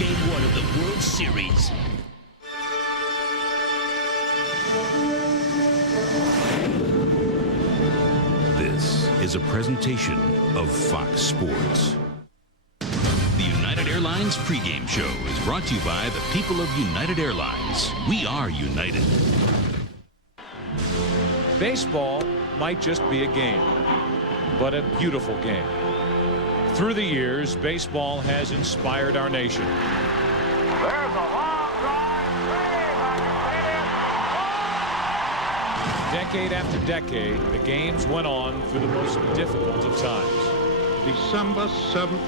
Game 1 of the World Series. This is a presentation of Fox Sports. The United Airlines pregame show is brought to you by the people of United Airlines. We are united. Baseball might just be a game, but a beautiful game. Through the years, baseball has inspired our nation. There's a long drive. Decade after decade, the games went on through the most difficult of times. December 7th,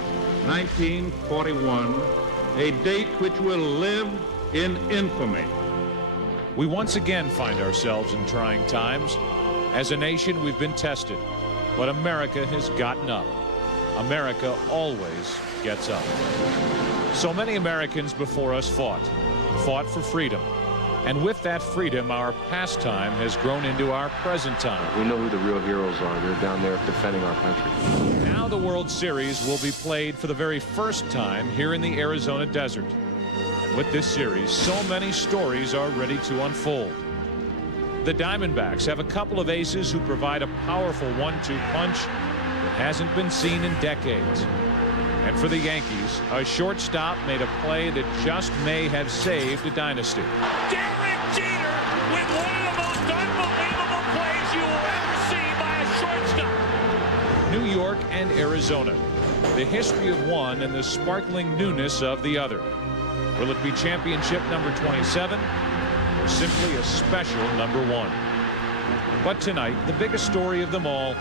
1941, a date which will live in infamy. We once again find ourselves in trying times. As a nation, we've been tested, but America has gotten up. America always gets up. So many Americans before us fought for freedom. And with that freedom, our past time has grown into our present time. We know who the real heroes are. They're down there defending our country. Now the World Series will be played for the very first time here in the Arizona desert. And with this series, so many stories are ready to unfold. The Diamondbacks have a couple of aces who provide a powerful 1-2 punch that hasn't been seen in decades. And for the Yankees, a shortstop made a play that just may have saved a dynasty. Derek Jeter with one of the most unbelievable plays you will ever see by a shortstop. New York and Arizona, the history of one and the sparkling newness of the other. Will it be championship number 27 or simply a special number 1? But tonight, the biggest story of them all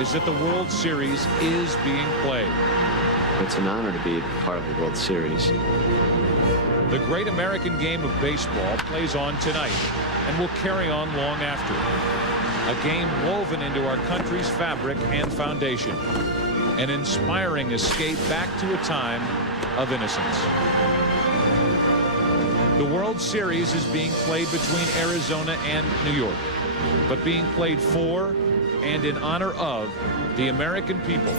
is that the World Series is being played. It's an honor to be part of the World Series. The great American game of baseball plays on tonight and will carry on long after. A game woven into our country's fabric and foundation. An inspiring escape back to a time of innocence. The World Series is being played between Arizona and New York, but being played for and in honor of the American people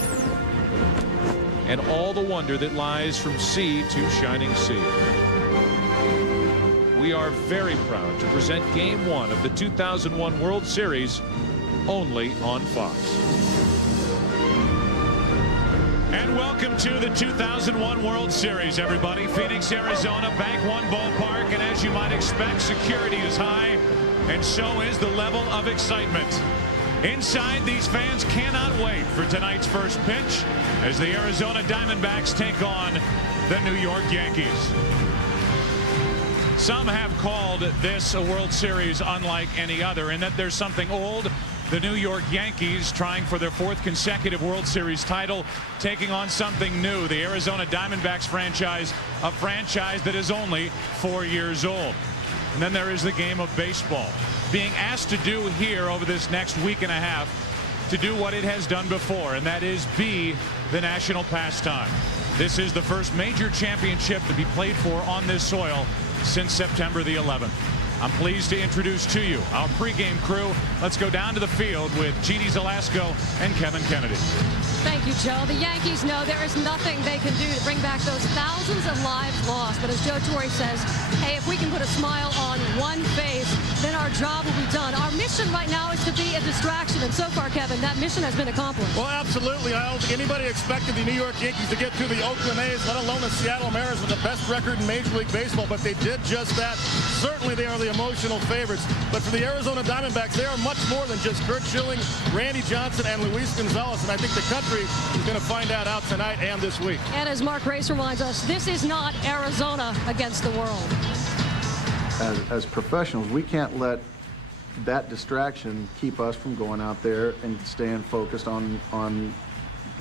and all the wonder that lies from sea to shining sea. We are very proud to present Game 1 of the 2001 World Series only on Fox. And welcome to the 2001 World Series, everybody. Phoenix, Arizona, Bank One Ballpark, and as you might expect, security is high, and so is the level of excitement. Inside, these fans cannot wait for tonight's first pitch as the Arizona Diamondbacks take on the New York Yankees. Some have called this a World Series unlike any other in that there's something old. The New York Yankees trying for their 4th consecutive World Series title, taking on something new, the Arizona Diamondbacks franchise, a franchise that is only 4 years old. And then there is the game of baseball, being asked to do here over this next week and a half, to do what it has done before, and that is be the national pastime. This is the first major championship to be played for on this soil since September the 11th. I'm pleased to introduce to you our pregame crew. Let's go down to the field with Jeannie Zelasco and Kevin Kennedy. Thank you, Joe. The Yankees know there is nothing they can do to bring back those thousands of lives lost. But as Joe Torre says, hey, if we can put a smile on one face, then our job will be done. Our mission right now is to be a distraction. And so far, Kevin, that mission has been accomplished. Well, absolutely. I don't think anybody expected the New York Yankees to get through the Oakland A's, let alone the Seattle Mariners with the best record in Major League Baseball. But they did just that. Certainly, they are the emotional favorites. But for the Arizona Diamondbacks, they are much more than just Curt Schilling, Randy Johnson, and Luis Gonzalez. And I think the country is going to find out tonight and this week. And as Mark Race reminds us, this is not Arizona against the world. As professionals, we can't let that distraction keep us from going out there and staying focused on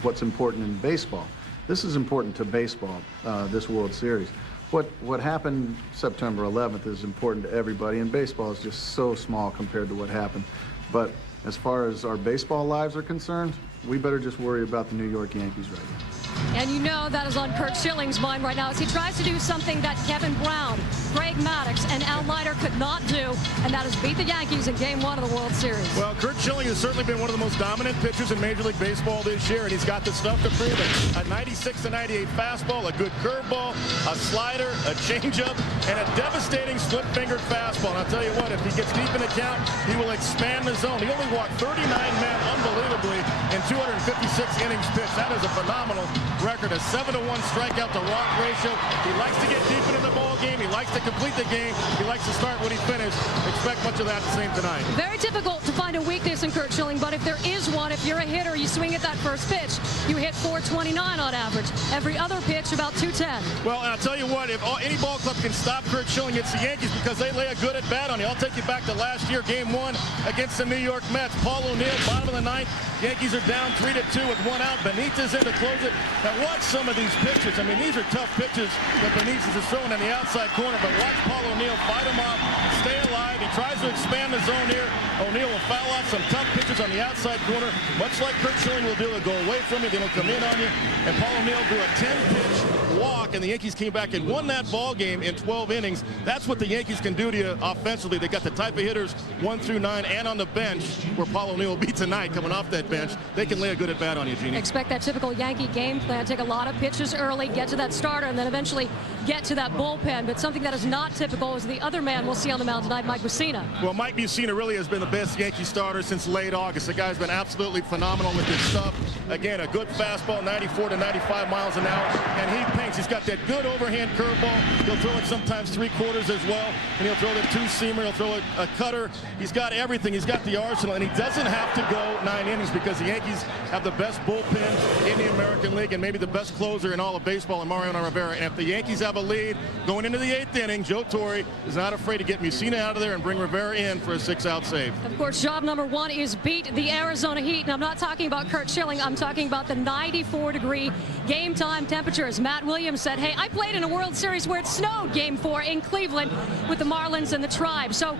what's important in baseball. This is important to baseball, this World Series. What happened September 11th is important to everybody, and baseball is just so small compared to what happened. But as far as our baseball lives are concerned, we better just worry about the New York Yankees right now. And you know that is on Curt Schilling's mind right now as he tries to do something that Kevin Brown Greg Maddux and Al Leiter could not do, and that is beat the Yankees in Game 1 of the World Series. Well, Curt Schilling has certainly been one of the most dominant pitchers in Major League Baseball this year, and he's got the stuff to prove it. A 96-98 fastball, a good curveball, a slider, a changeup, and a devastating split-fingered fastball. And I'll tell you what, if he gets deep in the count, he will expand the zone. He only walked 39 men unbelievably in 256 innings pitched. That is a phenomenal record. A 7-to-1 strikeout to walk ratio. He likes to get deep into the ball game. He likes to complete the game. He likes to start when he finished. Expect much of that the same tonight. Very difficult to find a weakness in Curt Schilling, but if there is one, if you're a hitter, you swing at that first pitch, you hit 429 on average. Every other pitch about 210. Well, and I'll tell you what, if any ball club can stop Curt Schilling, it's the Yankees, because they lay a good at bat on you. I'll take you back to last year, Game 1 against the New York Mets. Paul O'Neill, bottom of the ninth. Yankees are down 3-2 with 1 out. Benitez in to close it. Now watch some of these pitches. I mean, these are tough pitches that Benitez is throwing in the outside corner, but watch Paul O'Neill fight him off, stay alive. He tries to expand the zone here. O'Neill will foul off some tough pitches on the outside corner, much like Curt Schilling will do. He'll go away from you, then he'll come in on you. And Paul O'Neill drew a 10-pitch walk, and the Yankees came back and won that ball game in 12 innings. That's what the Yankees can do to you offensively. They got the type of hitters 1 through 9 and on the bench, where Paul O'Neill will be tonight coming off that bench. They can lay a good at bat on you, Jeannie. Expect that typical Yankee game plan. Take a lot of pitches early, get to that starter, and then eventually get to that bullpen. But something that is not typical is the other man we'll see on the mound tonight, Mike Mussina. Well, Mike Mussina really has been the best Yankee starter since late August. The guy's been absolutely phenomenal with his stuff. Again, a good fastball, 94 to 95 miles an hour, and he paints. He's got that good overhand curveball. He'll throw it sometimes 3/4 as well, and he'll throw the 2-seamer. He'll throw a cutter. He's got everything. He's got the arsenal, and he doesn't have to go 9 innings because the Yankees have the best bullpen in the American League and maybe the best closer in all of baseball in Mariano Rivera. And if the Yankees have a lead going into the 8th inning, Joe Torre is not afraid to get Mussina out of there and bring Rivera in for a 6-out save. Of course, job number 1 is beat the Arizona Heat. And I'm not talking about Curt Schilling. I'm talking about the 94-degree game time temperature. As Matt Williams said, hey, I played in a World Series where it snowed Game 4 in Cleveland with the Marlins and the Tribe. So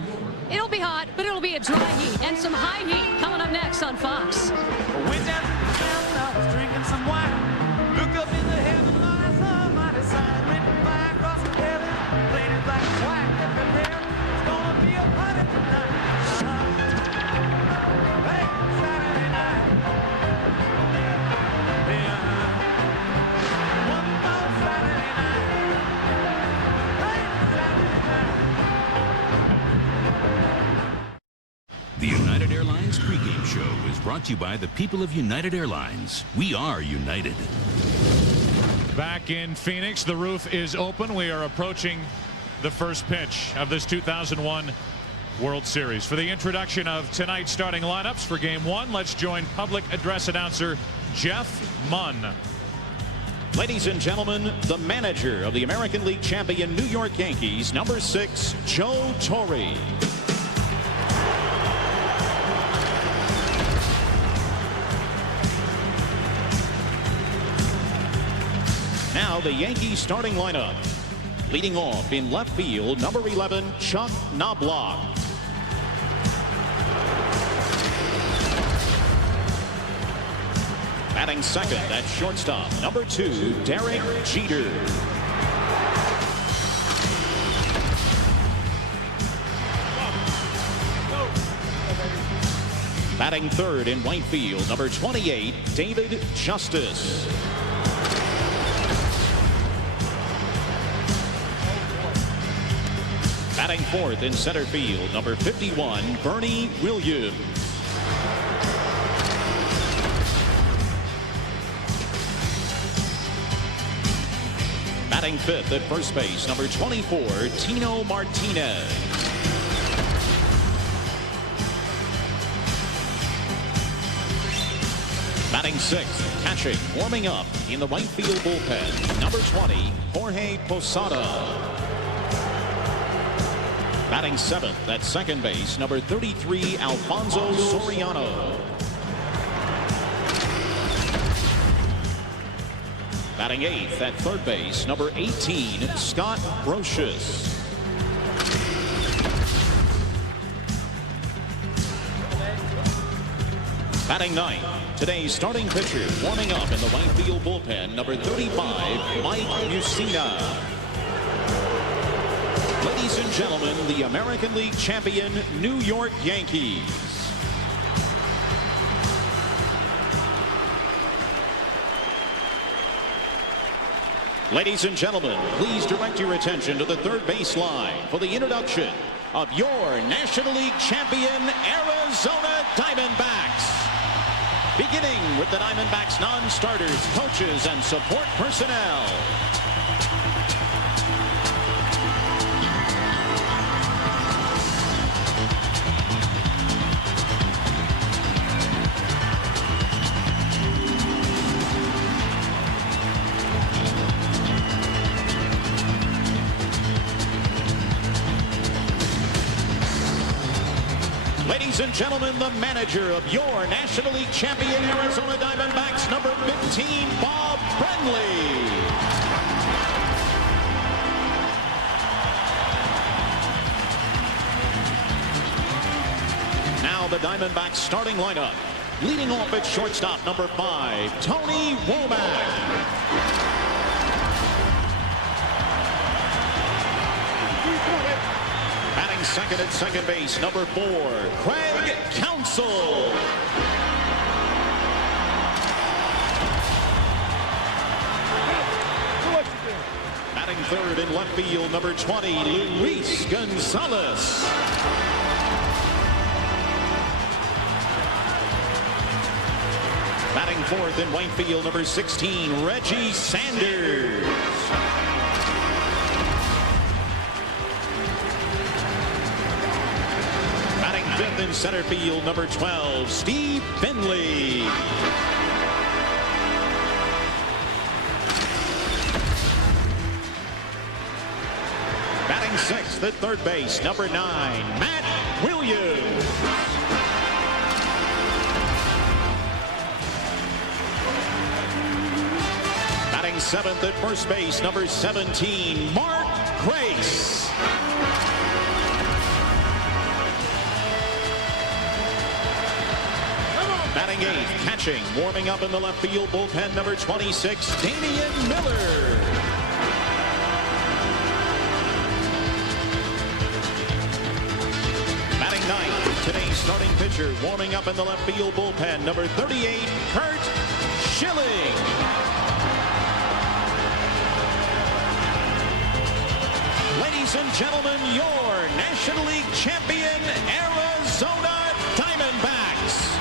it'll be hot, but it'll be a dry heat and some high heat coming up next on Fox. Went down to the mountain, I was drinking some wine. Look up in the heaven, Lord, I saw a mighty sign. Written by across the heaven, plain as black and white. Prepare, it's gonna be a party tonight. Hey, Saturday night. Yeah, one more Saturday night. Hey, Saturday night. The United Airlines pregame show is brought to you by the people of United Airlines. We are united. Back in Phoenix, the roof is open. We are approaching the first pitch of this 2001 World Series. For the introduction of tonight's starting lineups for Game 1, let's join public address announcer Jeff Munn. Ladies and gentlemen, the manager of the American League champion New York Yankees, number 6, Joe Torre. Now the Yankees starting lineup. Leading off in left field, number 11, Chuck Knobloch. Batting second at shortstop, number 2, Derek Jeter. Batting third in right field, number 28, David Justice. Batting fourth in center field, number 51, Bernie Williams. Batting fifth at first base, number 24, Tino Martinez. Batting sixth, catching, warming up in the right field bullpen, number 20, Jorge Posada. Batting seventh at second base, number 33, Alfonso Soriano. Batting eighth at third base, number 18, Scott Brocious. Batting ninth, today's starting pitcher, warming up in the right field bullpen, number 35, Mike Mussina. Ladies and gentlemen, the American League champion New York Yankees. Ladies and gentlemen, please direct your attention to the third base line for the introduction of your National League champion Arizona Diamondbacks. Beginning with the Diamondbacks non-starters, coaches, and support personnel. Ladies and gentlemen, the manager of your National League champion Arizona Diamondbacks, number 15, Bob Brenly. Now the Diamondbacks starting lineup. Leading off at shortstop, number 5, Tony Womack. Batting second at second base, number 4, Craig Counsell. Batting third in left field, number 20, Luis Gonzalez. Batting fourth in right field, number 16, Reggie Sanders. Fifth in center field, number 12, Steve Finley. Batting sixth at third base, number 9, Matt Williams. Batting seventh at first base, number 17, Mark Grace. Batting eighth, catching, warming up in the left field bullpen, number 26, Damian Miller. Batting ninth, today's starting pitcher, warming up in the left field bullpen, number 38, Kurt Schilling. Ladies and gentlemen, your National League champion, Arizona Diamondbacks.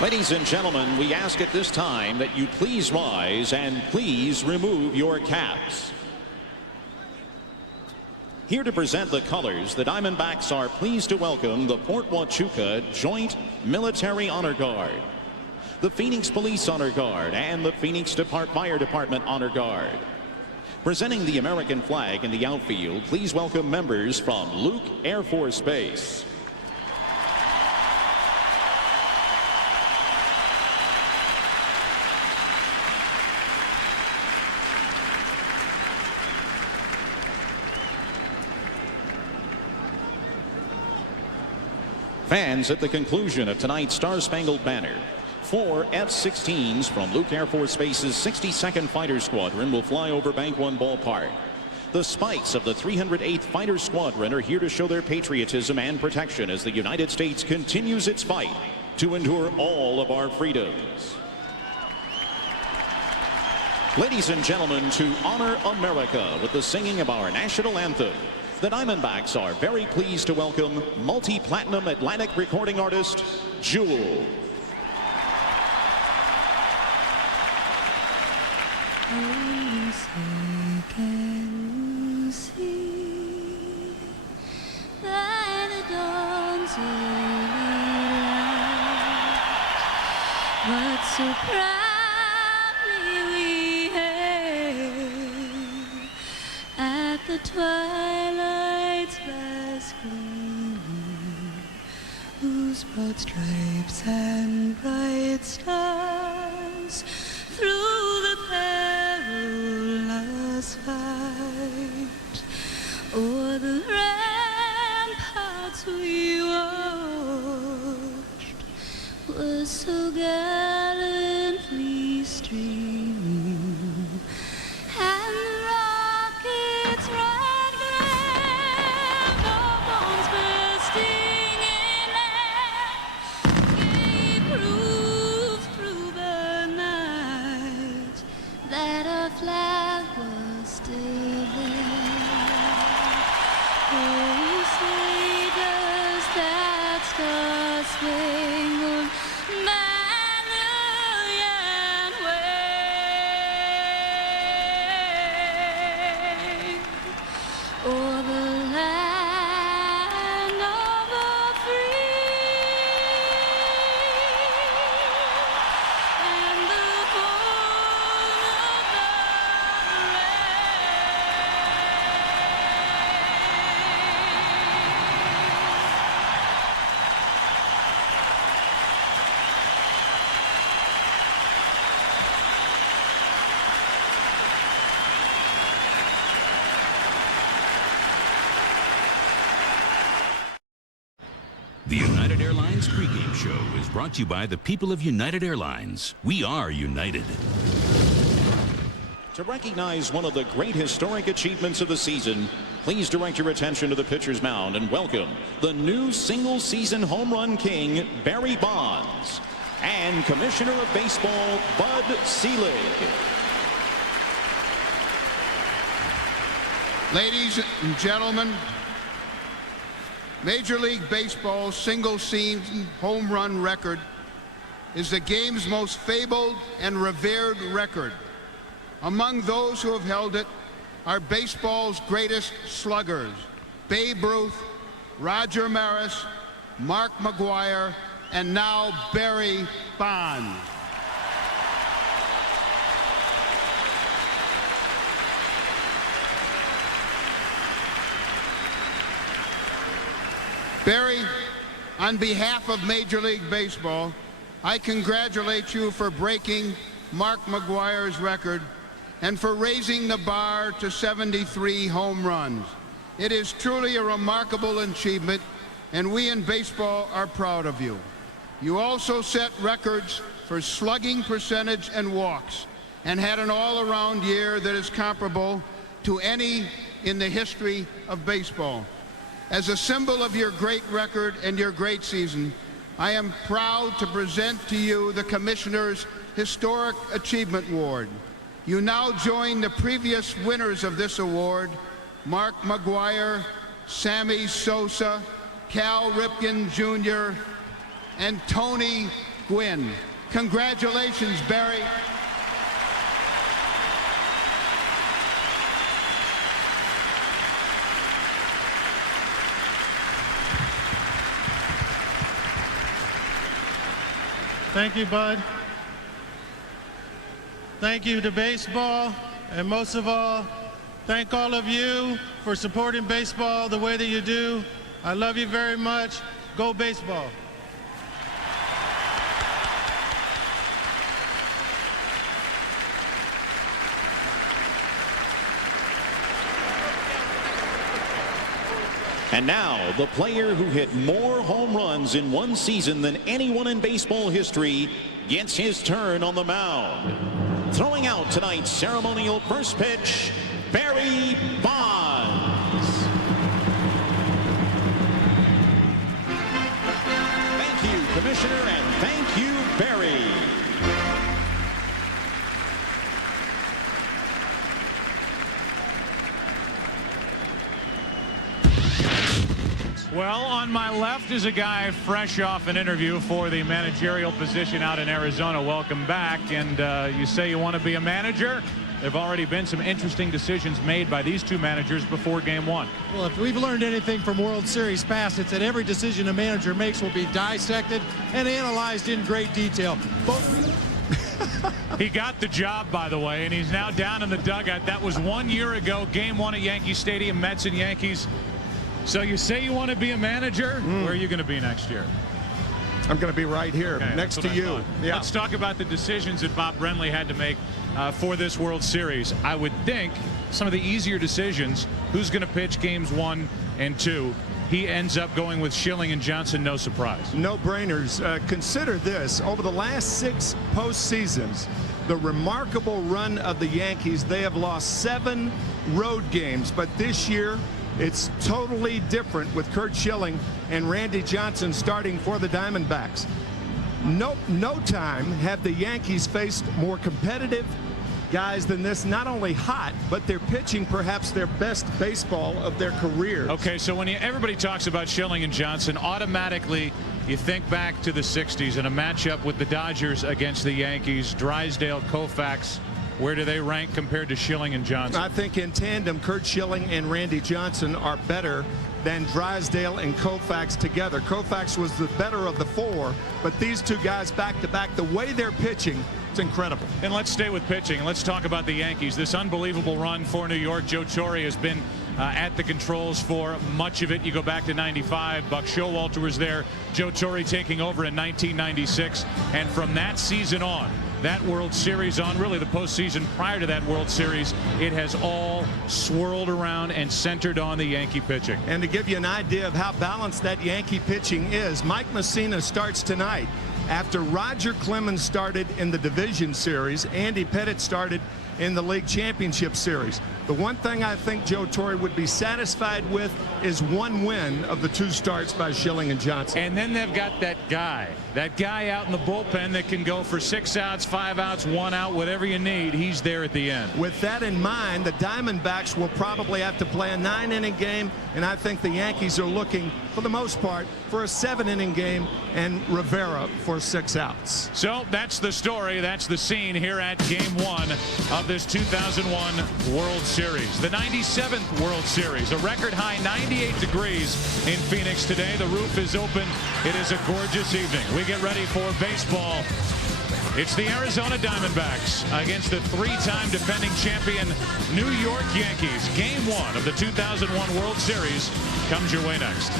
Ladies and gentlemen, we ask at this time that you please rise and please remove your caps. Here to present the colors, the Diamondbacks are pleased to welcome the Fort Huachuca Joint Military Honor Guard, the Phoenix Police Honor Guard, and the Phoenix Fire Department Honor Guard. Presenting the American flag in the outfield, please welcome members from Luke Air Force Base. Fans, at the conclusion of tonight's Star-Spangled Banner, 4 F-16s from Luke Air Force Base's 62nd Fighter Squadron will fly over Bank One Ballpark. The Spikes of the 308th Fighter Squadron are here to show their patriotism and protection as the United States continues its fight to endure all of our freedoms. Ladies and gentlemen, to honor America with the singing of our national anthem, the Diamondbacks are very pleased to welcome multi-platinum Atlantic recording artist, Jewel. Can you see by the dawn's early light what surprise twilight's last gleaming, whose broad stripes and bright stars through the perilous fight o'er the ramparts we watched was so gallantly streaming, and the rockets' red glare, the bombs bursting in air, gave proof through the night that our flag was still there. Oh, say does that star-spangled banner yet wave o'er the land of the free and the home of the The United Airlines pregame show is brought to you by the people of United Airlines. We are united. To recognize one of the great historic achievements of the season, please direct your attention to the pitcher's mound and welcome the new single-season home run king, Barry Bonds, and Commissioner of Baseball, Bud Selig. Ladies and gentlemen, Major League Baseball's single-season home run record is the game's most fabled and revered record. Among those who have held it are baseball's greatest sluggers, Babe Ruth, Roger Maris, Mark McGwire, and now Barry Bonds. Barry, on behalf of Major League Baseball, I congratulate you for breaking Mark McGwire's record and for raising the bar to 73 home runs. It is truly a remarkable achievement, and we in baseball are proud of you. You also set records for slugging percentage and walks, and had an all-around year that is comparable to any in the history of baseball. As a symbol of your great record and your great season, I am proud to present to you the Commissioner's Historic Achievement Award. You now join the previous winners of this award, Mark McGwire, Sammy Sosa, Cal Ripken Jr., and Tony Gwynn. Congratulations, Barry. Thank you, Bud. Thank you to baseball, and most of all, thank all of you for supporting baseball the way that you do. I love you very much. Go baseball. And now, the player who hit more home runs in one season than anyone in baseball history gets his turn on the mound. Throwing out tonight's ceremonial first pitch, Barry Bonds. Thank you, Commissioner, and thank you, Barry. Well, on my left is a guy fresh off an interview for the managerial position out in Arizona. Welcome back. And you say you want to be a manager. There have already been some interesting decisions made by these two managers before Game 1. Well, if we've learned anything from World Series past, it's that every decision a manager makes will be dissected and analyzed in great detail. Both He got the job, by the way, and he's now down in the dugout. That was 1 year ago, Game 1 at Yankee Stadium, Mets and Yankees. So you say you want to be a manager? Where are you going to be next year? I'm going to be right here, next to you. Yeah. Let's talk about the decisions that Bob Brenly had to make for this World Series. I would think some of the easier decisions, who's going to pitch games 1 and 2. He ends up going with Schilling and Johnson, no surprise. No brainers. Consider this. Over the last 6 postseasons, the remarkable run of the Yankees, they have lost 7 road games. But this year, it's totally different with Curt Schilling and Randy Johnson starting for the Diamondbacks. No time have the Yankees faced more competitive guys than this. Not only hot, but they're pitching perhaps their best baseball of their careers. Okay, so when everybody talks about Schilling and Johnson, automatically you think back to the 60s and a matchup with the Dodgers against the Yankees. Drysdale, Koufax. Where do they rank compared to Schilling and Johnson? I think in tandem, Curt Schilling and Randy Johnson are better than Drysdale and Koufax together. Koufax was the better of the 4, but these 2 guys back to back, the way they're pitching, it's incredible. And let's stay with pitching. Let's talk about the Yankees. This unbelievable run for New York. Joe Torre has been at the controls for much of it. You go back to '95. Buck Showalter was there. Joe Torre taking over in 1996. And from that season on, that World Series on, really the postseason prior to that World Series, it has all swirled around and centered on the Yankee pitching. And to give you an idea of how balanced that Yankee pitching is, Mike Mussina starts tonight. After Roger Clemens started in the division series, Andy Pettitte started in the league championship series. The one thing I think Joe Torre would be satisfied with is 1 win of the 2 starts by Schilling and Johnson. And then they've got that guy out in the bullpen that can go for 6 outs, 5 outs, 1 out, whatever you need. He's there at the end. With that in mind, the Diamondbacks will probably have to play a 9-inning game, and I think the Yankees are looking, for the most part, for a 7-inning game and Rivera for 6 outs. So that's the story. That's the scene here at Game 1 of this 2001 World Series. The 97th World Series. A record high 98 degrees in Phoenix today. The roof is open. It is a gorgeous evening. We get ready for baseball. It's the Arizona Diamondbacks against the 3-time defending champion New York Yankees. Game 1 of the 2001 World Series comes your way next.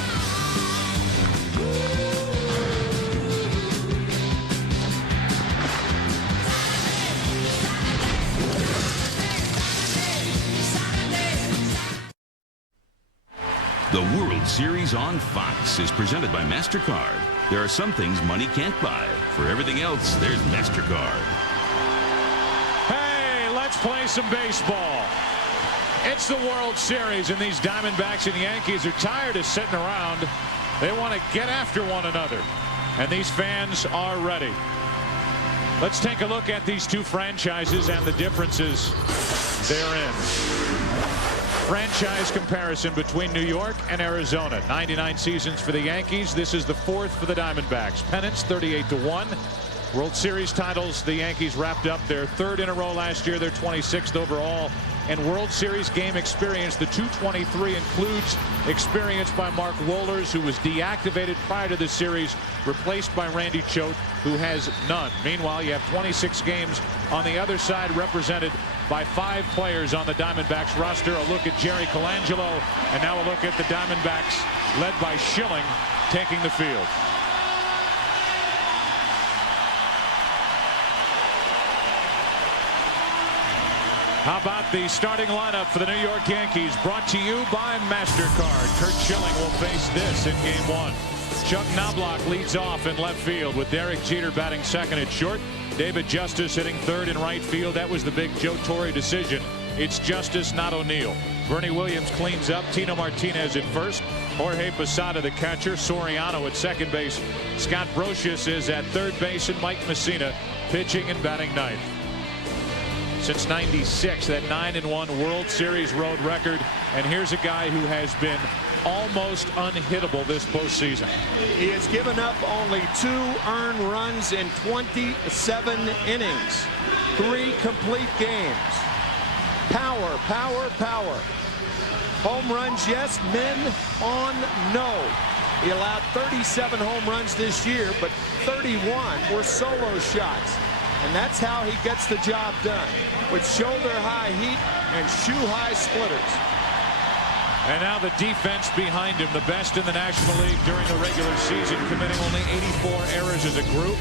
The World Series on Fox is presented by MasterCard. There are some things money can't buy. For everything else, there's MasterCard. Hey, let's play some baseball. It's the World Series, and these Diamondbacks and Yankees are tired of sitting around. They want to get after one another, and these fans are ready. Let's take a look at these 2 franchises and the differences therein. Franchise comparison between New York and Arizona. 99 seasons for the Yankees. This is the 4th for the Diamondbacks. Pennants 38-1. World Series titles, the Yankees wrapped up their 3rd in a row last year. Their 26th overall. And World Series game experience, the 223 includes experience by Mark Wohlers, who was deactivated prior to the series, replaced by Randy Choate, who has none. Meanwhile, you have 26 games on the other side represented by 5 players on the Diamondbacks roster. A look at Jerry Colangelo, and now a look at the Diamondbacks led by Schilling taking the field. How about the starting lineup for the New York Yankees, brought to you by MasterCard. Curt Schilling will face this in Game 1. Chuck Knobloch leads off in left field with Derek Jeter batting 2nd at short. David Justice hitting 3rd in right field. That was the big Joe Torre decision. It's Justice, not O'Neill. Bernie Williams cleans up. Tino Martinez at first. Jorge Posada, the catcher. Soriano at 2nd base. Scott Brocious is at 3rd base, and Mike Mussina pitching and batting 9th. Since '96, that 9-1 World Series road record. And here's a guy who has been almost unhittable this postseason. He has given up only 2 earned runs in 27 innings. 3 complete games. Power, power, power. Home runs, yes. Men on, no. He allowed 37 home runs this year, but 31 were solo shots. And that's how he gets the job done, with shoulder-high heat and shoe-high splitters. And now the defense behind him, the best in the National League during the regular season, committing only 84 errors as a group.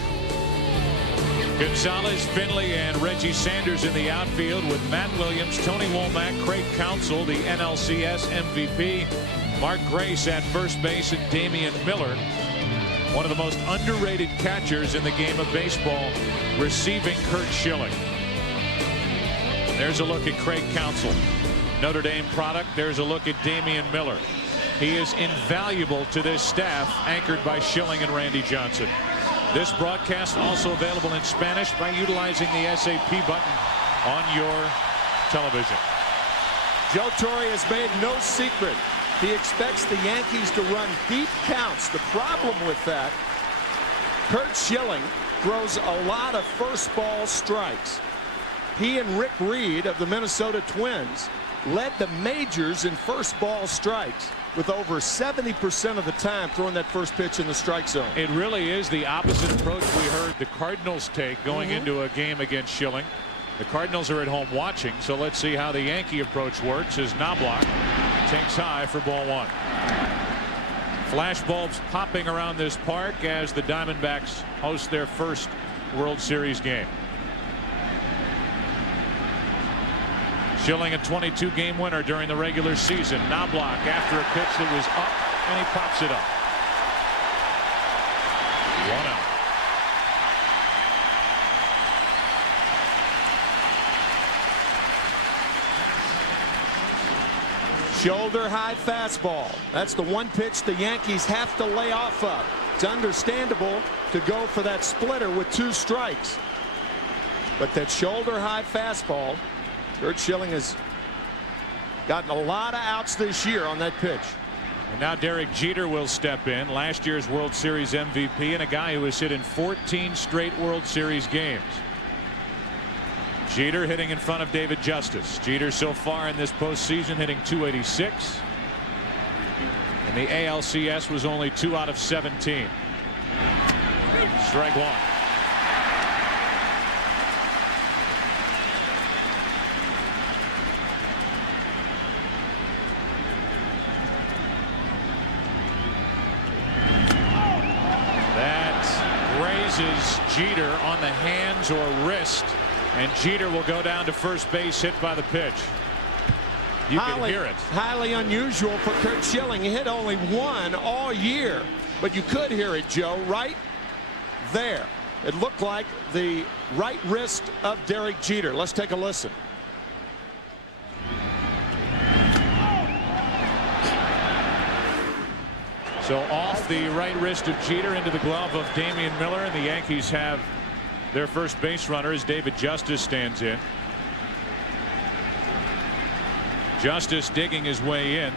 Gonzalez, Finley, and Reggie Sanders in the outfield with Matt Williams, Tony Womack, Craig Counsell, the NLCS MVP, Mark Grace at first base, and Damian Miller, one of the most underrated catchers in the game of baseball, receiving Curt Schilling. There's a look at Craig Counsell, Notre Dame product. There's a look at Damian Miller. He is invaluable to this staff, anchored by Schilling and Randy Johnson. This broadcast also available in Spanish by utilizing the SAP button on your television. Joe Torre has made no secret. He expects the Yankees to run deep counts. The problem with that, Curt Schilling throws a lot of first ball strikes. He and Rick Reed of the Minnesota Twins led the majors in first ball strikes, with over 70% of the time throwing that first pitch in the strike zone. It really is the opposite approach we heard the Cardinals take going into a game against Schilling. The Cardinals are at home watching, so let's see how the Yankee approach works as Knobloch takes high for ball one. Flashbulbs popping around this park as the Diamondbacks host their first World Series game. Schilling, a 22-game winner during the regular season. Knobloch after a pitch that was up, and he pops it up. 1 out. Shoulder high fastball. That's the one pitch the Yankees have to lay off of. It's understandable to go for that splitter with 2 strikes. But that shoulder high fastball, Curt Schilling has gotten a lot of outs this year on that pitch. And now Derek Jeter will step in, last year's World Series MVP and a guy who has hit in 14 straight World Series games. Jeter hitting in front of David Justice. Jeter so far in this postseason hitting .286. And the ALCS was only 2 out of 17. Strike one. Jeter on the hands or wrist, and Jeter will go down to first base, hit by the pitch. You can hear it. Highly unusual for Curt Schilling. He hit only 1 all year, but you could hear it, Joe, right there. It looked like the right wrist of Derek Jeter. Let's take a listen. So off the right wrist of Jeter into the glove of Damian Miller, and the Yankees have their first base runner as David Justice stands in. Justice digging his way in.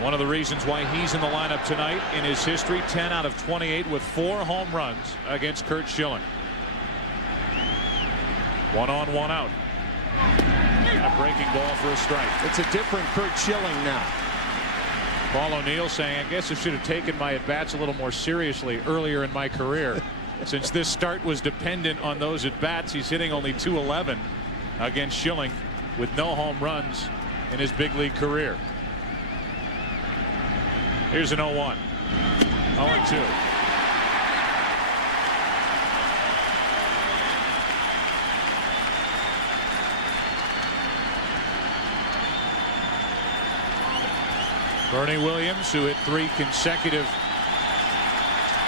One of the reasons why he's in the lineup tonight in his history, 10 out of 28 with 4 home runs against Curt Schilling. 1 on, 1 out. A breaking ball for a strike. It's a different Curt Schilling now. Paul O'Neill saying, I guess I should have taken my at-bats a little more seriously earlier in my career. Since this start was dependent on those at-bats, he's hitting only .211 against Schilling with no home runs in his big league career. Here's an 0-1. 0-2. Bernie Williams, who hit 3 consecutive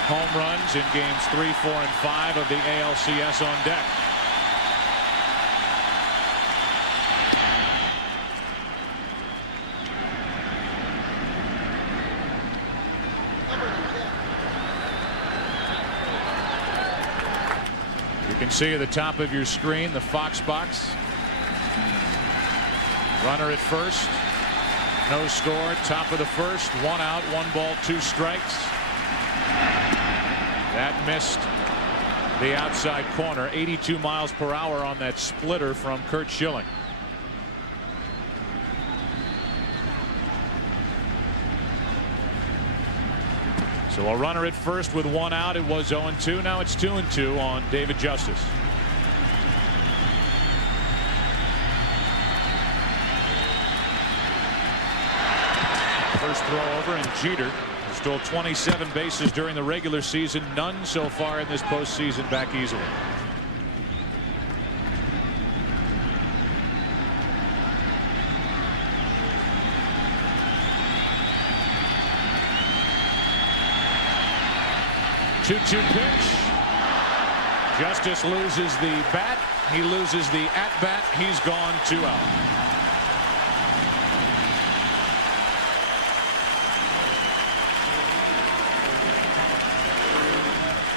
home runs in games 3, 4, and 5 of the ALCS, on deck. You can see at the top of your screen the Fox box. Runner at first. No score, top of the first, 1 out, 1 ball, 2 strikes. That missed the outside corner. 82 miles per hour on that splitter from Curt Schilling. So a runner at first with 1 out. It was 0-2. Now it's 2-2 on David Justice. First throw over, and Jeter stole 27 bases during the regular season. None so far in this postseason back easily. Two-two pitch. Justice loses the bat. He loses the at-bat. He's gone 2 out.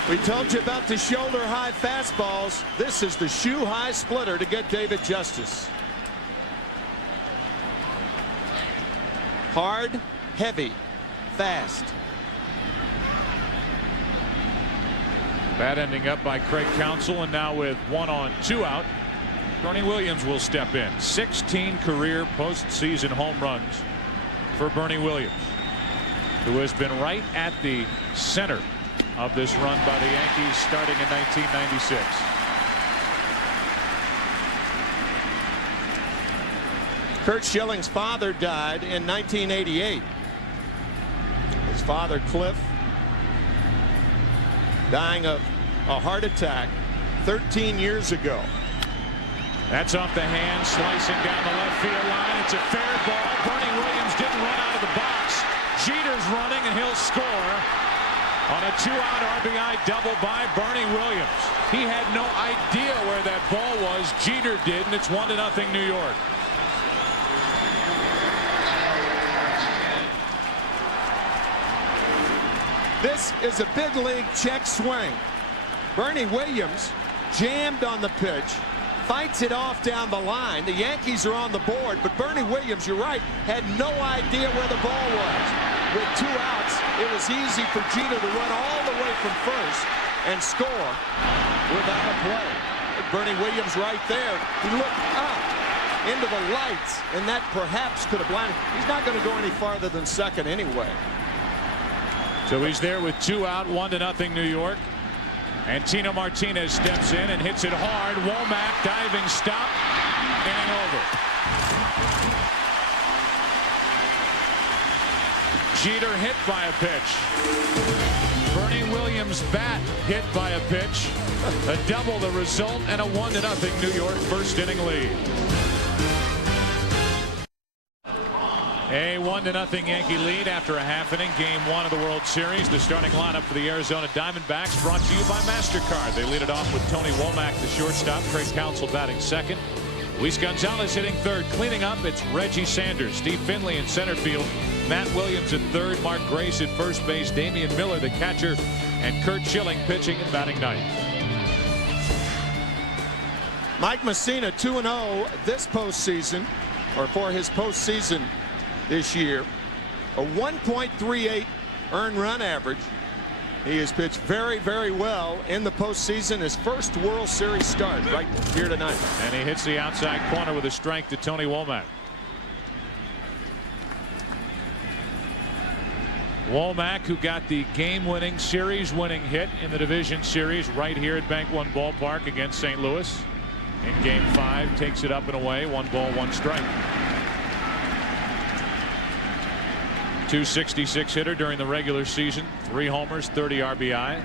We told you about the shoulder-high fastballs. This is the shoe-high splitter to get David Justice. Hard, heavy, fast. Bat ending up by Craig Counsell, and now with 1 on 2 out, Bernie Williams will step in. 16 career postseason home runs for Bernie Williams, who has been right at the center of this run by the Yankees starting in 1996. Curt Schilling's father died in 1988. His father, Cliff, dying of a heart attack 13 years ago. That's off the hand, slicing down the left field line. It's a fair ball. Bernie Williams didn't run out of the box. Jeter's running, and he'll score on a 2-out RBI double by Bernie Williams. He had no idea where that ball was. Jeter did, and it's 1-0 New York. This is a big league check swing. Bernie Williams jammed on the pitch, fights it off down the line. The Yankees are on the board, but Bernie Williams, you're right, had no idea where the ball was. With 2 outs, it was easy for Jeter to run all the way from first and score without a play. Bernie Williams right there. He looked up into the lights, and that perhaps could have blinded. He's not going to go any farther than second anyway. So he's there with 2 out, 1-0 New York. And Tino Martinez steps in and hits it hard. Womack diving stop. Inning over. Jeter hit by a pitch. Bernie Williams' bat hit by a pitch. A double the result, and a 1-0 New York first inning lead. A 1-0 Yankee lead after a half inning. Game 1 of the World Series. The starting lineup for the Arizona Diamondbacks brought to you by MasterCard. They lead it off with Tony Womack, the shortstop. Craig Counsell batting second. Luis Gonzalez hitting third. Cleaning up, it's Reggie Sanders. Steve Finley in center field. Matt Williams at third. Mark Grace at first base. Damian Miller, the catcher. And Curt Schilling pitching and batting ninth. Mike Mussina 2-0 this postseason, or for his postseason this year. A 1.38 earned run average. He has pitched very, very well in the postseason. His first World Series start right here tonight. And he hits the outside corner with a strike to Tony Womack. Womack, who got the game-winning, series-winning hit in the division series right here at Bank One Ballpark against St. Louis. In Game 5, takes it up and away. 1 ball, 1 strike. .266 hitter during the regular season. 3 homers, 30 RBIs.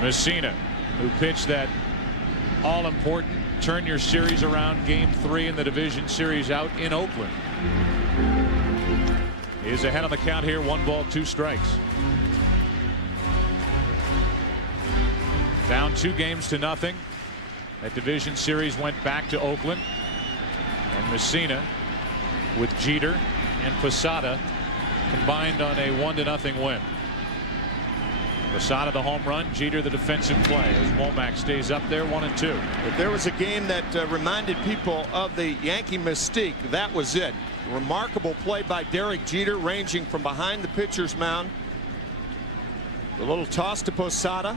Mussina, who pitched that all-important turn your series around Game 3 in the division series out in Oakland, is ahead on the count here. 1 ball, 2 strikes. Down 2-0. That division series went back to Oakland. And Mussina with Jeter and Posada combined on a 1-0 win. Posada the home run, Jeter the defensive play as Womack stays up there 1-2. If there was a game that reminded people of the Yankee mystique, that was it. Remarkable play by Derek Jeter, ranging from behind the pitcher's mound. The little toss to Posada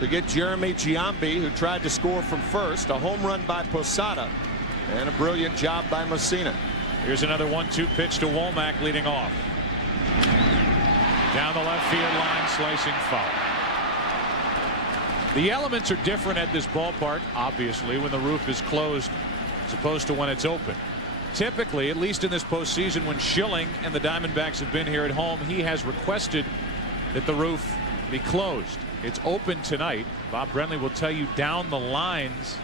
to get Jeremy Giambi, who tried to score from first. A home run by Posada. And a brilliant job by Mussina. Here's another 1-2 pitch to Womack leading off. Down the left field line, slicing foul. The elements are different at this ballpark, obviously, when the roof is closed as opposed to when it's open. Typically, at least in this postseason, when Schilling and the Diamondbacks have been here at home, he has requested that the roof be closed. It's open tonight. Bob Brenly will tell you down the lines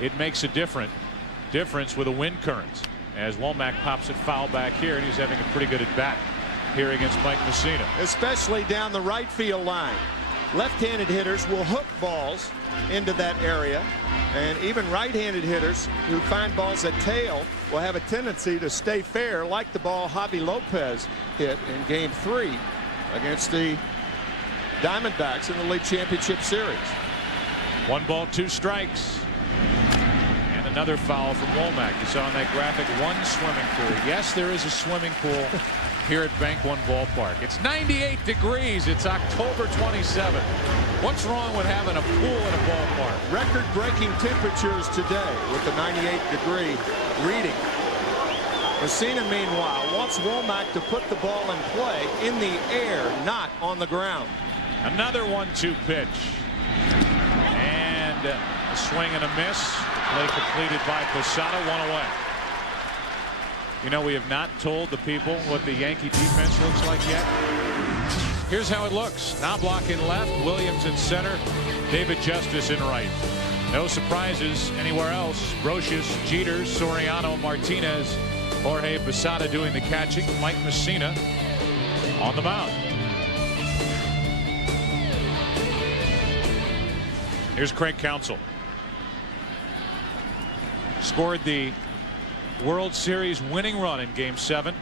it makes a difference with a wind current, as Womack pops it foul back here, and he's having a pretty good at bat here against Mike Messina. Especially down the right field line. Left-handed hitters will hook balls into that area, and even right-handed hitters who find balls at tail will have a tendency to stay fair, like the ball Javi Lopez hit in Game 3 against the Diamondbacks in the League Championship Series. 1 ball, 2 strikes. And another foul from Womack. You saw in that graphic, 1 swimming pool. Yes, there is a swimming pool here at Bank One Ballpark. It's 98 degrees. It's October 27th. What's wrong with having a pool in a ballpark? Record-breaking temperatures today with the 98-degree reading. Messina, meanwhile, wants Womack to put the ball in play in the air, not on the ground. Another 1-2 pitch. And a swing and a miss. Play completed by Posada, 1 away. You know, we have not told the people what the Yankee defense looks like yet. Here's how it looks. Knobloch in left, Williams in center, David Justice in right. No surprises anywhere else. Brocious, Jeter, Soriano, Martinez, Jorge Posada doing the catching. Mike Messina on the mound. Here's Craig Counsell. Scored the World Series winning run in Game 7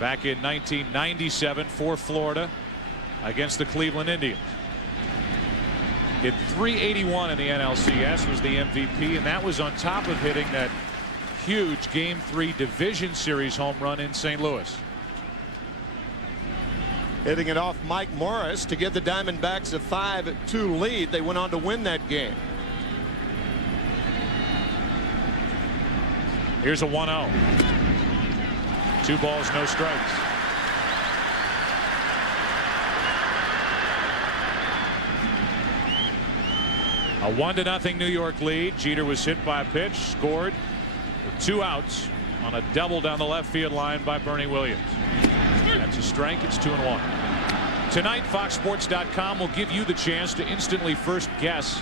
back in 1997 for Florida against the Cleveland Indians. Hit .381 in the NLCS, was the MVP, and that was on top of hitting that huge Game 3 Division Series home run in St. Louis. Hitting it off Mike Morris to give the Diamondbacks a 5-2 lead. They went on to win that game. Here's a 1-0. 2 balls, no strikes. A 1-0 New York lead. Jeter was hit by a pitch, scored with 2 outs on a double down the left field line by Bernie Williams. That's a strike. It's 2-1. Tonight, FoxSports.com will give you the chance to instantly first guess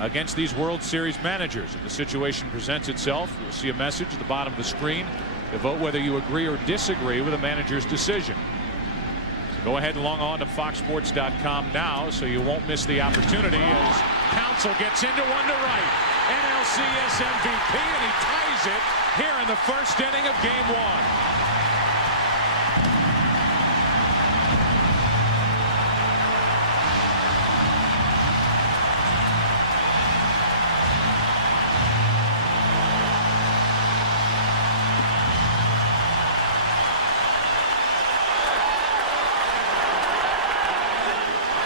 against these World Series managers. If the situation presents itself, you'll see a message at the bottom of the screen to vote whether you agree or disagree with a manager's decision. So go ahead and log on to FoxSports.com now so you won't miss the opportunity as Counsell gets into one to right. NLCS MVP, and he ties it here in the first inning of Game 1.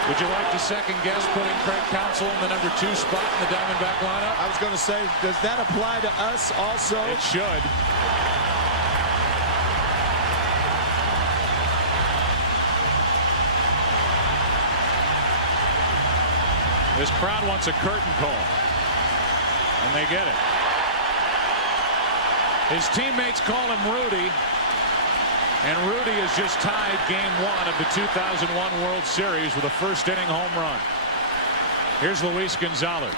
Would you like to second guess putting Craig Counsell in the number 2 spot in the Diamondback lineup? I was going to say, does that apply to us also? It should. This crowd wants a curtain call, and they get it. His teammates call him Rudy. And Rudy has just tied Game 1 of the 2001 World Series with a first-inning home run. Here's Luis Gonzalez.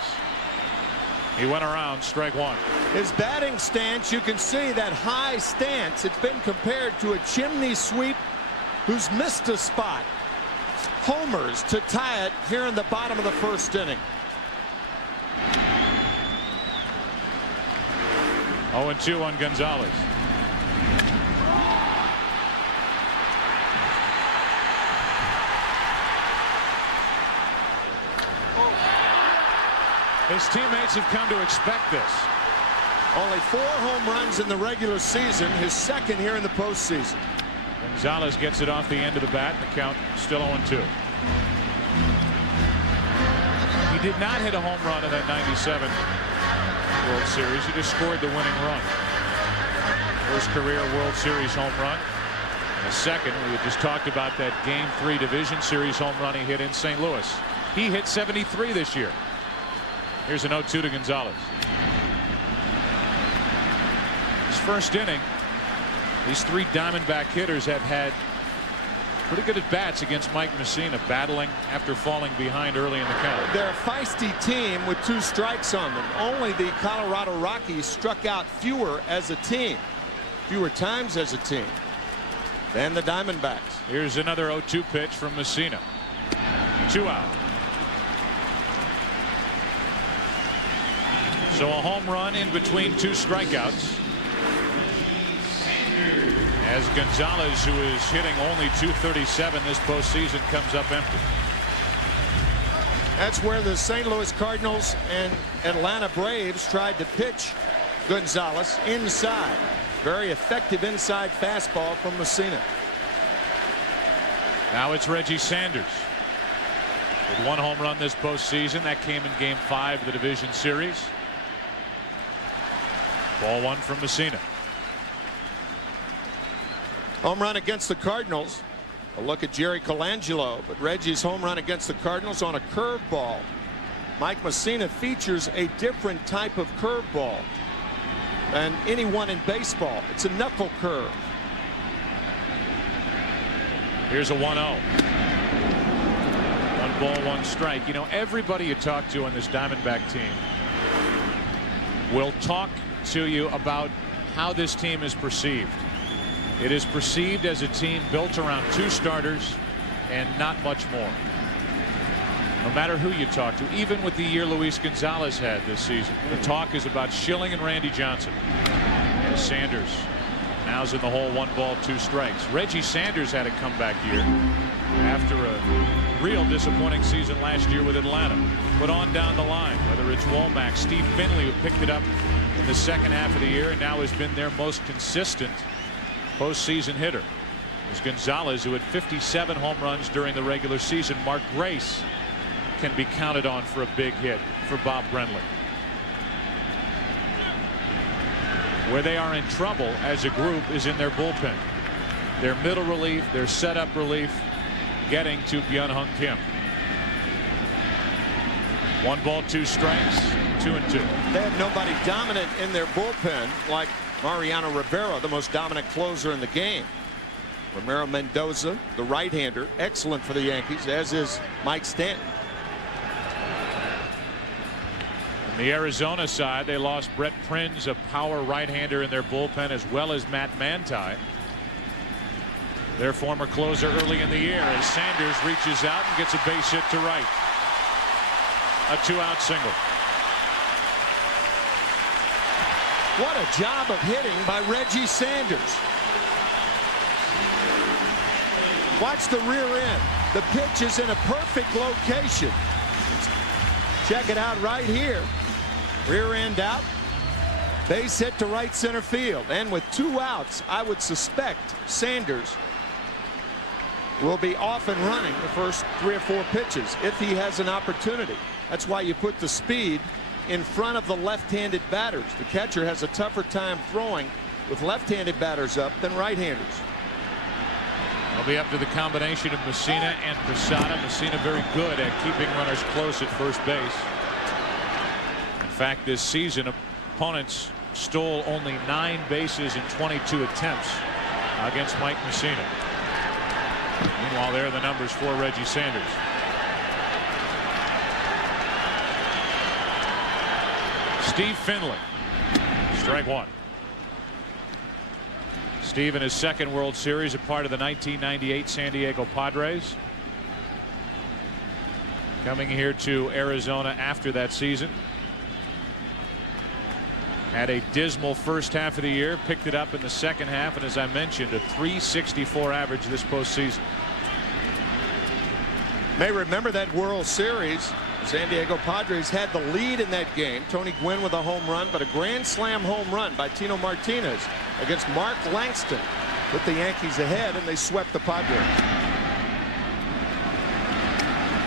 He went around, strike 1. His batting stance, you can see that high stance. It's been compared to a chimney sweep who's missed a spot. Homers to tie it here in the bottom of the first inning. 0-2 on Gonzalez. His teammates have come to expect this. Only 4 home runs in the regular season, his second here in the postseason. Gonzalez gets it off the end of the bat, and the count still 0-2. He did not hit a home run in that 97 World Series. He just scored the winning run. First career World Series home run. And the second, we had just talked about that Game 3 Division Series home run he hit in St. Louis. He hit 73 this year. Here's an 0-2 to Gonzalez. His first inning, these three Diamondback hitters have had pretty good at bats against Mike Messina, battling after falling behind early in the count. They're a feisty team with 2 strikes on them. Only the Colorado Rockies struck out fewer as a team, fewer times as a team than the Diamondbacks. Here's another 0-2 pitch from Messina. 2 out. So a home run in between 2 strikeouts. As Gonzalez, who is hitting only .237 this postseason, comes up empty. That's where the St. Louis Cardinals and Atlanta Braves tried to pitch Gonzalez inside. Very effective inside fastball from Messina. Now it's Reggie Sanders with 1 home run this postseason. That came in Game 5 of the Division Series. Ball 1 from Messina. Home run against the Cardinals. A look at Jerry Colangelo, but Reggie's home run against the Cardinals on a curveball. Mike Messina features a different type of curveball than anyone in baseball. It's a knuckle curve. Here's a 1-0. 1 ball, 1 strike. You know, everybody you talk to on this Diamondback team will talk to you about how this team is perceived. It is perceived as a team built around 2 starters and not much more. No matter who you talk to, even with the year Luis Gonzalez had this season, the talk is about Schilling and Randy Johnson. And Sanders now's in the hole, 1 ball, 2 strikes. Reggie Sanders had a comeback year after a real disappointing season last year with Atlanta. But on down the line, whether it's Womack, Steve Finley, who picked it up in the second half of the year and now has been their most consistent postseason hitter. There's Gonzalez, who had 57 home runs during the regular season. Mark Grace can be counted on for a big hit for Bob Brenly. Where they are in trouble as a group is in their bullpen. Their middle relief, their setup relief, getting to Byung-Hyun Kim. 1 ball, 2 strikes, 2-2. They have nobody dominant in their bullpen like Mariano Rivera, the most dominant closer in the game. Romero Mendoza, the right-hander, excellent for the Yankees, as is Mike Stanton. On the Arizona side, they lost Brett Prinz, a power right-hander in their bullpen, as well as Matt Manti, their former closer early in the year, as Sanders reaches out and gets a base hit to right. A 2-out single. What a job of hitting by Reggie Sanders. Watch the rear end. The pitch is in a perfect location. Check it out right here. Rear end out. Base hit to right center field. And with 2 outs, I would suspect Sanders will be off and running the first 3 or 4 pitches if he has an opportunity. That's why you put the speed in front of the left-handed batters. The catcher has a tougher time throwing with left-handed batters up than right-handers. It'll be up to the combination of Messina and Posada. Messina very good at keeping runners close at first base. In fact, this season, opponents stole only 9 bases in 22 attempts against Mike Messina. Meanwhile, there are the numbers for Reggie Sanders. Steve Finley, strike 1. Steve in his second World Series, a part of the 1998 San Diego Padres. Coming here to Arizona after that season. Had a dismal first half of the year, picked it up in the second half, and as I mentioned, a .364 average this postseason. May remember that World Series. San Diego Padres had the lead in that game. Tony Gwynn with a home run, but a grand slam home run by Tino Martinez against Mark Langston put the Yankees ahead, and they swept the Padres.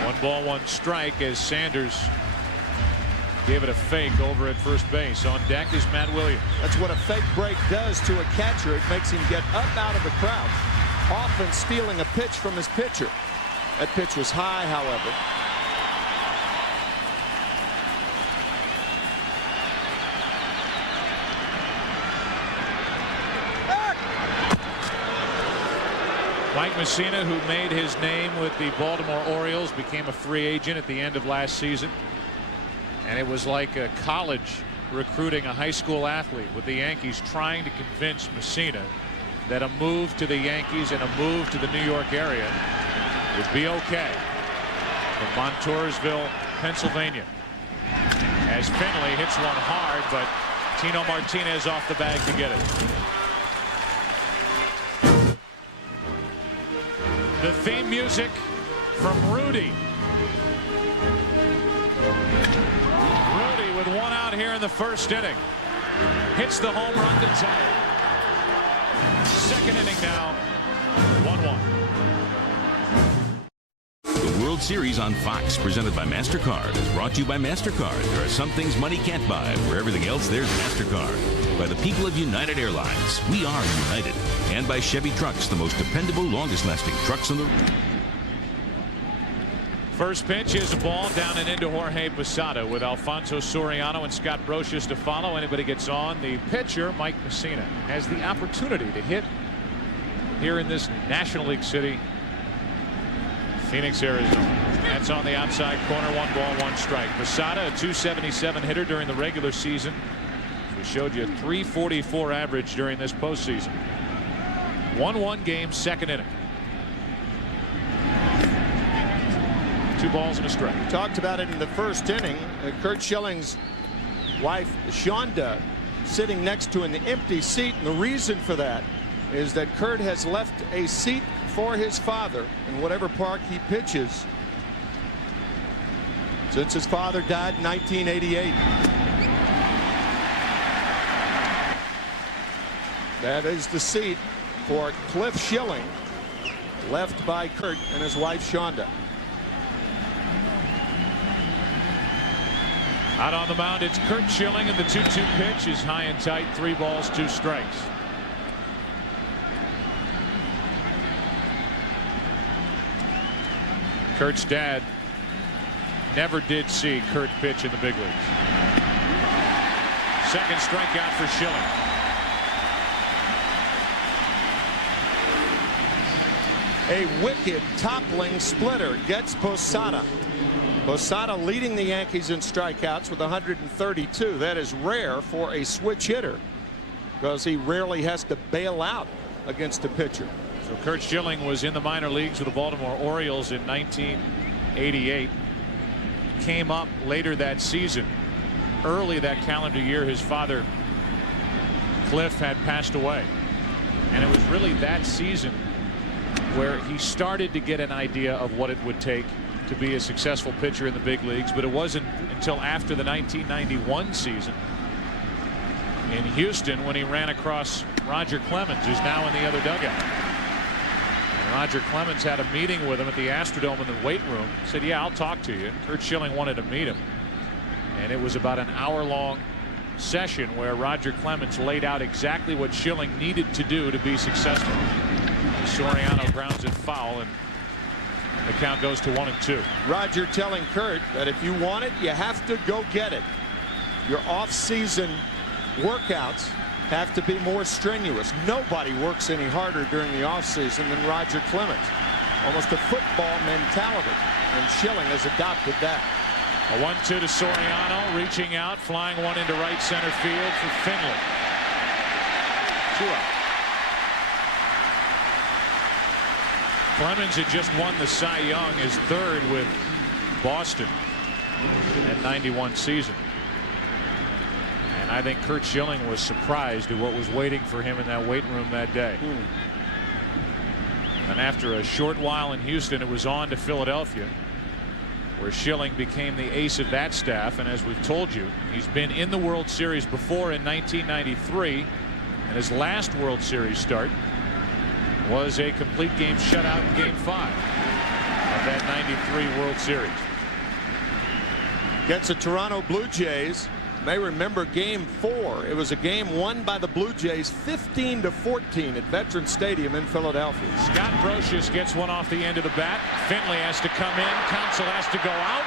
1 ball, 1 strike as Sanders Gave it a fake over at first base. On deck is Matt Williams. That's what a fake break does to a catcher. It makes him get up out of the crouch, often stealing a pitch from his pitcher. That pitch was high, however. Mike Messina, who made his name with the Baltimore Orioles, became a free agent at the end of last season. And it was like a college recruiting a high school athlete, with the Yankees trying to convince Messina that a move to the Yankees and a move to the New York area would be okay. From Montoursville, Pennsylvania. As Finley hits one hard, but Tino Martinez off the bag to get it. The theme music from Rudy. Rudy with one out here in the first inning. Hits the home run to tie it. Second inning now, 1-1. The World Series on Fox, presented by MasterCard, is brought to you by MasterCard. There are some things money can't buy. For everything else, there's MasterCard. By the people of United Airlines, we are united. And by Chevy Trucks, the most dependable, longest-lasting trucks on the road. First pitch is a ball down and into Jorge Posada with Alfonso Soriano and Scott Brocious to follow. Anybody gets on. The pitcher, Mike Messina, has the opportunity to hit here in this National League city, Phoenix, Arizona. That's on the outside corner. 1-1 strike. Posada, a .277 hitter during the regular season. We showed you a .344 average during this postseason. 1-1 game, second inning. 2 balls and a strike. We talked about it in the first inning. Curt Schilling's wife, Shonda, sitting next to an empty seat. And the reason for that is that Curt has left a seat for his father in whatever park he pitches since his father died in 1988. That is the seat for Cliff Schilling, left by Curt and his wife Shonda. Out on the mound, it's Curt Schilling, and the 2-2 pitch is high and tight. 3 balls, 2 strikes. Curt's dad never did see Curt pitch in the big leagues. Second strikeout for Schilling. A wicked toppling splitter gets Posada. Posada leading the Yankees in strikeouts with 132. That is rare for a switch hitter because he rarely has to bail out against a pitcher. So Curt Schilling was in the minor leagues with the Baltimore Orioles in 1988. Came up later that season. Early that calendar year, his father Cliff had passed away, and it was really that season where he started to get an idea of what it would take to be a successful pitcher in the big leagues. But it wasn't until after the 1991 season in Houston when he ran across Roger Clemens, who's now in the other dugout. And Roger Clemens had a meeting with him at the Astrodome in the weight room. Said, yeah, I'll talk to you. Curt Schilling wanted to meet him, and it was about an hour-long session where Roger Clemens laid out exactly what Schilling needed to do to be successful. Soriano grounds it foul, and the count goes to 1-2. Roger telling Curt that if you want it, you have to go get it. Your off-season workouts have to be more strenuous. Nobody works any harder during the off-season than Roger Clemens. Almost a football mentality, and Schilling has adopted that. A 1-2 to Soriano, reaching out, flying one into right center field for Finley. 2 out. Clemens had just won the Cy Young, his 3rd with Boston at 91 season. And I think Curt Schilling was surprised at what was waiting for him in that weight room that day. And after a short while in Houston, it was on to Philadelphia, where Schilling became the ace of that staff. And as we've told you, he's been in the World Series before in 1993, and his last World Series start was a complete game shutout in Game 5 of that '93 World Series. against the Toronto Blue Jays. You may remember Game 4. It was a game won by the Blue Jays 15-14 at Veterans Stadium in Philadelphia. Scott Brosius gets one off the end of the bat. Finley has to come in. Counsell has to go out.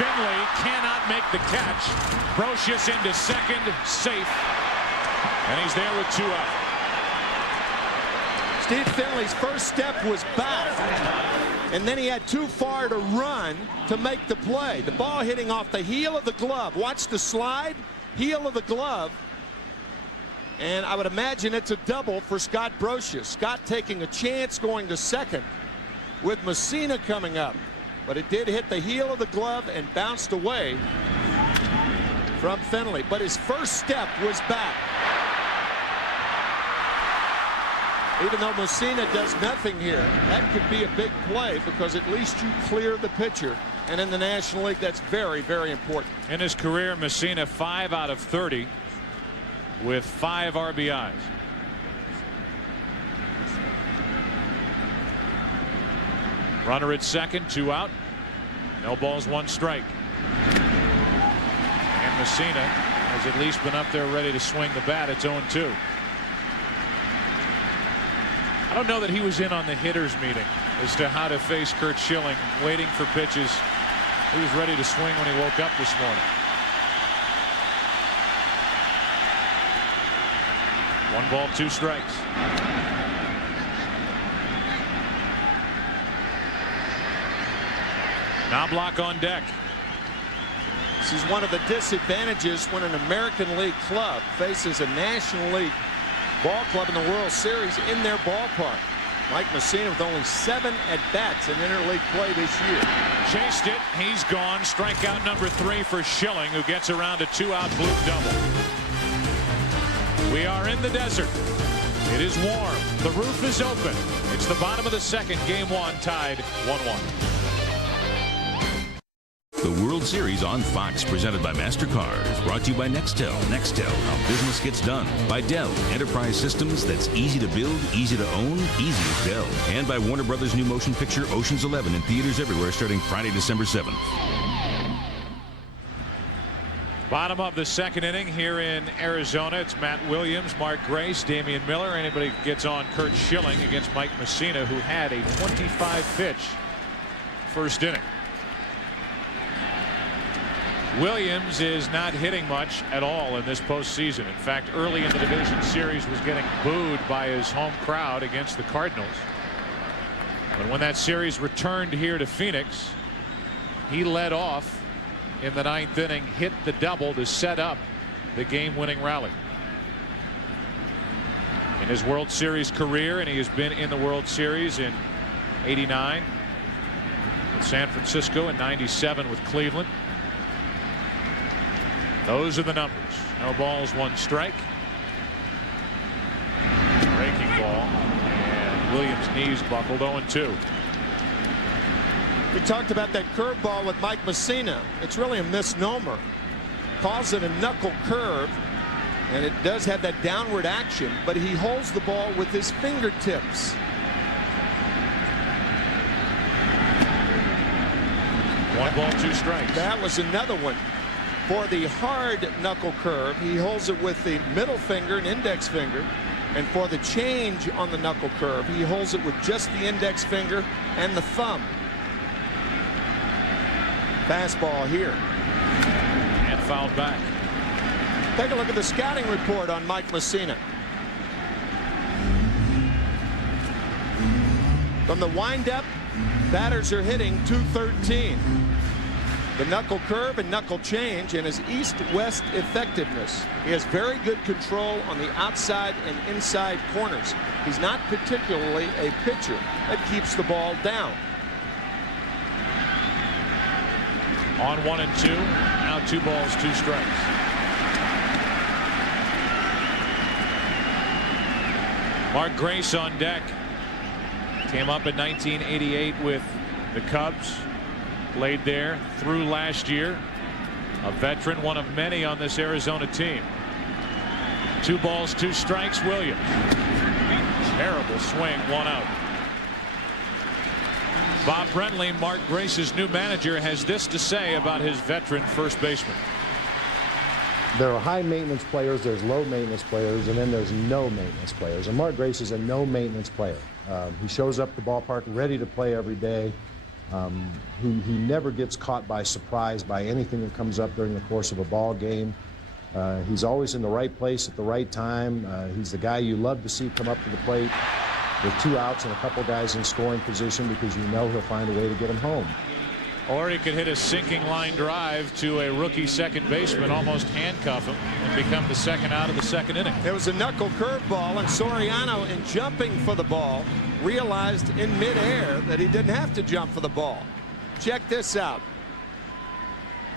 Finley cannot make the catch. Brosius into second, safe. And he's there with 2 out. Steve Finley's first step was back, and then he had too far to run to make the play. The ball hitting off the heel of the glove. Watch the slide, heel of the glove. And I would imagine it's a double for Scott Brosius. Scott taking a chance going to second with Messina coming up. But it did hit the heel of the glove and bounced away from Finley. But his first step was back. Even though Messina does nothing here, that could be a big play because at least you clear the pitcher. And in the National League, that's very, very important. In his career, Messina 5 out of 30 with 5 RBIs. Runner at second, 2 out. No balls, 1 strike. And Messina has at least been up there ready to swing the bat. It's 0-2. I don't know that he was in on the hitters meeting as to how to face Curt Schilling, waiting for pitches. He was ready to swing when he woke up this morning. 1 ball, 2 strikes. Knobloch on deck. This is one of the disadvantages when an American League club faces a National League ball club in the World Series in their ballpark. Mike Messina with only 7 at-bats in interleague play this year. Chased it. He's gone. Strikeout number 3 for Schilling, who gets around a 2-out blue double. We are in the desert. It is warm. The roof is open. It's the bottom of the second. Game 1 tied 1-1. The World Series on Fox, presented by MasterCard, is brought to you by Nextel. Nextel, how business gets done. By Dell, enterprise systems that's easy to build, easy to own, easy as Dell. And by Warner Brothers' new motion picture, Ocean's 11, in theaters everywhere starting Friday, December 7th. Bottom of the second inning here in Arizona. It's Matt Williams, Mark Grace, Damian Miller. Anybody gets on Curt Schilling against Mike Messina, who had a 25-pitch first inning. Williams is not hitting much at all in this postseason. In fact, early in the division series was getting booed by his home crowd against the Cardinals. But when that series returned here to Phoenix, he led off in the 9th inning, hit the double to set up the game-winning rally. In his World Series career, and he has been in the World Series in '89 with San Francisco and '97 with Cleveland. Those are the numbers. No balls, 1 strike. Breaking ball, and Williams' knees buckled. 0-2. We talked about that curveball with Mike Messina. It's really a misnomer. Calls it a knuckle curve, and it does have that downward action, but he holds the ball with his fingertips. 1 ball, 2 strikes. That was another one. For the hard knuckle curve, he holds it with the middle finger and index finger. And for the change on the knuckle curve, he holds it with just the index finger and the thumb. Fastball here. And fouled back. Take a look at the scouting report on Mike Messina. From the windup, batters are hitting .213. The knuckle curve and knuckle change, and his east-west effectiveness. He has very good control on the outside and inside corners. He's not particularly a pitcher that keeps the ball down. On 1-2. Now 2 balls, 2 strikes. Mark Grace on deck. Came up in 1988 with the Cubs. Played there through last year. A veteran, one of many on this Arizona team. 2 balls, 2 strikes. Williams. Terrible swing, 1 out. Bob Brenly, Mark Grace's new manager, has this to say about his veteran first baseman. There are high maintenance players, there's low maintenance players, and then there's no maintenance players. And Mark Grace is a no maintenance player. He shows up at the ballpark ready to play every day. He never gets caught by surprise by anything that comes up during the course of a ball game. He's always in the right place at the right time. He's the guy you love to see come up to the plate with 2 outs and a couple guys in scoring position, because you know he'll find a way to get him home. Or he could hit a sinking line drive to a rookie second baseman, almost handcuff him, and become the second out of the second inning. It was a knuckle curveball, and Soriano, in jumping for the ball, realized in midair that he didn't have to jump for the ball. Check this out.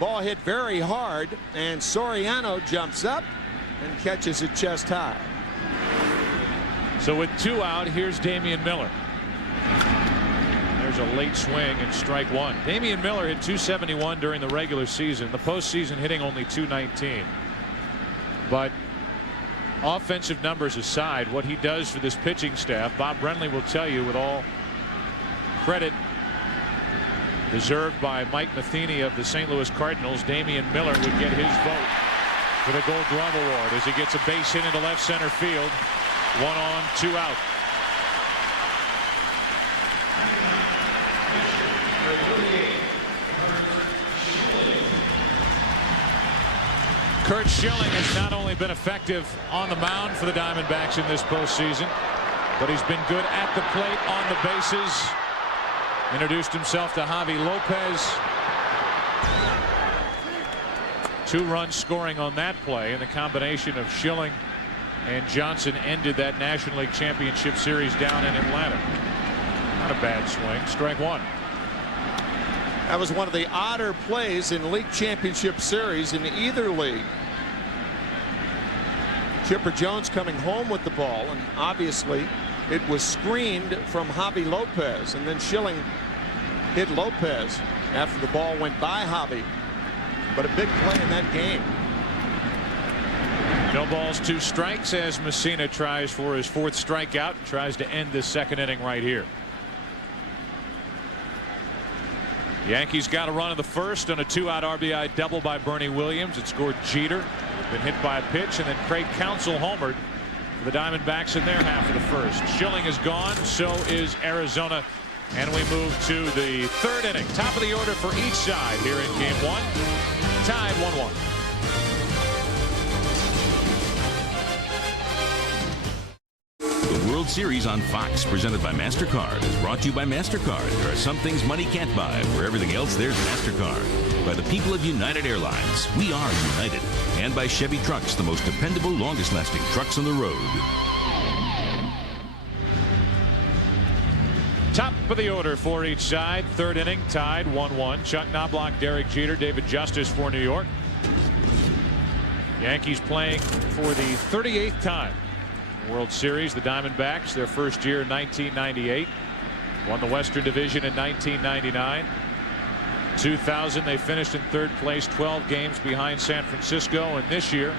Ball hit very hard, and Soriano jumps up and catches it chest high. So with 2 out, here's Damian Miller. There's a late swing and strike 1. Damian Miller hit .271 during the regular season. The postseason hitting only .219. But offensive numbers aside, what he does for this pitching staff, Bob Brenly will tell you, with all credit deserved by Mike Matheny of the St. Louis Cardinals, Damian Miller would get his vote for the Gold Glove Award as he gets a base hit into left center field. 1 on, 2 out. Kurt Schilling has not only been effective on the mound for the Diamondbacks in this postseason, but he's been good at the plate, on the bases. Introduced himself to Javi Lopez. 2 runs scoring on that play, and the combination of Schilling and Johnson ended that National League Championship Series down in Atlanta. Not a bad swing. Strike 1. That was one of the odder plays in League Championship Series in either league. Chipper Jones coming home with the ball, and obviously it was screened from Javi Lopez, and then Schilling hit Lopez after the ball went by Javi. But a big play in that game. No balls, 2 strikes as Messina tries for his 4th strikeout, tries to end this second inning right here. Yankees got a run in the first on a 2-out RBI double by Bernie Williams. It scored Jeter. Been hit by a pitch, and then Craig Counsell homered for the Diamondbacks in their half of the first. Schilling is gone. So is Arizona. And we move to the 3rd inning. Top of the order for each side here in game 1. Tied 1-1. The World Series on Fox, presented by MasterCard, is brought to you by MasterCard. There are some things money can't buy. For everything else, there's MasterCard. By the people of United Airlines, we are united. And by Chevy Trucks, the most dependable, longest-lasting trucks on the road. Top of the order for each side. 3rd inning, tied 1-1. Chuck Knobloch, Derek Jeter, David Justice for New York. Yankees playing for the 38th time. World Series. The Diamondbacks, their first year in 1998, won the Western Division in 1999. 2000 they finished in 3rd place, 12 games behind San Francisco, and this year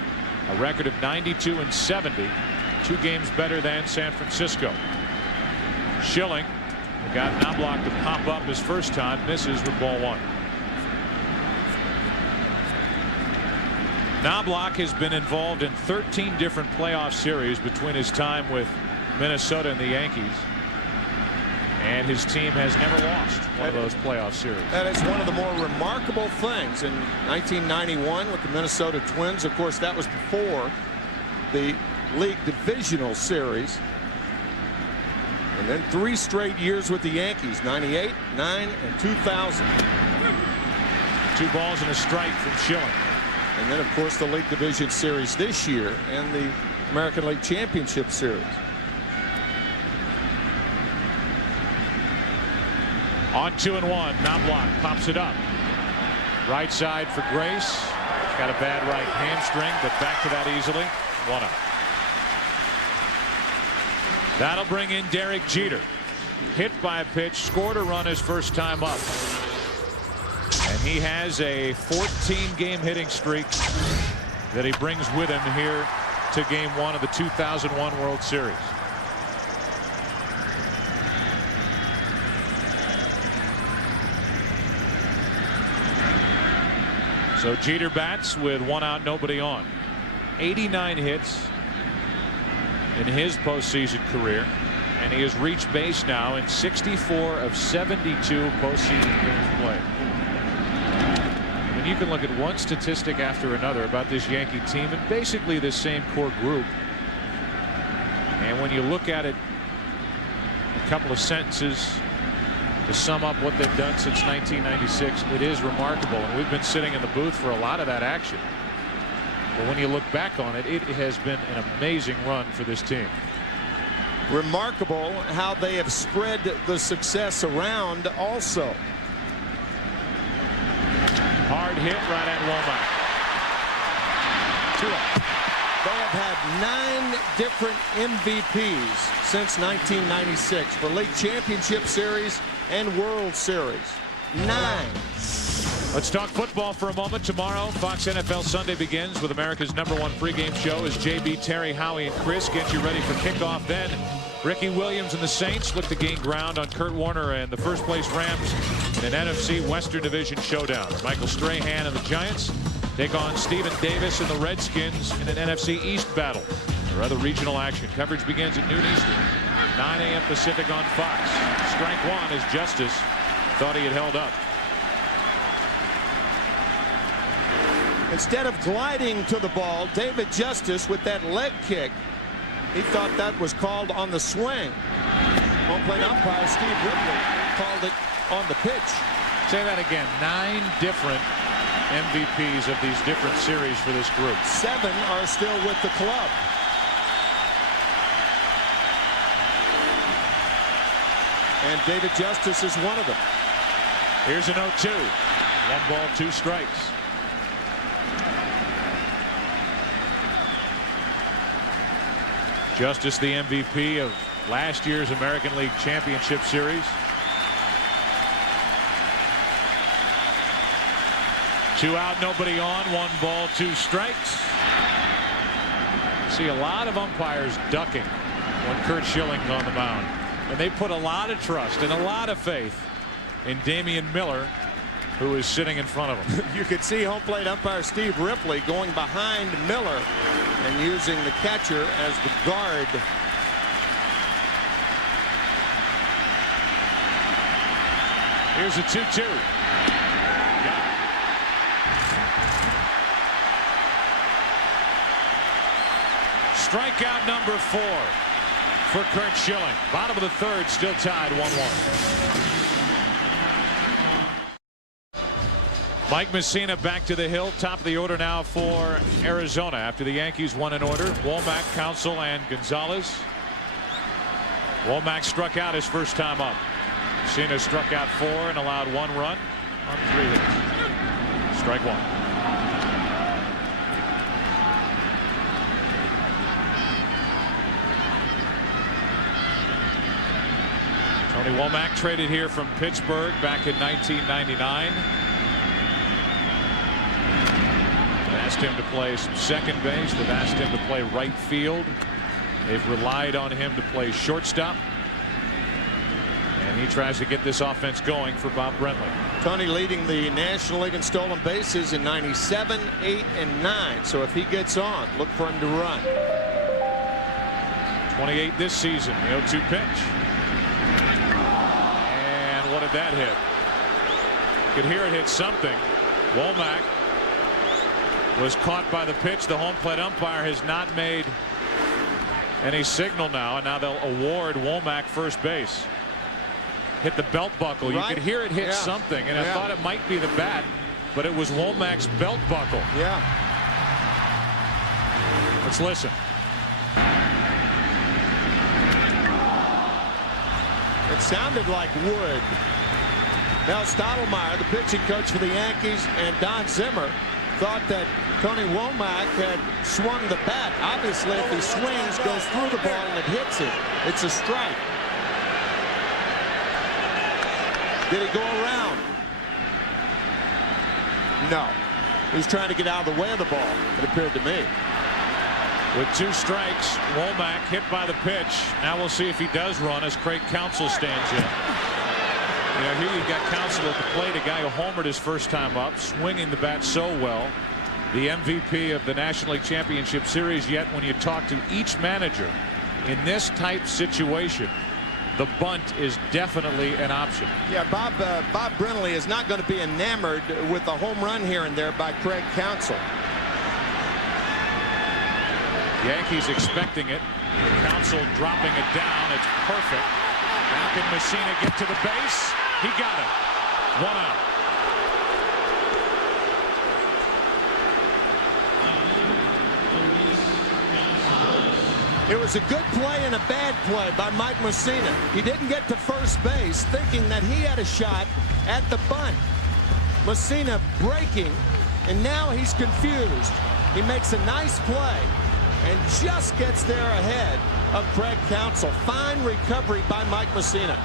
a record of 92-70, 2 games better than San Francisco. Schilling got Knobloch to pop up his first time, misses with ball 1. Knobloch has been involved in 13 different playoff series between his time with Minnesota and the Yankees, and his team has never lost one of those playoff series. That is one of the more remarkable things. In 1991 with the Minnesota Twins, of course, that was before the league divisional series, and then 3 straight years with the Yankees, 98, 9, and 2000. 2 balls and a strike from Schilling. And then, of course, the League Division Series this year and the American League Championship Series. On 2-1, Knobloch pops it up. Right side for Grace. Got a bad right hamstring, but back to that easily. 1 out. That'll bring in Derek Jeter. Hit by a pitch, scored a run his first time up. And he has a 14-game hitting streak that he brings with him here to game 1 of the 2001 World Series. So Jeter bats with 1 out, nobody on. 89 hits in his postseason career, and he has reached base now in 64 of 72 postseason games played. And you can look at one statistic after another about this Yankee team and basically the same core group. And when you look at it, a couple of sentences to sum up what they've done since 1996, it is remarkable. And we've been sitting in the booth for a lot of that action. But when you look back on it, it has been an amazing run for this team. Remarkable how they have spread the success around also. Hard hit right at Womack. 2-out. They have had 9 different MVPs since 1996 for League Championship Series and World Series. 9. Let's talk football for a moment. Tomorrow, Fox NFL Sunday begins with America's #1 pregame show as JB, Terry, Howie, and Chris get you ready for kickoff. Then Ricky Williams and the Saints look to gain ground on Kurt Warner and the first-place Rams in an NFC Western Division showdown. Michael Strahan and the Giants take on Stephen Davis and the Redskins in an NFC East battle. Or other regional action. Coverage begins at noon Eastern, 9 a.m. Pacific on Fox. Strike one as Justice thought he had held up. Instead of gliding to the ball, David Justice with that leg kick, he thought that was called on the swing. Home plate umpire Steve Ripley called it on the pitch. Say that again. 9 different MVPs of these different series for this group. 7 are still with the club. And David Justice is one of them. Here's an 0-2. 1 ball, 2 strikes. Justice, the MVP of last year's American League Championship Series. 2 out, nobody on. 1 ball, 2 strikes. See a lot of umpires ducking when Curt Schilling's on the mound. And they put a lot of trust and a lot of faith in Damian Miller, who is sitting in front of him. You could see home plate umpire Steve Ripley going behind Miller and using the catcher as the guard. Here's a 2-2. Strikeout number 4 for Curt Schilling. Bottom of the 3rd, still tied 1-1. Mike Messina back to the hill. Top of the order now for Arizona after the Yankees won in order. Womack, Counsell, and Gonzalez. Womack struck out his first time up. Messina struck out 4 and allowed 1 run on 3 hits. Strike 1. Tony Womack traded here from Pittsburgh back in 1999. Asked him to play some second base. They've asked him to play right field. They've relied on him to play shortstop. And he tries to get this offense going for Bob Brentley. Tony leading the National League in stolen bases in 97, 8, and 9. So if he gets on, look for him to run. 28 this season. The 0-2 pitch. And what did that hit? You could hear it hit something. Womack was caught by the pitch. The home plate umpire has not made any signal now, and now they'll award Womack first base. Hit the belt buckle. Right. You could hear it hit something, and I thought it might be the bat, but it was Womack's belt buckle. Yeah. Let's listen. It sounded like wood. Mel Stottlemyre, the pitching coach for the Yankees, and Don Zimmer thought that Tony Womack had swung the bat. Obviously, if he swings, goes through the ball, and it hits it, it's a strike. Did he go around? No. He was trying to get out of the way of the ball, it appeared to me. With 2 strikes, Womack hit by the pitch. Now we'll see if he does run as Craig Counsell stands in. You know, here you've got Counsell at the plate, a guy who homered his first time up, swinging the bat so well. The MVP of the National League Championship Series. Yet when you talk to each manager in this type situation, the bunt is definitely an option. Yeah, Bob Brenly is not going to be enamored with a home run here and there by Craig Counsell. Yankees expecting it. Counsell dropping it down. It's perfect. Now can Messina get to the base? He got it. 1 out. It was a good play and a bad play by Mike Messina. He didn't get to first base thinking that he had a shot at the bunt. Messina breaking, and now he's confused. He makes a nice play and just gets there ahead of Craig Counsell. Fine recovery by Mike Messina.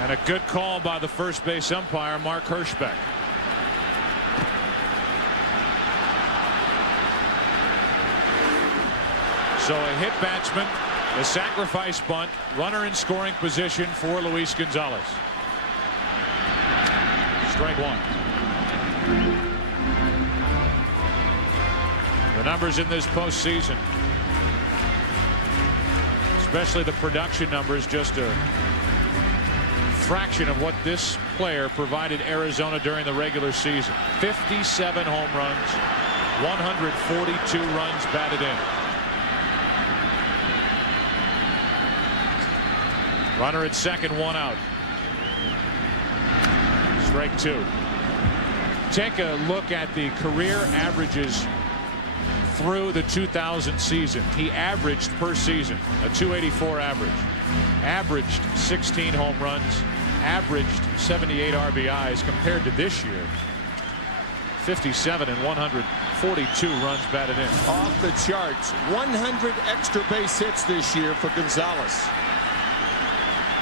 And a good call by the first base umpire, Mark Hirschbeck. So a hit batsman, a sacrifice bunt, runner in scoring position for Luis Gonzalez. Strike one. The numbers in this postseason, especially the production numbers, just a fraction of what this player provided Arizona during the regular season. 57 home runs, 142 runs batted in. Runner at second, 1 out. Strike two. Take a look at the career averages through the 2000 season. He averaged per season a 284 average. Averaged 16 home runs. Averaged 78 RBIs compared to this year. 57 and 142 runs batted in. Off the charts. 100 extra base hits this year for Gonzalez.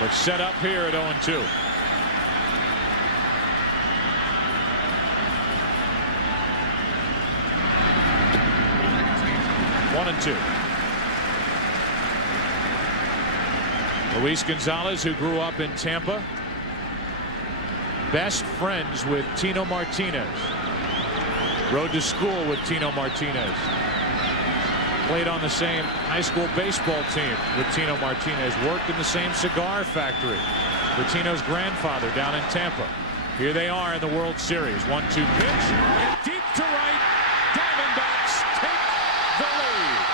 But set up here at 0-2. One and two. Luis Gonzalez, who grew up in Tampa, best friends with Tino Martinez. Rode to school with Tino Martinez. Played on the same high school baseball team with Tino Martinez. Worked in the same cigar factory with Tino's grandfather down in Tampa. Here they are in the World Series. 1-2 pitch. And deep to right. Diamondbacks take the lead.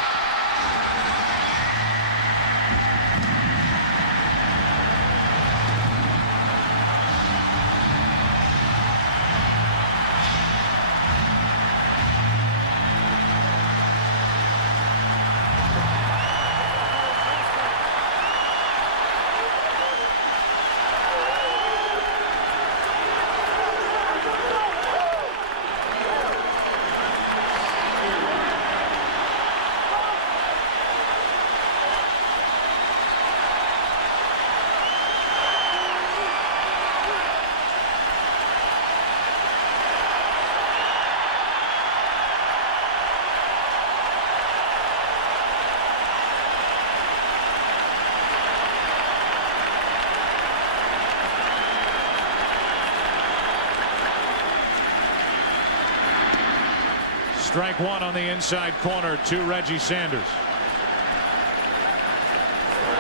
Strike one on the inside corner to Reggie Sanders.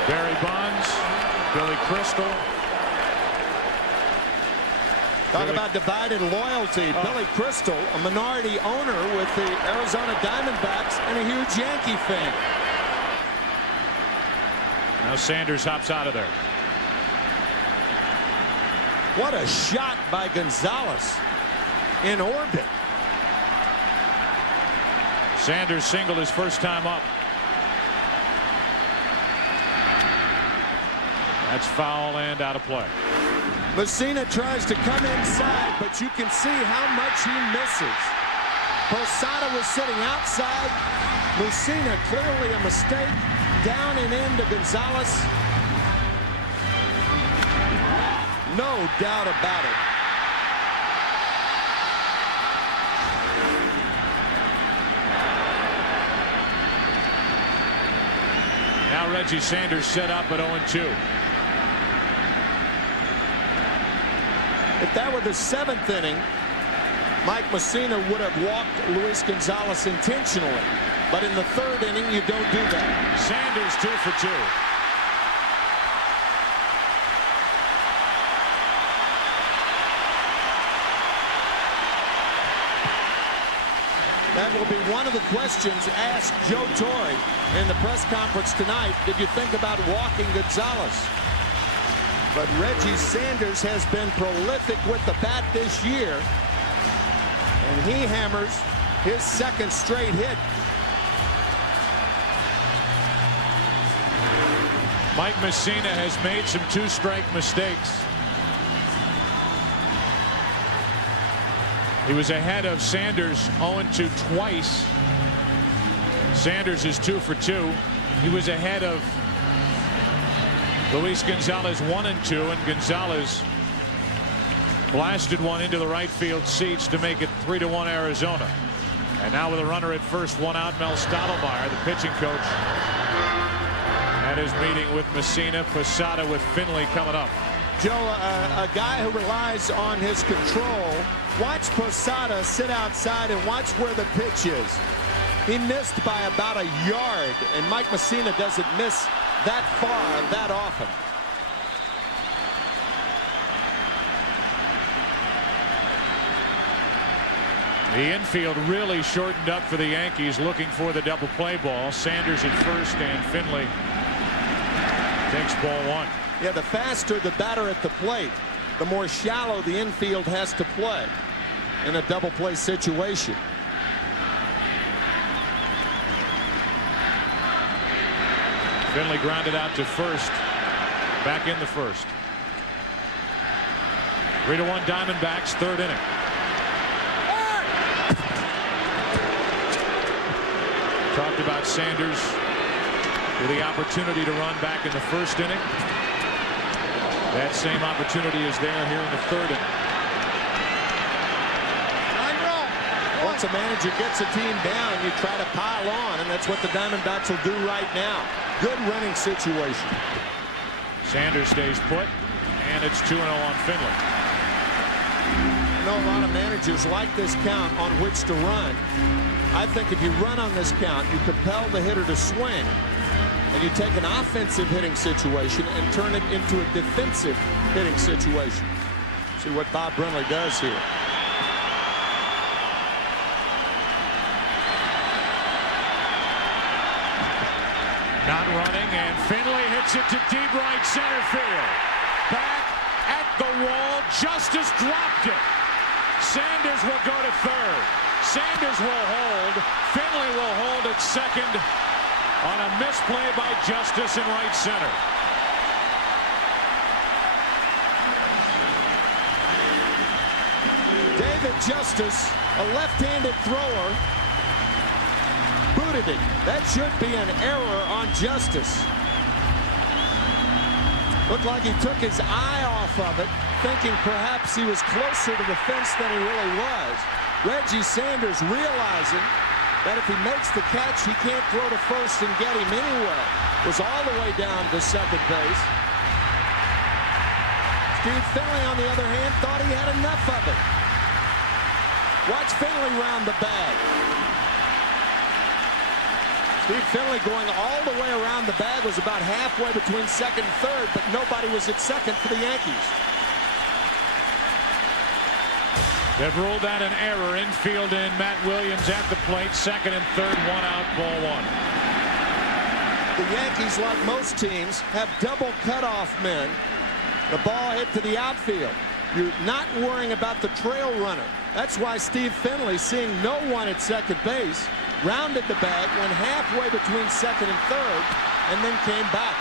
Barry Bonds, Billy Crystal. Talk about divided loyalty. Billy Crystal, a minority owner with the Arizona Diamondbacks and a huge Yankee fan. Now Sanders hops out of there. What a shot by Gonzalez in orbit. Sanders singled his first time up. That's foul and out of play. Messina tries to come inside, but you can see how much he misses. Posada was sitting outside. Messina clearly a mistake. Down and into Gonzalez. No doubt about it. Now Reggie Sanders set up at 0-2. If that were the 7th inning, Mike Mussina would have walked Luis Gonzalez intentionally. But in the 3rd inning, you don't do that. Sanders 2 for 2. That will be one of the questions asked Joe Torre in the press conference tonight. Did you think about walking Gonzalez? But Reggie Sanders has been prolific with the bat this year. And he hammers his 2nd straight hit. Mike Mussina has made some 2-strike mistakes. He was ahead of Sanders 0-2 twice. Sanders is 2 for 2. He was ahead of Luis Gonzalez 1-2, and Gonzalez blasted one into the right field seats to make it 3-1 Arizona. And now with a runner at first, 1 out, Mel Stottlemyre, the pitching coach, at his meeting with Mussina. Posada with Finley coming up. Joe, a guy who relies on his control. Watch Posada sit outside and watch where the pitch is. He missed by about a yard, and Mike Mussina doesn't miss that far that often. The infield really shortened up for the Yankees, looking for the double play ball. Sanders at first, and Finley takes ball 1. Yeah, the faster the batter at the plate, the more shallow the infield has to play in a double play situation. Finley grounded out to first. Back in the first. 3-1 Diamondbacks, 3rd inning. Talked about Sanders with the opportunity to run back in the 1st inning. That same opportunity is there here in the 3rd inning. Once a manager gets a team down, you try to pile on, and that's what the Diamondbacks will do right now. Good running situation. Sanders stays put, and it's 2-0 on Finley. I know a lot of managers like this count on which to run. I think if you run on this count, you compel the hitter to swing, and you take an offensive hitting situation and turn it into a defensive hitting situation. See what Bob Brenly does here. Not running, and Finley hits it to deep right center field. Back at the wall, Justice dropped it. Sanders will go to 3rd. Sanders will hold. Finley will hold at 2nd on a misplay by Justice in right center. David Justice, a left-handed thrower, booted it. That should be an error on Justice. Looked like he took his eye off of it, thinking perhaps he was closer to the fence than he really was. Reggie Sanders realizing that if he makes the catch, he can't throw to first and get him anyway. Was all the way down to 2nd base. Steve Finley, on the other hand, thought he had enough of it. Watch Finley round the bag. Steve Finley going all the way around the bag, was about halfway between 2nd and 3rd, but nobody was at 2nd for the Yankees. They've ruled out an error. Infield in, Matt Williams at the plate. 2nd and 3rd, 1 out, ball 1. The Yankees, like most teams, have double cutoff men. The ball hit to the outfield. You're not worrying about the trail runner. That's why Steve Finley, seeing no one at 2nd base, rounded the bag, went halfway between 2nd and 3rd, and then came back.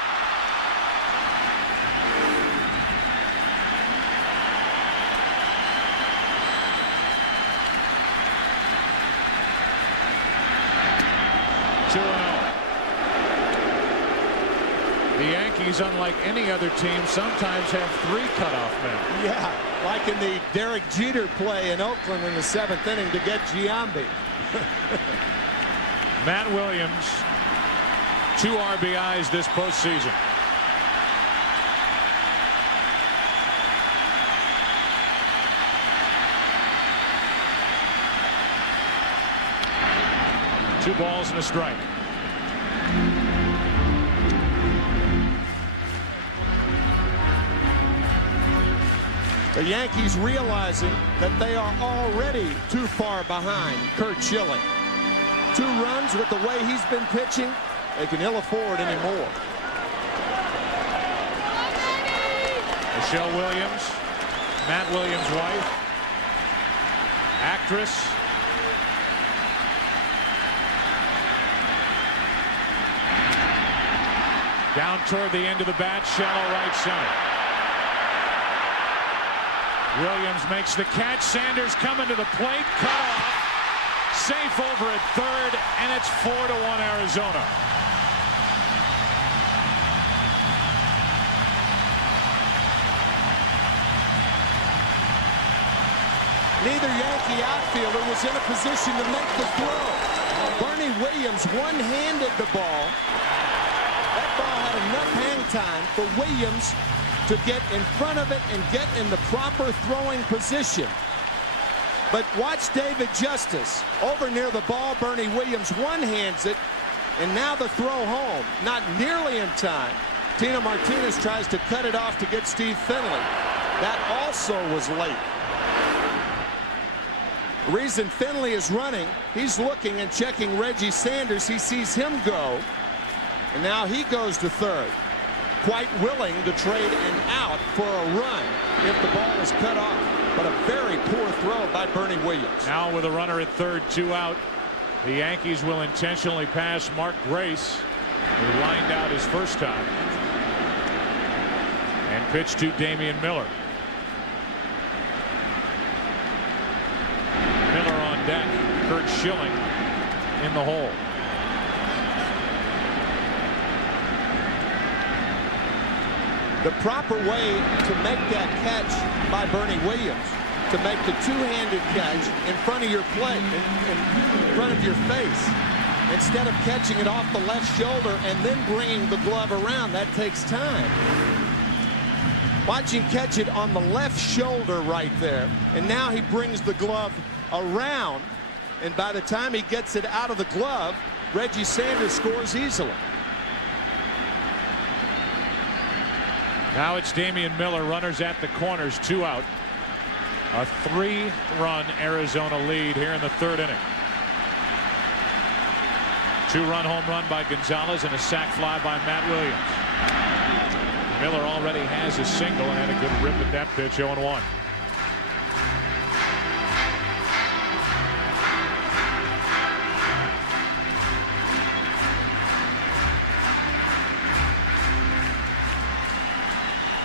The Yankees, unlike any other team, sometimes have 3 cutoff men. Yeah, like in the Derek Jeter play in Oakland in the 7th inning to get Giambi. Matt Williams, 2 RBIs this postseason. 2 balls and a strike. The Yankees realizing that they are already too far behind Curt Schilling. 2 runs with the way he's been pitching, they can ill afford anymore. Michelle Williams, Matt Williams' wife, actress. Down toward the end of the bat, shallow right center. Williams makes the catch. Sanders coming to the plate, cut off. Safe over at third, and it's 4-1 Arizona. Neither Yankee outfielder was in a position to make the throw. Bernie Williams one-handed the ball. That ball had enough hang time for Williams to get in front of it and get in the proper throwing position. But watch David Justice over near the ball. Bernie Williams one-hands it, and now the throw home, not nearly in time. Tino Martinez tries to cut it off to get Steve Finley. That also was late. The reason Finley is running, he's looking and checking Reggie Sanders. He sees him go, and now he goes to third, quite willing to trade an out for a run if the ball is cut off. But a very poor throw by Bernie Williams. Now with a runner at third, 2 out, the Yankees will intentionally pass Mark Grace, who lined out his first time, and pitch to Damian Miller. Miller on deck, Curt Schilling in the hole. The proper way to make that catch by Bernie Williams, to make the two-handed catch in front of your plate, in front of your face, instead of catching it off the left shoulder and then bringing the glove around. That takes time. Watch him catch it on the left shoulder right there, and now he brings the glove around, and by the time he gets it out of the glove, Reggie Sanders scores easily. Now it's Damian Miller, runners at the corners, 2 out. A 3-run Arizona lead here in the third inning. 2-run home run by Gonzalez and a sac fly by Matt Williams. Miller already has a single and had a good rip at that pitch, 0-1.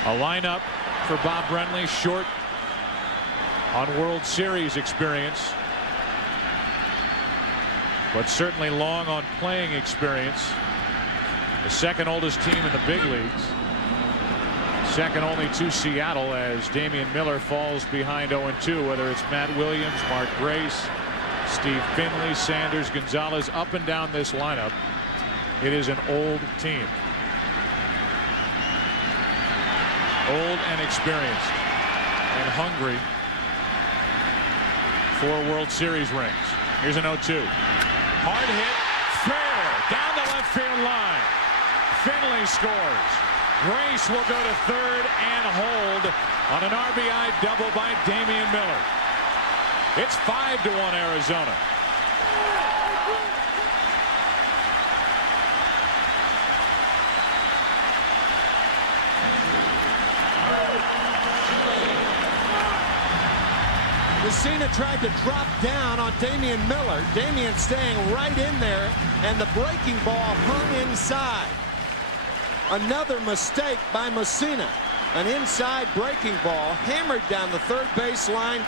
A lineup for Bob Brenly, short on World Series experience, but certainly long on playing experience. The second oldest team in the big leagues. Second only to Seattle, as Damian Miller falls behind 0-2, whether it's Matt Williams, Mark Grace, Steve Finley, Sanders, Gonzalez, up and down this lineup. It is an old team. Old and experienced and hungry for World Series rings. Here's an 0-2. Hard hit, fair, down the left field line. Finley scores. Grace will go to third and hold on an RBI double by Damian Miller. It's 5-1 Arizona. Messina tried to drop down on Damian Miller. Damian staying right in there, and the breaking ball hung inside. Another mistake by Messina. An inside breaking ball hammered down the third base line,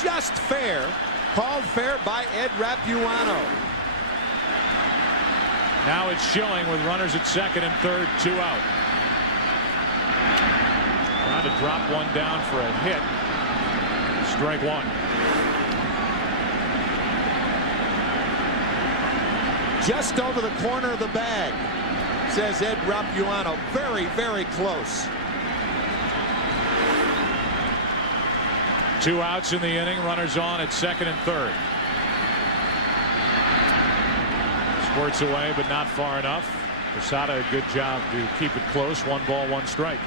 just fair. Called fair by Ed Rapuano. Now it's Schilling with runners at second and third, 2 out. Trying to drop one down for a hit. Strike 1. Just over the corner of the bag, says Ed Rapuano. Very, very close. 2 outs in the inning. Runners on at second and third. Squirts away, but not far enough. Posada, a good job to keep it close. 1 ball, 1 strike.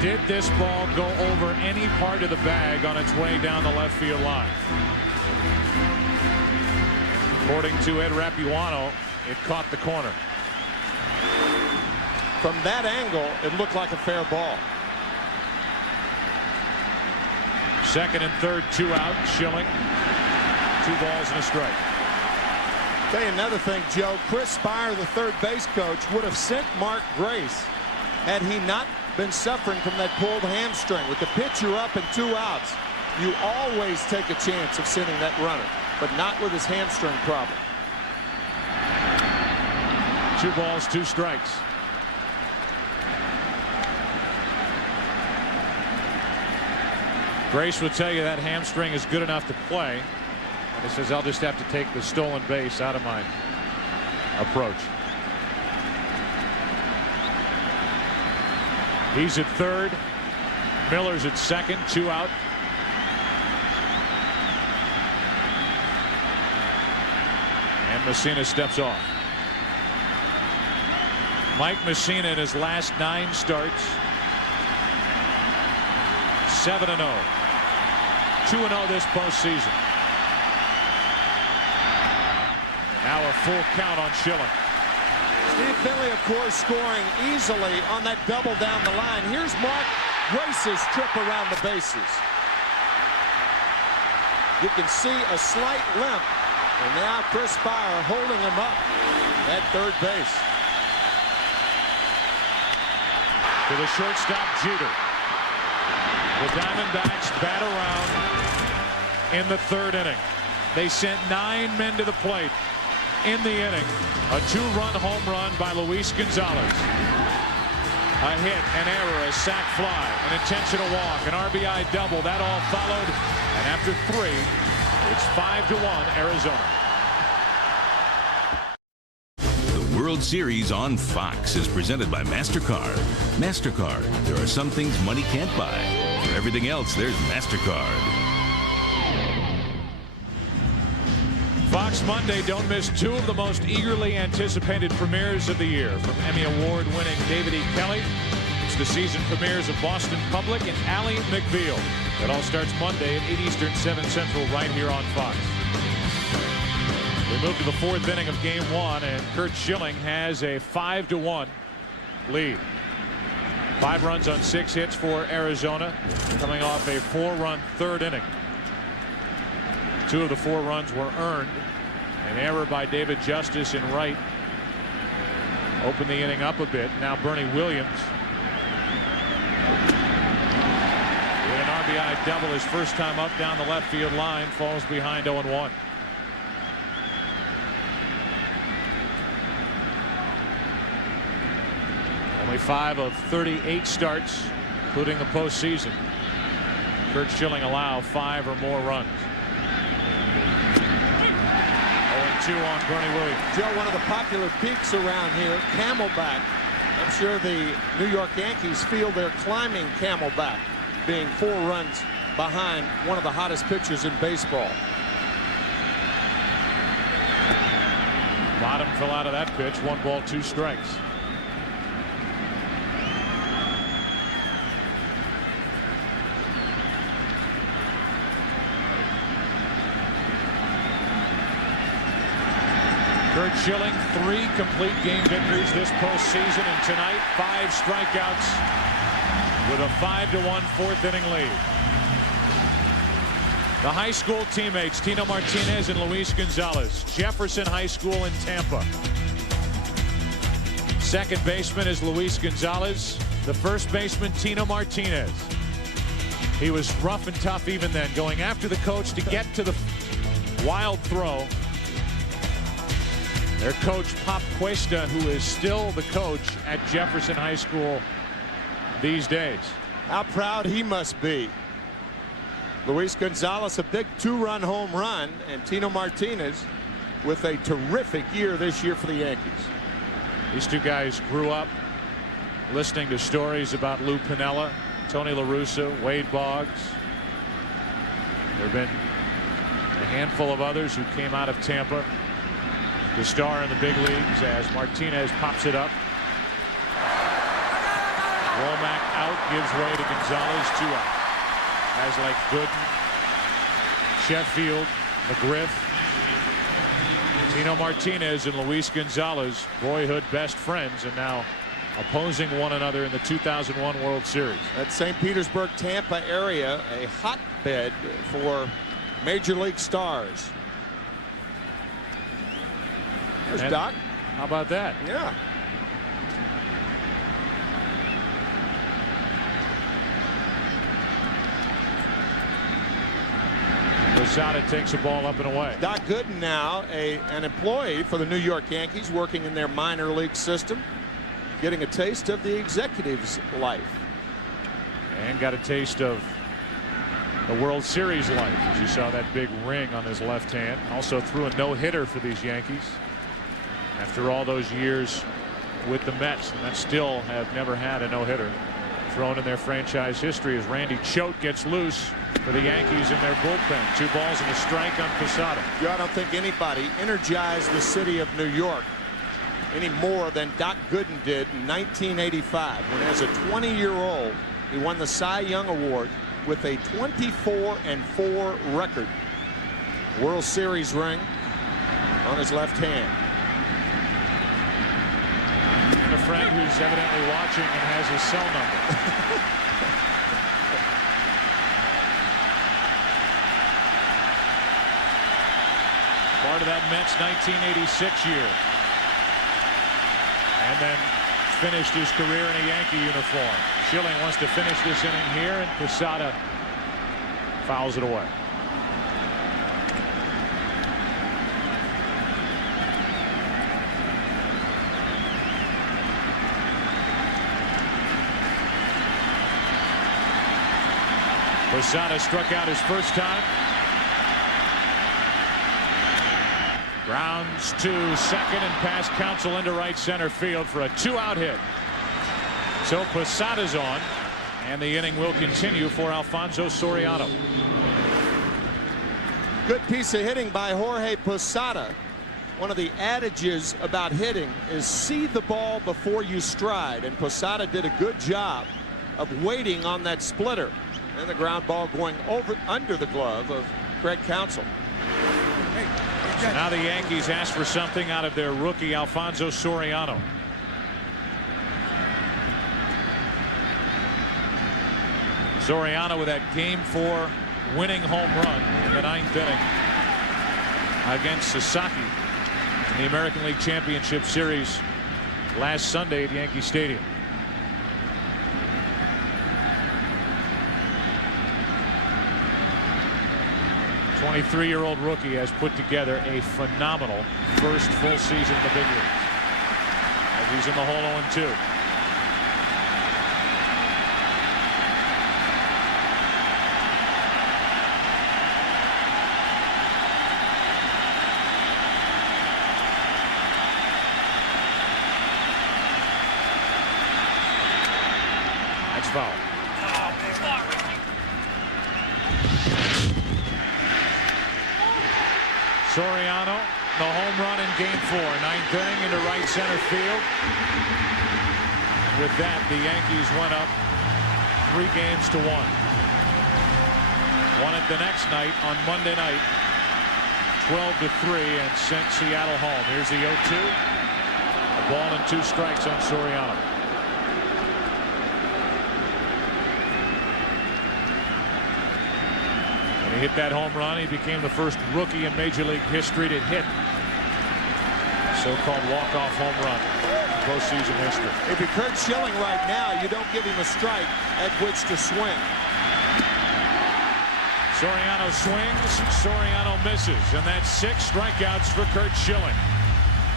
Did this ball go over any part of the bag on its way down the left field line? According to Ed Rapuano, it caught the corner. From that angle, it looked like a fair ball. Second and third, 2 out. Schilling. 2 balls and a strike. Tell you another thing, Joe. Chris Spire, the third base coach, would have sent Mark Grace had he not been suffering from that pulled hamstring. With the pitcher up and 2 outs, you always take a chance of sending that runner, but not with his hamstring problem. 2 balls, 2 strikes. Grace would tell you that hamstring is good enough to play. And he says, I'll just have to take the stolen base out of my approach. He's at third. Miller's at second. 2 out. And Messina steps off. Mike Messina in his last 9 starts. 7-0. 2-0 this postseason. Now a full count on Schilling. Steve Finley, of course, scoring easily on that double down the line. Here's Mark Grace's trip around the bases. You can see a slight limp, and now Chris Spire holding him up at third base. To the shortstop, Jeter. The Diamondbacks bat around in the 3rd inning. They sent 9 men to the plate in the inning. A 2-run home run by Luis Gonzalez. A hit, an error, a sac fly, an intentional walk, an RBI double. That all followed. And after 3, it's 5-1 Arizona. The World Series on Fox is presented by MasterCard. MasterCard, there are some things money can't buy. For everything else, there's MasterCard. Fox Monday, don't miss 2 of the most eagerly anticipated premieres of the year. From Emmy Award-winning David E. Kelley, it's the season premieres of Boston Public and Ally McBeal. It all starts Monday at 8 Eastern, 7 Central, right here on Fox. We move to the 4th inning of Game 1, and Curt Schilling has a 5-1 lead. 5 runs on 6 hits for Arizona, coming off a 4-run 3rd inning. 2 of the 4 runs were earned. An error by David Justice in right opened the inning up a bit. Now Bernie Williams with an RBI double, his first time up down the left field line, falls behind 0-1. Only 5 of 38 starts, including the postseason. Curt Schilling allow 5 or more runs. 0-2 on Bernie Williams. Joe, one of the popular peaks around here, Camelback. I'm sure the New York Yankees feel they're climbing Camelback, being 4 runs behind one of the hottest pitchers in baseball. Bottom fell out of that pitch. 1 ball, 2 strikes. Curt Schilling, 3 complete game victories this postseason, and tonight 5 strikeouts with a 5-1 4th inning lead. The high school teammates Tino Martinez and Luis Gonzalez, Jefferson High School in Tampa. Second baseman is Luis Gonzalez. The first baseman, Tino Martinez. He was rough and tough even then, going after the coach to get to the wild throw. Their coach, Pop Cuesta, who is still the coach at Jefferson High School these days. How proud he must be. Luis Gonzalez, a big 2-run home run, and Tino Martinez with a terrific year this year for the Yankees. These 2 guys grew up listening to stories about Lou Piniella, Tony La Russa, Wade Boggs. There have been a handful of others who came out of Tampa to star in the big leagues as Martinez pops it up. Womack out, gives way to Gonzalez, 2 out. Guys like Gooden, Sheffield, McGriff, Tino Martinez and Luis Gonzalez, boyhood best friends, and now opposing one another in the 2001 World Series. That St. Petersburg, Tampa area, a hotbed for major league stars. There's Doc. How about that? Yeah. Posada takes the ball up and away. Doc Gooden now an employee for the New York Yankees, working in their minor league system, getting a taste of the executive's life. And got a taste of the World Series life, as you saw that big ring on his left hand. Also threw a no-hitter for these Yankees after all those years with the Mets, and that still have never had a no-hitter thrown in their franchise history, as Randy Choate gets loose for the Yankees in their bullpen. 2 balls and a strike on Posada. I don't think anybody energized the city of New York any more than Doc Gooden did in 1985, when as a 20-year-old he won the Cy Young Award with a 24-4 record. World Series ring on his left hand. And a friend who's evidently watching and has his cell number. Part of that Mets 1986 year. And then finished his career in a Yankee uniform. Schilling wants to finish this inning here, and Posada fouls it away. Posada struck out his first time. Grounds to second and past Counsell into right center field for a 2-out hit. So Posada's on, and the inning will continue for Alfonso Soriano. Good piece of hitting by Jorge Posada. One of the adages about hitting is see the ball before you stride, and Posada did a good job of waiting on that splitter, and the ground ball going under the glove of Craig Counsell. So now the Yankees ask for something out of their rookie Alfonso Soriano. Soriano with that Game 4 winning home run in the 9th inning against Sasaki in the American League Championship Series last Sunday at Yankee Stadium. The 23-year-old rookie has put together a phenomenal first full season in the big leagues, as he's in the hole 0-2. That's foul. Soriano, the home run in Game 4, 9th inning into right center field. With that, the Yankees went up 3 games to 1. Won it the next night on Monday night, 12-3, and sent Seattle home. Here's the 0-2. A ball and 2 strikes on Soriano. He hit that home run. He became the first rookie in Major League history to hit so-called walk-off home run in postseason history. If you're Curt Schilling right now, you don't give him a strike at which to swing. Soriano swings, Soriano misses, and that's 6 strikeouts for Curt Schilling.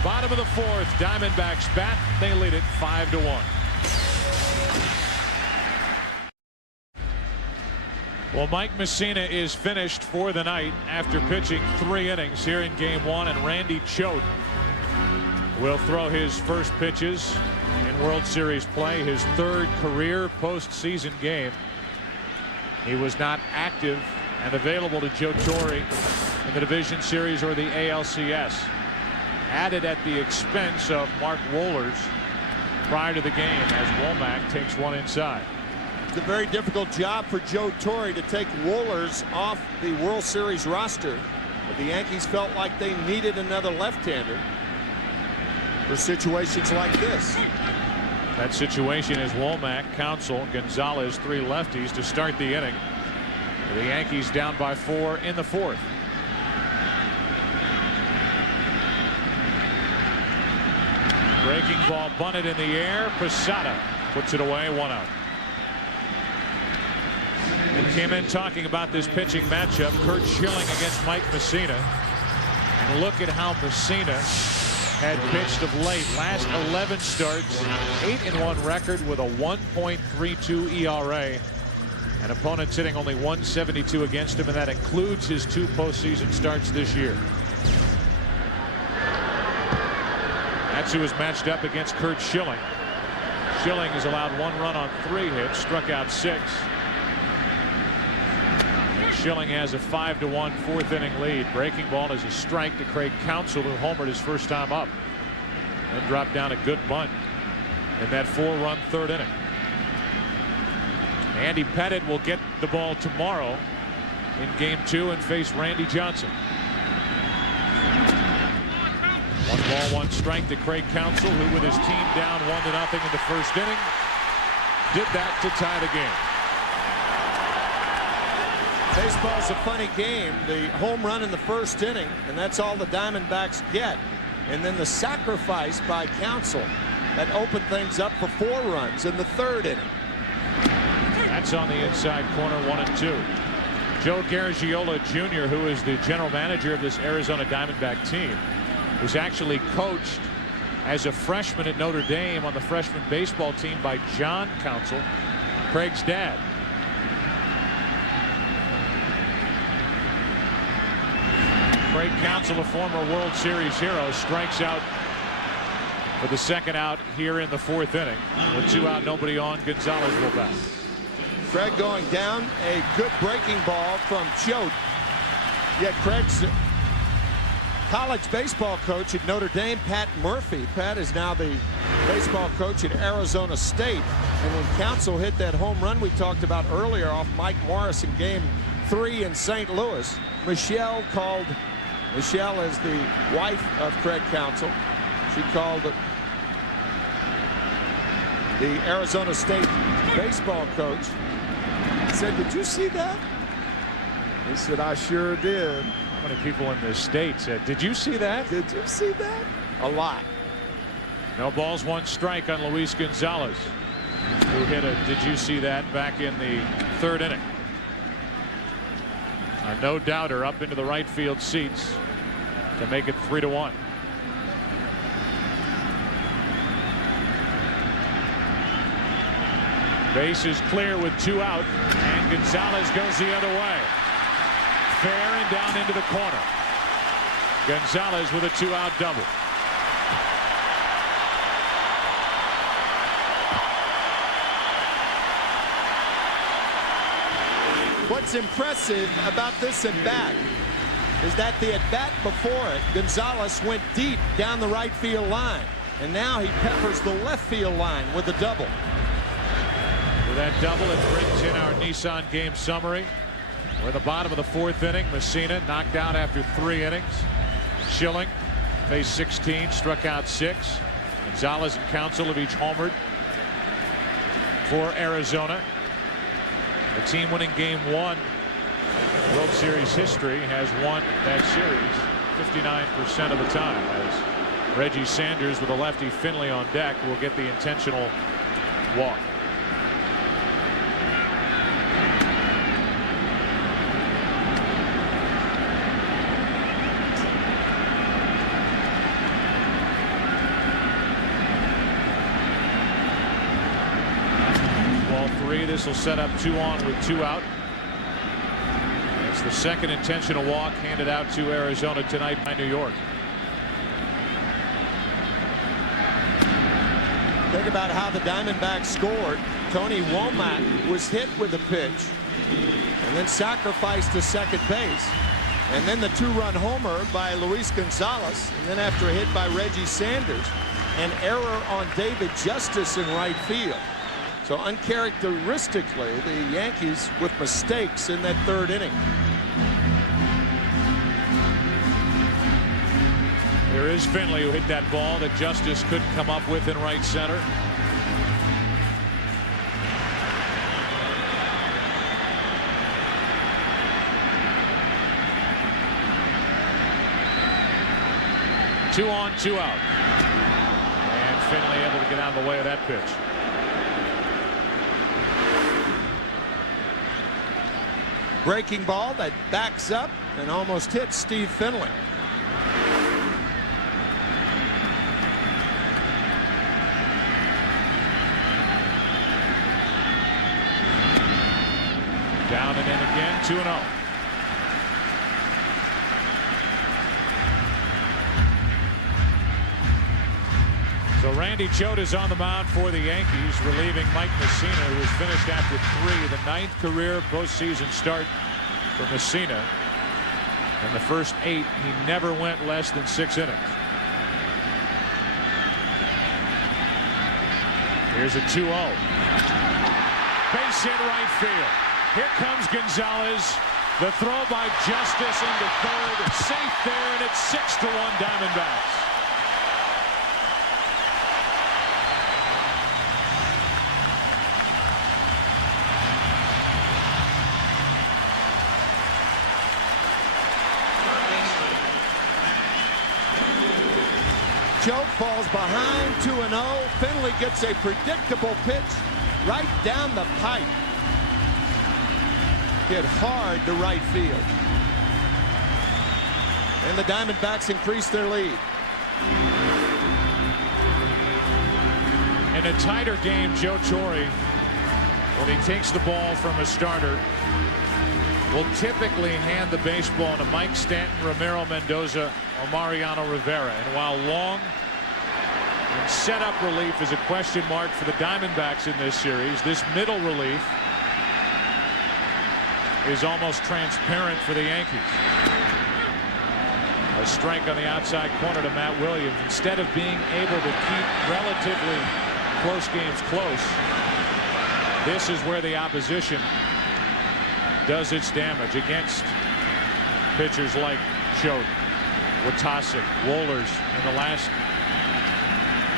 Bottom of the 4th, Diamondbacks bat. They lead it 5-1. Well, Mike Messina is finished for the night after pitching 3 innings here in Game 1, and Randy Choate will throw his first pitches in World Series play, his 3rd career postseason game. He was not active and available to Joe Torre in the division series or the ALCS. Added at the expense of Mark Wohlers prior to the game as Womack takes one inside. It's a very difficult job for Joe Torre to take Wohlers off the World Series roster. But the Yankees felt like they needed another left-hander for situations like this. That situation is Womack, Counsell, Gonzalez, 3 lefties to start the inning. The Yankees down by 4 in the 4th. Breaking ball bunted in the air. Posada puts it away, 1 out. We came in talking about this pitching matchup. Curt Schilling against Mike Mussina. And look at how Mussina had pitched of late. Last 11 starts, 8-1 record with a 1.32 ERA. And opponents hitting only 172 against him, and that includes his 2 postseason starts this year. That's who is matched up against Curt Schilling. Schilling has allowed 1 run on 3 hits, struck out 6. Schilling has a 5-1 4th inning lead. Breaking ball is a strike to Craig Counsell, who homered his first time up. Then dropped down a good bunt in that 4-run 3rd inning. Andy Pettitte will get the ball tomorrow in game 2 and face Randy Johnson. 1 ball, 1 strike to Craig Counsell, who with his team down 1-0 in the 1st inning did that to tie the game. Baseball's a funny game. The home run in the 1st inning, and that's all the Diamondbacks get. And then the sacrifice by Counsell that opened things up for 4 runs in the 3rd inning. That's on the inside corner, 1-2. Joe Garagiola Jr., who is the general manager of this Arizona Diamondback team, was actually coached as a freshman at Notre Dame on the freshman baseball team by John Counsell, Craig's dad. Craig Counsell, a former World Series hero, strikes out for the 2nd out here in the 4th inning. With 2 out, nobody on, Gonzalez will bat. Craig going down, a good breaking ball from Choate. Yet Craig's college baseball coach at Notre Dame, Pat Murphy. Pat is now the baseball coach at Arizona State. And when Counsell hit that home run we talked about earlier off Mike Morris in game 3 in St. Louis, Michelle is the wife of Craig Counsell. She called the Arizona State baseball coach. Said, "Did you see that?" He said, "I sure did." How many people in this state said, "Did you see that?" Did you see that? A lot. No balls, 1 strike on Luis Gonzalez, who hit a "did you see that" back in the 3rd inning. A no doubter up into the right field seats to make it 3-1. Base is clear with 2 out, and Gonzalez goes the other way. Fair and down into the corner. Gonzalez with a 2-out double. What's impressive about this at bat is that the at bat before it, Gonzalez went deep down the right field line, and now he peppers the left field line with a double. With that double, it brings in our Nissan game summary. We're at the bottom of the 4th inning. Mussina knocked out after 3 innings. Schilling faced 16, struck out 6. Gonzalez and Counsell have each homered for Arizona. The team winning game 1 in World Series history has won that series 59% of the time, as Reggie Sanders with a lefty Finley on deck will get the intentional walk. This will set up 2 on with 2 out. It's the 2nd intentional walk handed out to Arizona tonight by New York. Think about how the Diamondbacks scored. Tony Womack was hit with a pitch and then sacrificed to second base. And then the 2-run homer by Luis Gonzalez. And then after a hit by Reggie Sanders, an error on David Justice in right field. So uncharacteristically, the Yankees with mistakes in that 3rd inning. There is Finley, who hit that ball that Justice couldn't come up with in right center. Two on, 2 out. And Finley able to get out of the way of that pitch. Breaking ball that backs up and almost hits Steve Finley. Down and in again, 2-0. So Randy Choate on the mound for the Yankees, relieving Mike Messina, who was finished after 3, the 9th career postseason start for Messina. In the first 8, he never went less than 6 innings. Here's a 2-0. Base hit right field. Here comes Gonzalez. The throw by Justice into third. Safe there, and it's 6-1 Diamondbacks. Choate falls behind 2-0. Finley gets a predictable pitch right down the pipe. Hit hard to right field. And the Diamondbacks increase their lead. In a tighter game, Joe Torre, when he takes the ball from a starter, will typically hand the baseball to Mike Stanton, Ramiro Mendoza, or Mariano Rivera. And while long and setup relief is a question mark for the Diamondbacks in this series, this middle relief is almost transparent for the Yankees. A strike on the outside corner to Matt Williams. Instead of being able to keep relatively close games close, this is where the opposition does its damage against pitchers like Choate, Watasic, Wohlers in the last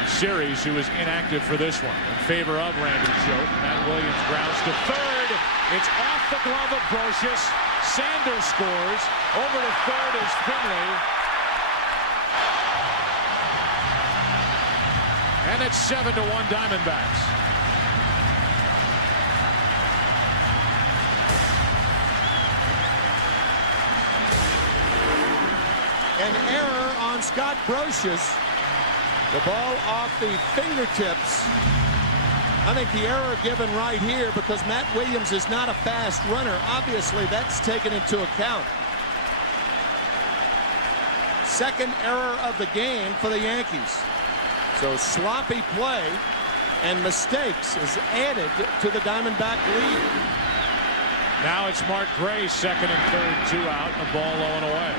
series, who was inactive for this one. In favor of Randy Choate. Matt Williams grounds to third. It's off the glove of Brocious. Sanders scores. Over to third is Finley. And it's 7-1 Diamondbacks. An error on Scott Brocious. The ball off the fingertips. I think the error given right here, because Matt Williams is not a fast runner. Obviously, that's taken into account. Second error of the game for the Yankees. So sloppy play and mistakes is added to the Diamondback lead. Now it's Mark Gray, second and third, 2 out, a ball low and away.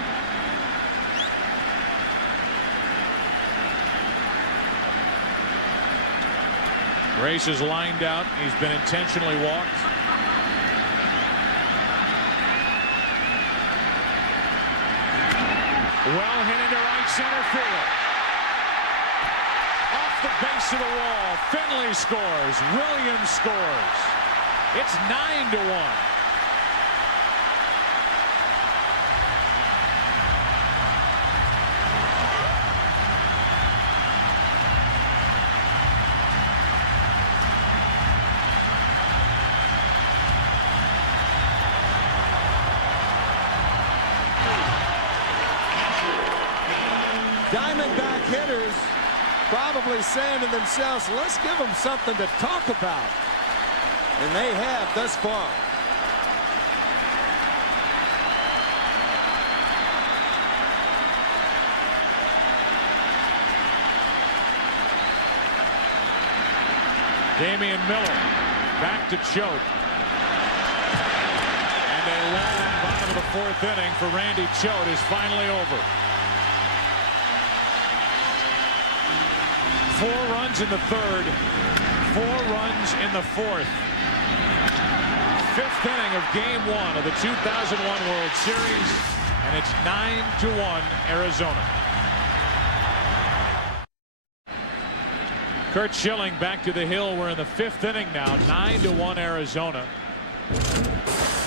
Grace is lined out. He's been intentionally walked. Well hit into right center field. Off the base of the wall. Finley scores. Williams scores. It's 9-1. Diamondback hitters probably saying to themselves, let's give them something to talk about. And they have thus far. Damian Miller back to Choate. And a long bottom of the fourth inning for Randy Choate is finally over. 4 runs in the third, 4 runs in the fourth. 5th inning of Game 1 of the 2001 World Series, and it's 9-1 Arizona. Curt Schilling back to the hill. We're in the 5th inning now. 9-1 Arizona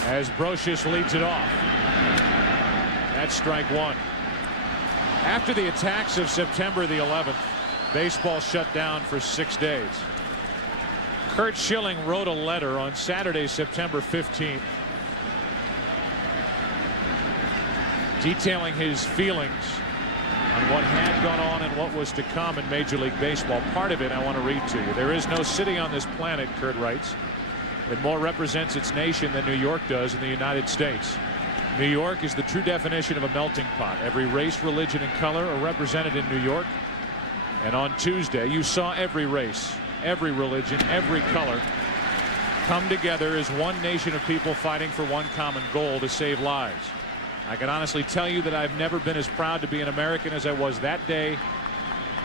as Brosius leads it off. That's strike 1. After the attacks of September the 11th, baseball shut down for 6 days. Curt Schilling wrote a letter on Saturday, September 15th, detailing his feelings on what had gone on and what was to come in Major League Baseball. Part of it I want to read to you. There is no city on this planet, Curt writes, that more represents its nation than New York does in the United States. New York is the true definition of a melting pot. Every race, religion, and color are represented in New York. And on Tuesday, you saw every race, every religion, every color come together as one nation of people fighting for one common goal: to save lives. I can honestly tell you that I've never been as proud to be an American as I was that day,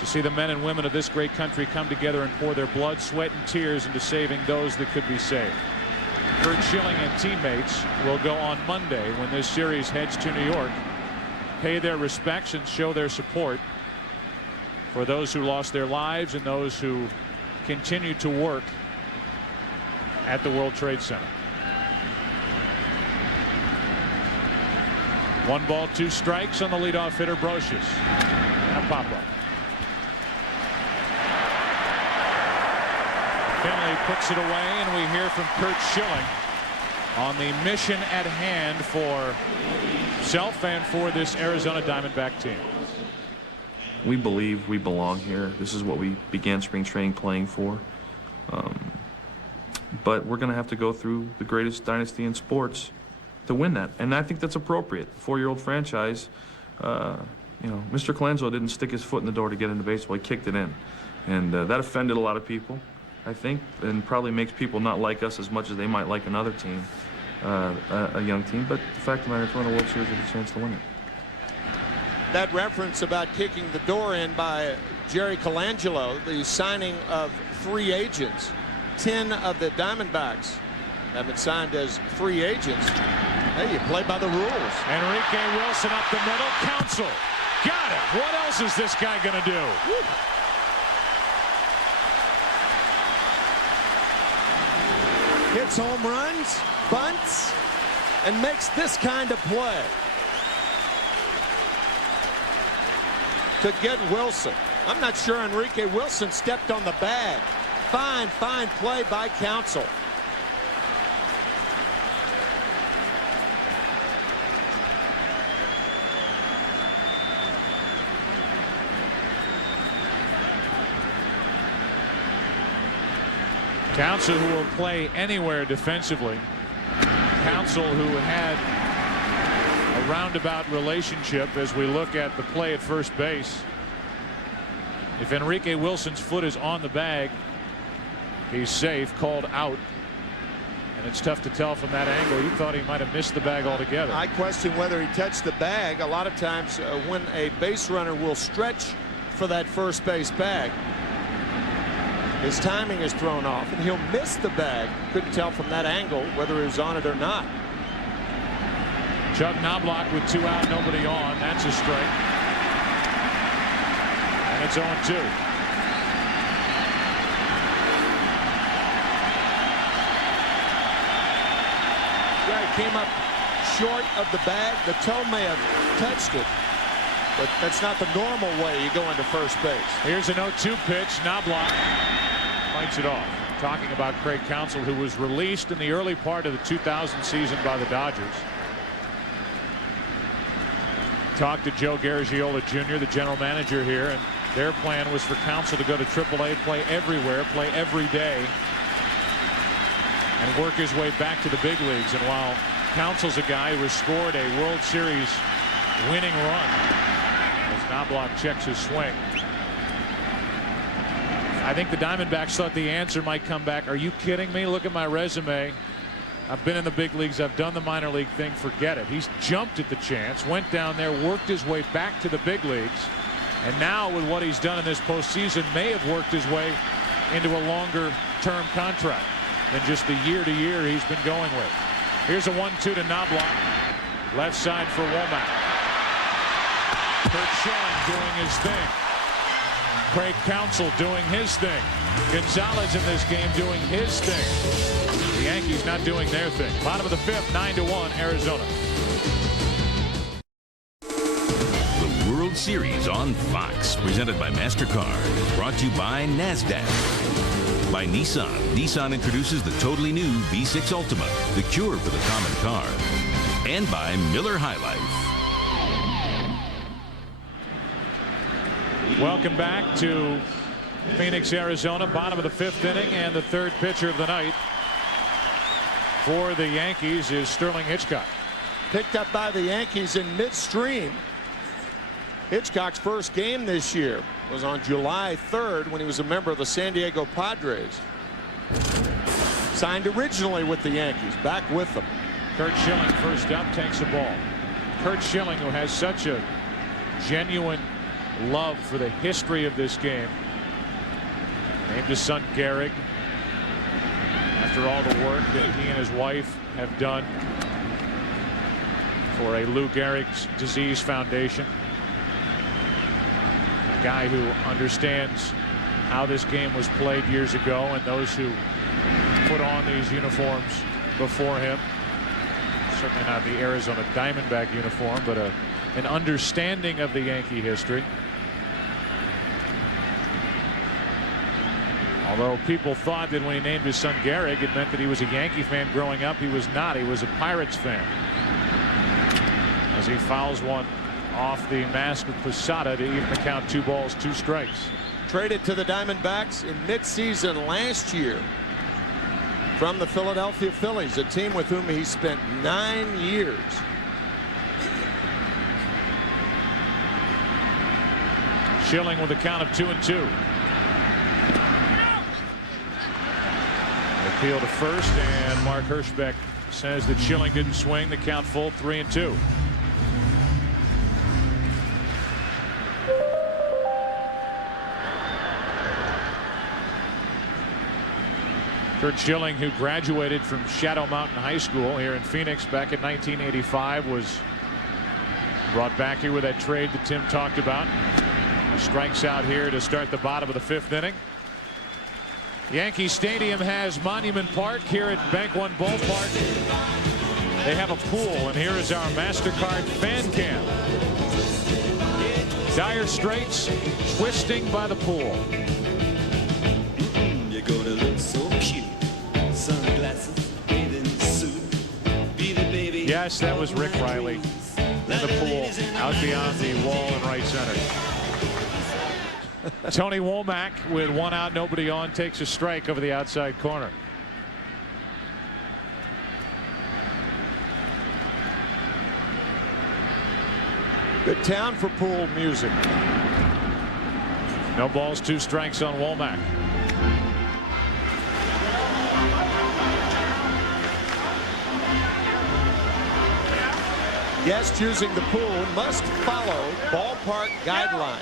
to see the men and women of this great country come together and pour their blood, sweat, and tears into saving those that could be saved. Curt Schilling and teammates will go on Monday, when this series heads to New York, pay their respects and show their support for those who lost their lives and those who continue to work at the World Trade Center. 1 ball, 2 strikes on the leadoff hitter, Brosius. And a pop-up. Finley puts it away, and we hear from Curt Schilling on the mission at hand for himself and for this Arizona Diamondback team. We believe we belong here. This is what we began spring training playing for. But we're going to have to go through the greatest dynasty in sports to win that. And I think that's appropriate. 4-year-old franchise, you know, Mr. Colenso didn't stick his foot in the door to get into baseball. He kicked it in. And that offended a lot of people, I think, and probably makes people not like us as much as they might like another team, a young team. But the fact of the matter is, we're in a World Series with a chance to win it. That reference about kicking the door in by Jerry Colangelo, the signing of 3 agents. 10 of the Diamondbacks have been signed as free agents. Hey, you play by the rules. Enrique Wilson up the middle. Counsell. Got it. What else is this guy going to do? Woo. Hits home runs, bunts, and makes this kind of play to get Wilson. I'm not sure Enrique Wilson stepped on the bag. Fine play by Counsell. Counsell, who will play anywhere defensively. Counsell, who had a roundabout relationship as we look at the play at first base. If Enrique Wilson's foot is on the bag, he's safe, called out. And it's tough to tell from that angle. You thought he might have missed the bag altogether. I question whether he touched the bag. A lot of times when a base runner will stretch for that first base bag, his timing is thrown off and he'll miss the bag. Couldn't tell from that angle whether he was on it or not. Chuck Knobloch with 2 out, nobody on. That's a strike. And it's 0-2. Yeah, he came up short of the bag. The toe may have touched it, but that's not the normal way you go into first base. Here's an 0-2 pitch. Knobloch fights it off. Talking about Craig Counsell, who was released in the early part of the 2000 season by the Dodgers. Talked to Joe Garagiola Jr., the general manager here, and their plan was for Counsell to go to AAA, play everywhere, play every day, and work his way back to the big leagues. And while Counsell's a guy who has scored a World Series winning run, as Knobloch checks his swing, I think the Diamondbacks thought the answer might come back. Are you kidding me? Look at my resume. I've been in the big leagues. I've done the minor league thing. Forget it. He's jumped at the chance, went down there, worked his way back to the big leagues, and now with what he's done in this postseason may have worked his way into a longer term contract than just the year-to-year he's been going with. Here's a 1-2 to Knobloch. Left side for Womack. Kurt Schilling doing his thing. Craig Counsell doing his thing. Gonzalez in this game doing his thing. The Yankees not doing their thing. Bottom of the fifth, 9-1 Arizona. The World Series on Fox, presented by MasterCard. Brought to you by NASDAQ. By Nissan. Nissan introduces the totally new V6 Ultima, the cure for the common car. And by Miller High Life. Welcome back to Phoenix, Arizona. Bottom of the fifth inning, and the third pitcher of the night for the Yankees is Sterling Hitchcock. Picked up by the Yankees in midstream. Hitchcock's first game this year was on July 3rd when he was a member of the San Diego Padres. Signed originally with the Yankees, back with them. Curt Schilling first up, takes the ball. Curt Schilling, who has such a genuine love for the history of this game, named his son Gehrig after all the work that he and his wife have done for a Lou Gehrig's Disease Foundation. A guy who understands how this game was played years ago, and those who put on these uniforms before him. Certainly not the Arizona Diamondback uniform, but an understanding of the Yankee history. Although people thought that when he named his son Gehrig, it meant that he was a Yankee fan growing up. He was not. He was a Pirates fan. As he fouls one off the mask of Posada to even the count, 2 balls, 2 strikes. Traded to the Diamondbacks in midseason last year from the Philadelphia Phillies, a team with whom he spent 9 years. Schilling with a count of 2-2. Appeal to first, and Mark Hirschbeck says that Schilling didn't swing. The count full, 3-2. Curt Schilling, who graduated from Shadow Mountain High School here in Phoenix back in 1985, was brought back here with that trade that Tim talked about. Strikes out here to start the bottom of the fifth inning. Yankee Stadium has Monument Park. Here at Bank One Ballpark, they have a pool, and here is our MasterCard fan cam. Dire Straits, Twisting by the Pool. You're gonna look so cute. Sunglasses, bathing suit. Be the baby. Yes, that was Rick Riley in the pool out beyond the wall in right center. Tony Womack with 1 out, nobody on, takes a strike over the outside corner. Good town for pool music. No balls, 2 strikes on Womack. Guests using the pool must follow ballpark guidelines,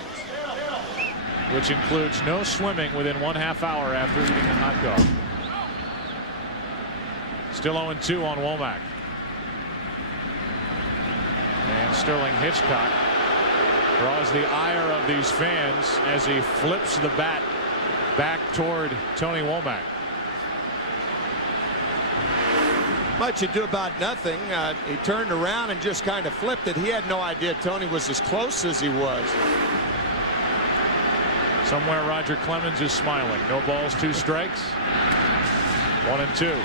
which includes no swimming within 1/2 hour after eating a hot dog. Still 0-2 on Womack. And Sterling Hitchcock draws the ire of these fans as he flips the bat back toward Tony Womack. Much ado about nothing. He turned around and just kind of flipped it. He had no idea Tony was as close as he was. Somewhere Roger Clemens is smiling. No balls, 2 strikes. 1-2.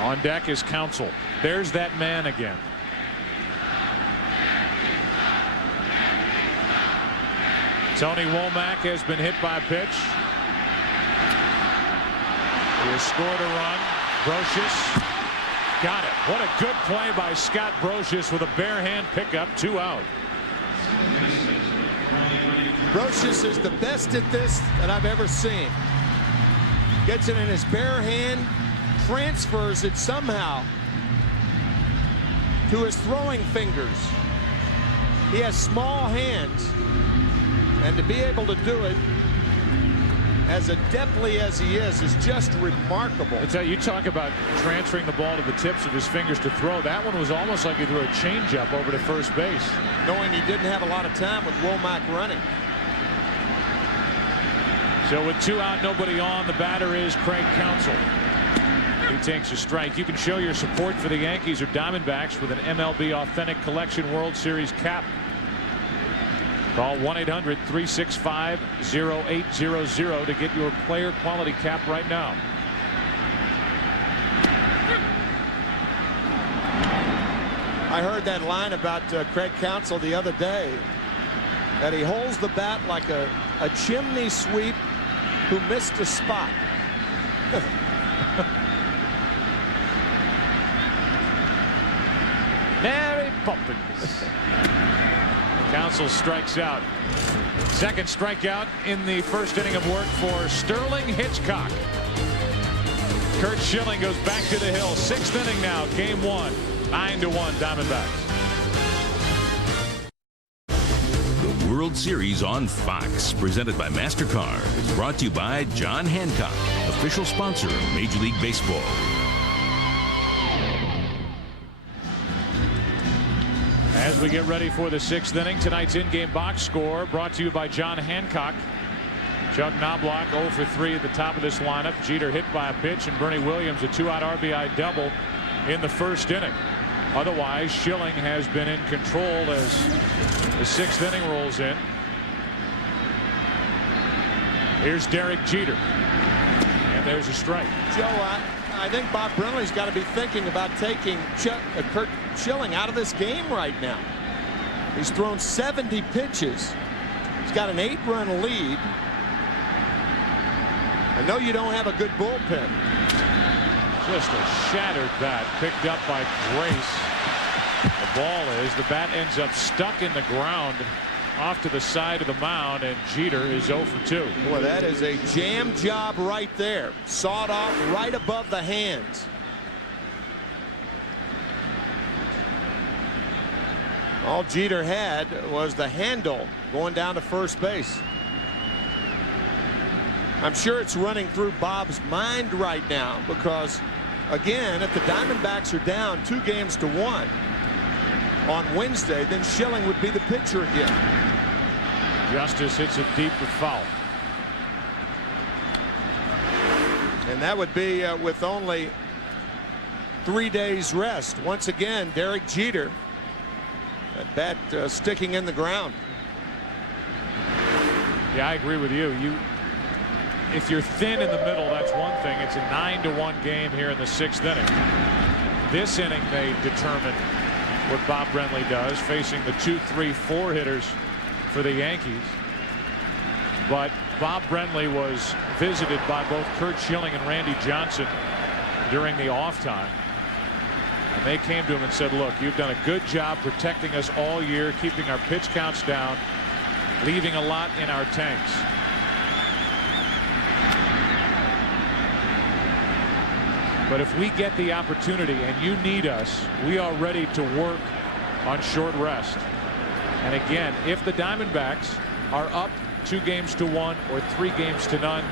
On deck is Counsell. There's that man again. Tony Womack has been hit by a pitch. He has scored a run. Brocious got it. What a good play by Scott Brocious with a bare hand pickup, 2 out. Brocious is the best at this that I've ever seen. Gets it in his bare hand, transfers it somehow to his throwing fingers. He has small hands, and to be able to do it as adeptly as he is just remarkable. I tell you, you talk about transferring the ball to the tips of his fingers to throw. That one was almost like he threw a changeup over to first base. Knowing he didn't have a lot of time with Womack running. So with 2 out, nobody on, the batter is Craig Counsell. He takes a strike. You can show your support for the Yankees or Diamondbacks with an MLB Authentic Collection World Series cap. Call 1-800-365-0800 to get your player quality cap right now. I heard that line about Craig Counsell the other day, that he holds the bat like a chimney sweep who missed a spot. Mary Poppins. Counsell strikes out. Second strikeout in the first inning of work for Sterling Hitchcock. Curt Schilling goes back to the hill. 6th inning now, game 1. 9-1 Diamondbacks. The World Series on Fox, presented by MasterCard, is brought to you by John Hancock, official sponsor of Major League Baseball. As we get ready for the 6th inning, tonight's in-game box score brought to you by John Hancock. Chuck Knobloch 0 for 3 at the top of this lineup. Jeter hit by a pitch, and Bernie Williams a 2-out RBI double in the first inning. Otherwise, Schilling has been in control as the 6th inning rolls in. Here's Derek Jeter, and there's a strike. Joe, I think Bob Brenly's got to be thinking about taking Curt Schilling out of this game right now. He's thrown 70 pitches. He's got an 8-run lead. I know you don't have a good bullpen. Just a shattered bat picked up by Grace. The ball is, the bat ends up stuck in the ground off to the side of the mound, and Jeter is 0 for 2. Boy, that is a jam job right there. Sawed off right above the hands. All Jeter had was the handle going down to first base. I'm sure it's running through Bob's mind right now because, again, if the Diamondbacks are down 2-1 on Wednesday, then Schilling would be the pitcher again. Justice hits it deep with foul. And that would be with only 3 days rest. Once again, Derek Jeter, that bat sticking in the ground. Yeah, I agree with you. If you're thin in the middle, that's one thing. It's a 9-1 game here in the 6th inning. This inning, they determine what Bob Brenly does, facing the 2, 3, 4 hitters for the Yankees. But Bob Brenly was visited by both Curt Schilling and Randy Johnson during the off time. And they came to him and said, look, you've done a good job protecting us all year, keeping our pitch counts down, leaving a lot in our tanks. But if we get the opportunity and you need us, we are ready to work on short rest. And again, if the Diamondbacks are up 2-1 or 3-0,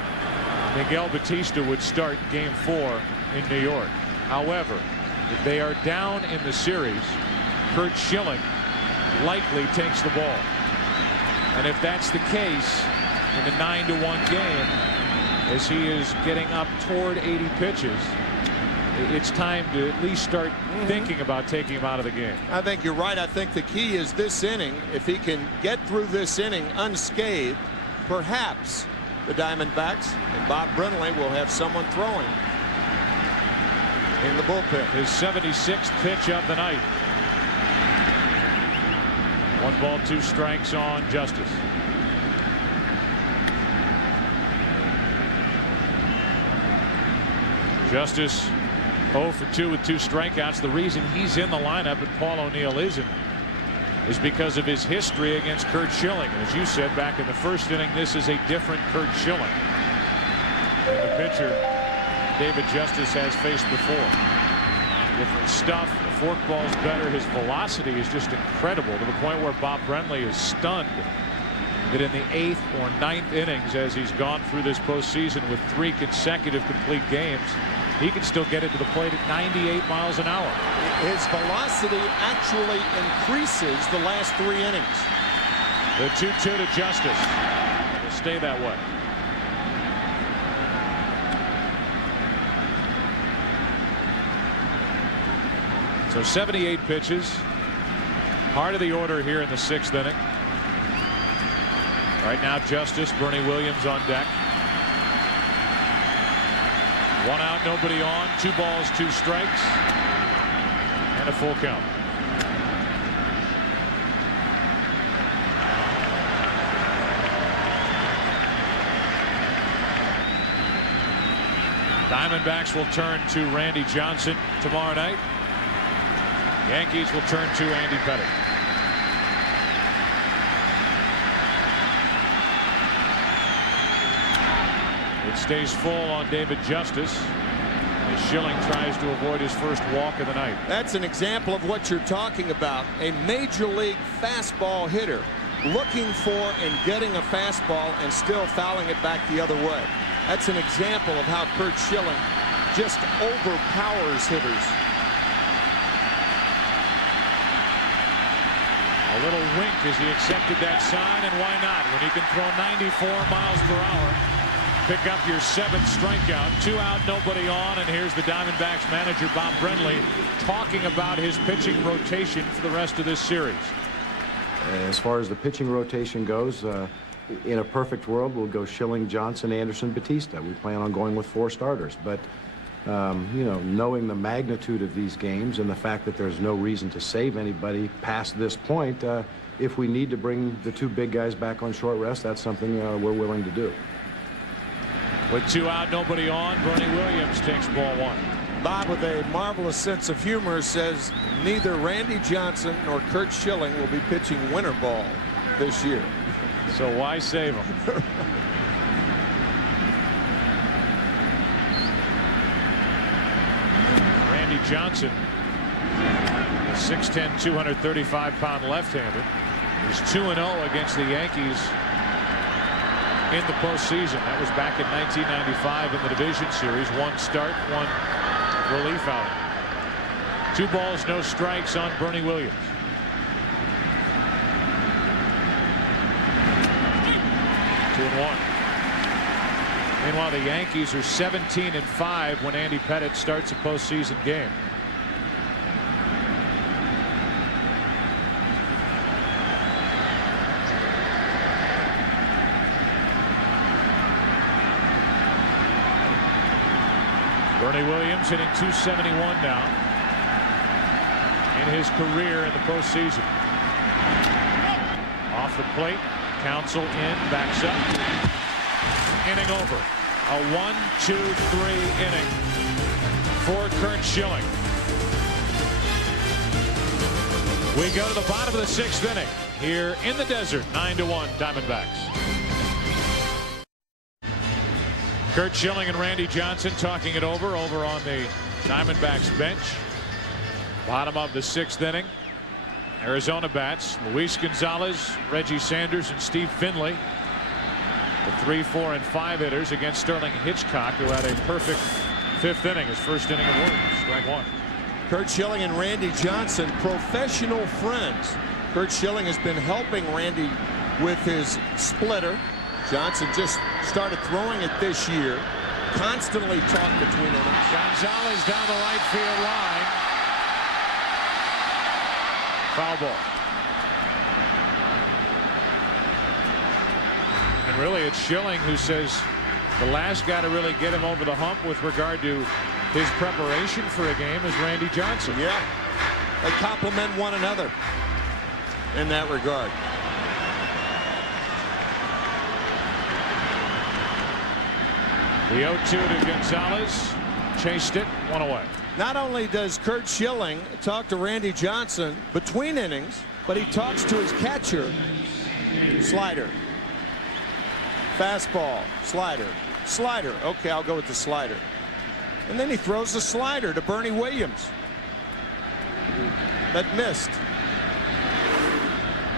Miguel Batista would start game 4 in New York. However, if they are down in the series, Curt Schilling likely takes the ball. And if that's the case in a 9-1 game, as he is getting up toward 80 pitches, it's time to at least start thinking about taking him out of the game. I think you're right. I think the key is this inning. If he can get through this inning unscathed, perhaps the Diamondbacks and Bob Brenly will have someone throwing in the bullpen. His 76th pitch of the night. 1 ball, 2 strikes on Justice. Justice 0 for 2 with 2 strikeouts. The reason he's in the lineup and Paul O'Neill isn't is because of his history against Curt Schilling. As you said back in the first inning, this is a different Curt Schilling. The pitcher, David Justice, has faced before. Different stuff. The forkball's better. His velocity is just incredible, to the point where Bob Brenly is stunned that in the 8th or 9th innings, as he's gone through this postseason with 3 consecutive complete games, he can still get it to the plate at 98 miles an hour. His velocity actually increases the last 3 innings. The 2-2 to Justice. It'll stay that way. So 78 pitches. Heart of the order here in the 6th inning. Right now, Justice, Bernie Williams on deck. 1 out, nobody on. 2 balls, 2 strikes, and a full count. Diamondbacks will turn to Randy Johnson tomorrow night. Yankees will turn to Andy Pettitte. It stays full on David Justice as Schilling tries to avoid his first walk of the night. That's an example of what you're talking about. A major league fastball hitter looking for and getting a fastball and still fouling it back the other way. That's an example of how Curt Schilling just overpowers hitters. A little wink as he accepted that sign, and why not? When he can throw 94 miles per hour, pick up your 7th strikeout. 2 out, nobody on, and here's the Diamondbacks manager, Bob Brenly, talking about his pitching rotation for the rest of this series. As far as the pitching rotation goes, in a perfect world, we'll go Schilling, Johnson, Anderson, Batista. We plan on going with 4 starters, but you know, knowing the magnitude of these games and the fact that there's no reason to save anybody past this point, if we need to bring the 2 big guys back on short rest, that's something we're willing to do. With 2 out, nobody on, Bernie Williams takes ball 1. Bob, with a marvelous sense of humor, says neither Randy Johnson nor Curt Schilling will be pitching winter ball this year. So why save them? Randy Johnson, the 6'10", 235-pound left-hander, is 2-0 against the Yankees in the postseason. That was back in 1995 in the division series. 1 start, 1 relief outing. 2 balls, no strikes on Bernie Williams. Two and 1. Meanwhile, the Yankees are 17-5 when Andy Pettitte starts a postseason game. Bernie Williams hitting .271 now in his career in the postseason. Off the plate, Counsell in, backs up. Inning over. A 1-2-3 inning for Curt Schilling. We go to the bottom of the 6th inning here in the desert. 9-1 Diamondbacks. Curt Schilling and Randy Johnson talking it over on the Diamondbacks bench. Bottom of the 6th inning. Arizona bats Luis Gonzalez, Reggie Sanders, and Steve Finley. The 3, 4, and 5 hitters against Sterling Hitchcock, who had a perfect 5th inning, his first inning of work. Strike 1. Curt Schilling and Randy Johnson, professional friends. Curt Schilling has been helping Randy with his splitter. Johnson just started throwing it this year. Constantly talked between innings. Gonzalez down the right field line. Foul ball. And really, it's Schilling who says the last guy to really get him over the hump with regard to his preparation for a game is Randy Johnson. Yeah, they complement one another in that regard. The 0-2 to Gonzalez. Chased it, 1 away. Not only does Curt Schilling talk to Randy Johnson between innings, but he talks to his catcher. Slider. Fastball. Slider. Slider. Okay, I'll go with the slider. And then he throws the slider to Bernie Williams. That missed.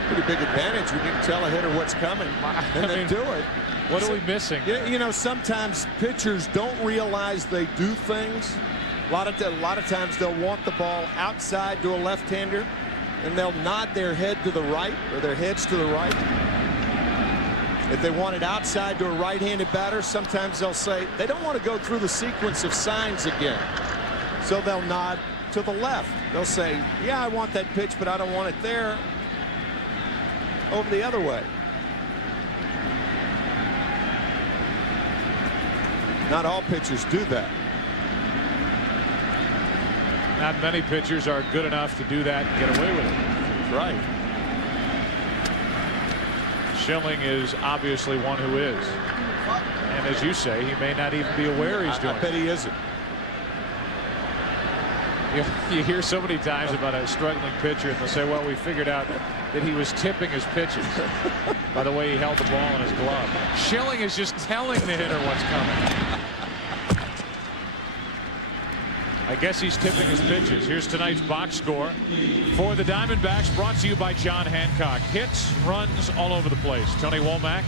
Pretty big advantage when you can tell a hitter what's coming and then do it. What are we missing? You know, sometimes pitchers don't realize they do things. A lot of times they'll want the ball outside to a left-hander, and they'll nod their head to the right, or their heads to the right. If they want it outside to a right-handed batter, sometimes they'll say they don't want to go through the sequence of signs again. So they'll nod to the left. They'll say, yeah, I want that pitch, but I don't want it there. Over the other way. Not all pitchers do that. Not many pitchers are good enough to do that and get away with it. That's right. Schilling is obviously one who is. And as you say, he may not even be aware he's doing it. I bet he isn't. You hear so many times about a struggling pitcher, and they'll say, well, we figured out that he was tipping his pitches by the way he held the ball in his glove. Schilling is just telling the hitter what's coming. I guess he's tipping his pitches. Here's tonight's box score for the Diamondbacks, brought to you by John Hancock. Hits, runs all over the place. Tony Womack,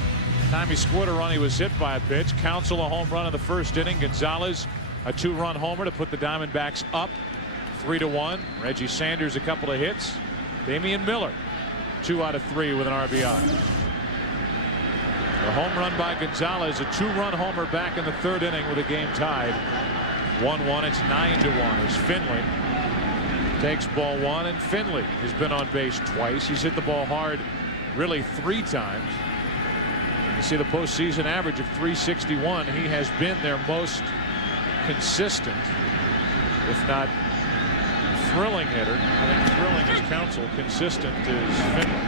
time he scored a run, he was hit by a pitch. Counsell a home run in the first inning. Gonzalez a 2-run homer to put the Diamondbacks up 3-1. Reggie Sanders a couple of hits. Damian Miller 2 out of 3 with an RBI. The home run by Gonzalez, a 2-run homer back in the third inning with a game tied 1-1. It's 9-1 as Finley takes ball 1, and Finley has been on base twice. He's hit the ball hard really 3 times. You see the postseason average of 361. He has been their most consistent, if not thrilling hitter. I think thrilling is Counsell. Consistent is Finley.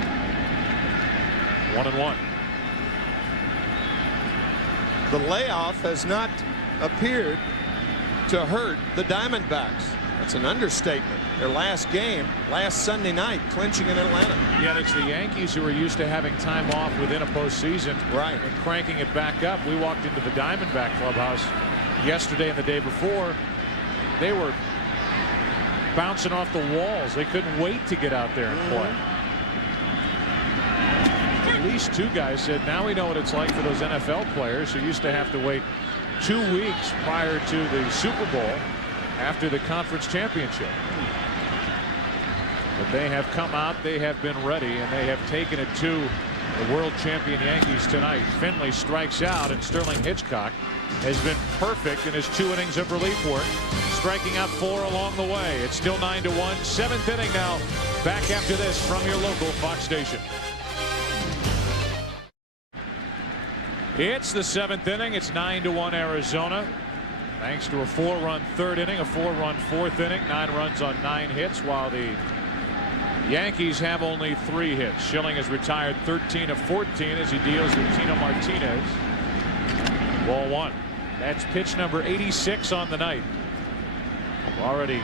1-1. The layoff has not appeared to hurt the Diamondbacks. That's an understatement. Their last game, last Sunday night, clinching in Atlanta. Yeah, it's the Yankees who are used to having time off within a postseason, right, and cranking it back up. We walked into the Diamondback clubhouse yesterday and the day before. They were bouncing off the walls. They couldn't wait to get out there and play. At least 2 guys said, now we know what it's like for those NFL players who used to have to wait 2 weeks prior to the Super Bowl after the conference championship. But they have come out, they have been ready, and they have taken it to the world champion Yankees tonight. Finley strikes out, and Sterling Hitchcock has been perfect in his 2 innings of relief work, striking out 4 along the way. It's still 9-1. 7th inning now. Back after this from your local Fox station. It's the 7th inning. It's 9-1 Arizona. Thanks to a 4-run 3rd inning, a 4-run 4th inning, 9 runs on 9 hits, while the Yankees have only 3 hits. Schilling has retired 13 of 14 as he deals with Tino Martinez. Ball 1. That's pitch number 86 on the night. We've already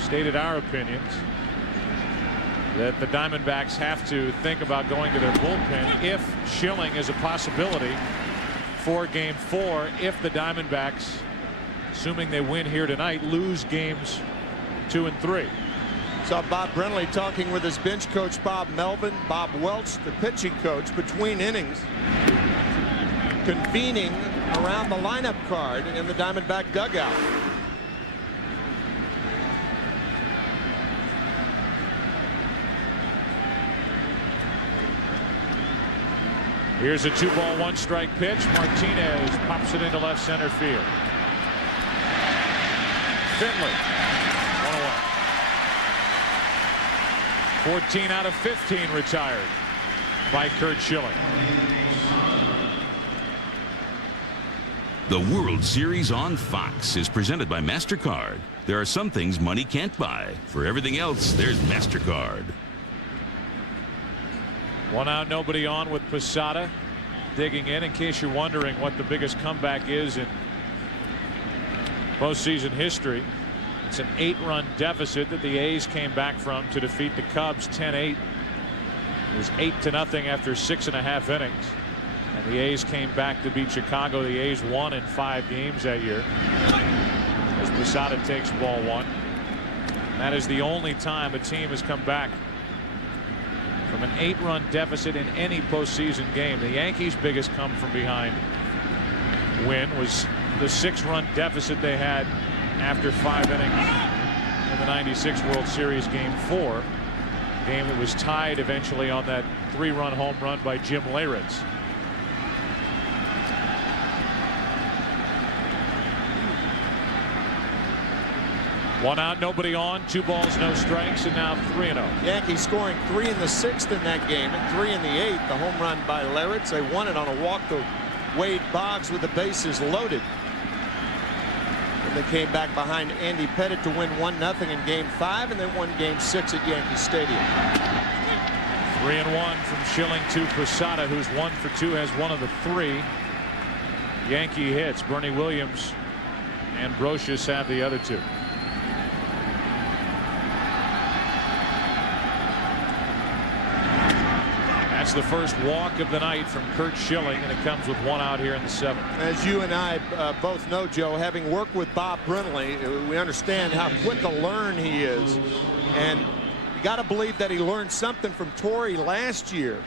stated our opinions that the Diamondbacks have to think about going to their bullpen if Schilling is a possibility for game 4, if the Diamondbacks, assuming they win here tonight, lose games 2 and 3. Saw Bob Brenly talking with his bench coach Bob Melvin, Bob Welch, the pitching coach, between innings, convening around the lineup card in the Diamondback dugout. Here's a 2-ball 1-strike pitch. Martinez pops it into left center field. Finley 1-1. 14 out of 15 retired by Curt Schilling. The World Series on Fox is presented by MasterCard. There are some things money can't buy. For everything else, there's MasterCard. 1 out, nobody on with Posada digging in case you're wondering what the biggest comeback is in postseason history. It's an 8-run deficit that the A's came back from to defeat the Cubs 10-8. It was 8-0 after 6.5 innings. And the A's came back to beat Chicago. The A's won in 5 games that year. As Posada takes ball 1. That is the only time a team has come back from an 8-run deficit in any postseason game. The Yankees' biggest come from behind win was the 6-run deficit they had after 5 innings in the '96 World Series Game 4. Game that was tied eventually on that 3-run home run by Jim Leyritz. One out, nobody on, 2 balls, no strikes, and now 3-0. Yankees scoring 3 in the 6th in that game and 3 in the 8th. The home run by Leyritz. They won it on a walk to Wade Boggs with the bases loaded. And they came back behind Andy Pettitte to win 1-0 in Game 5 and then won Game 6 at Yankee Stadium. 3-1 from Schilling to Posada, who's 1 for 2, has one of the 3 Yankee hits. Bernie Williams and Brocious have the other 2. That's the first walk of the night from Curt Schilling, and it comes with 1 out here in the 7th. As you and I both know, Joe, having worked with Bob Brenly, we understand how quick a learn he is. And you got to believe that he learned something from Torre last year.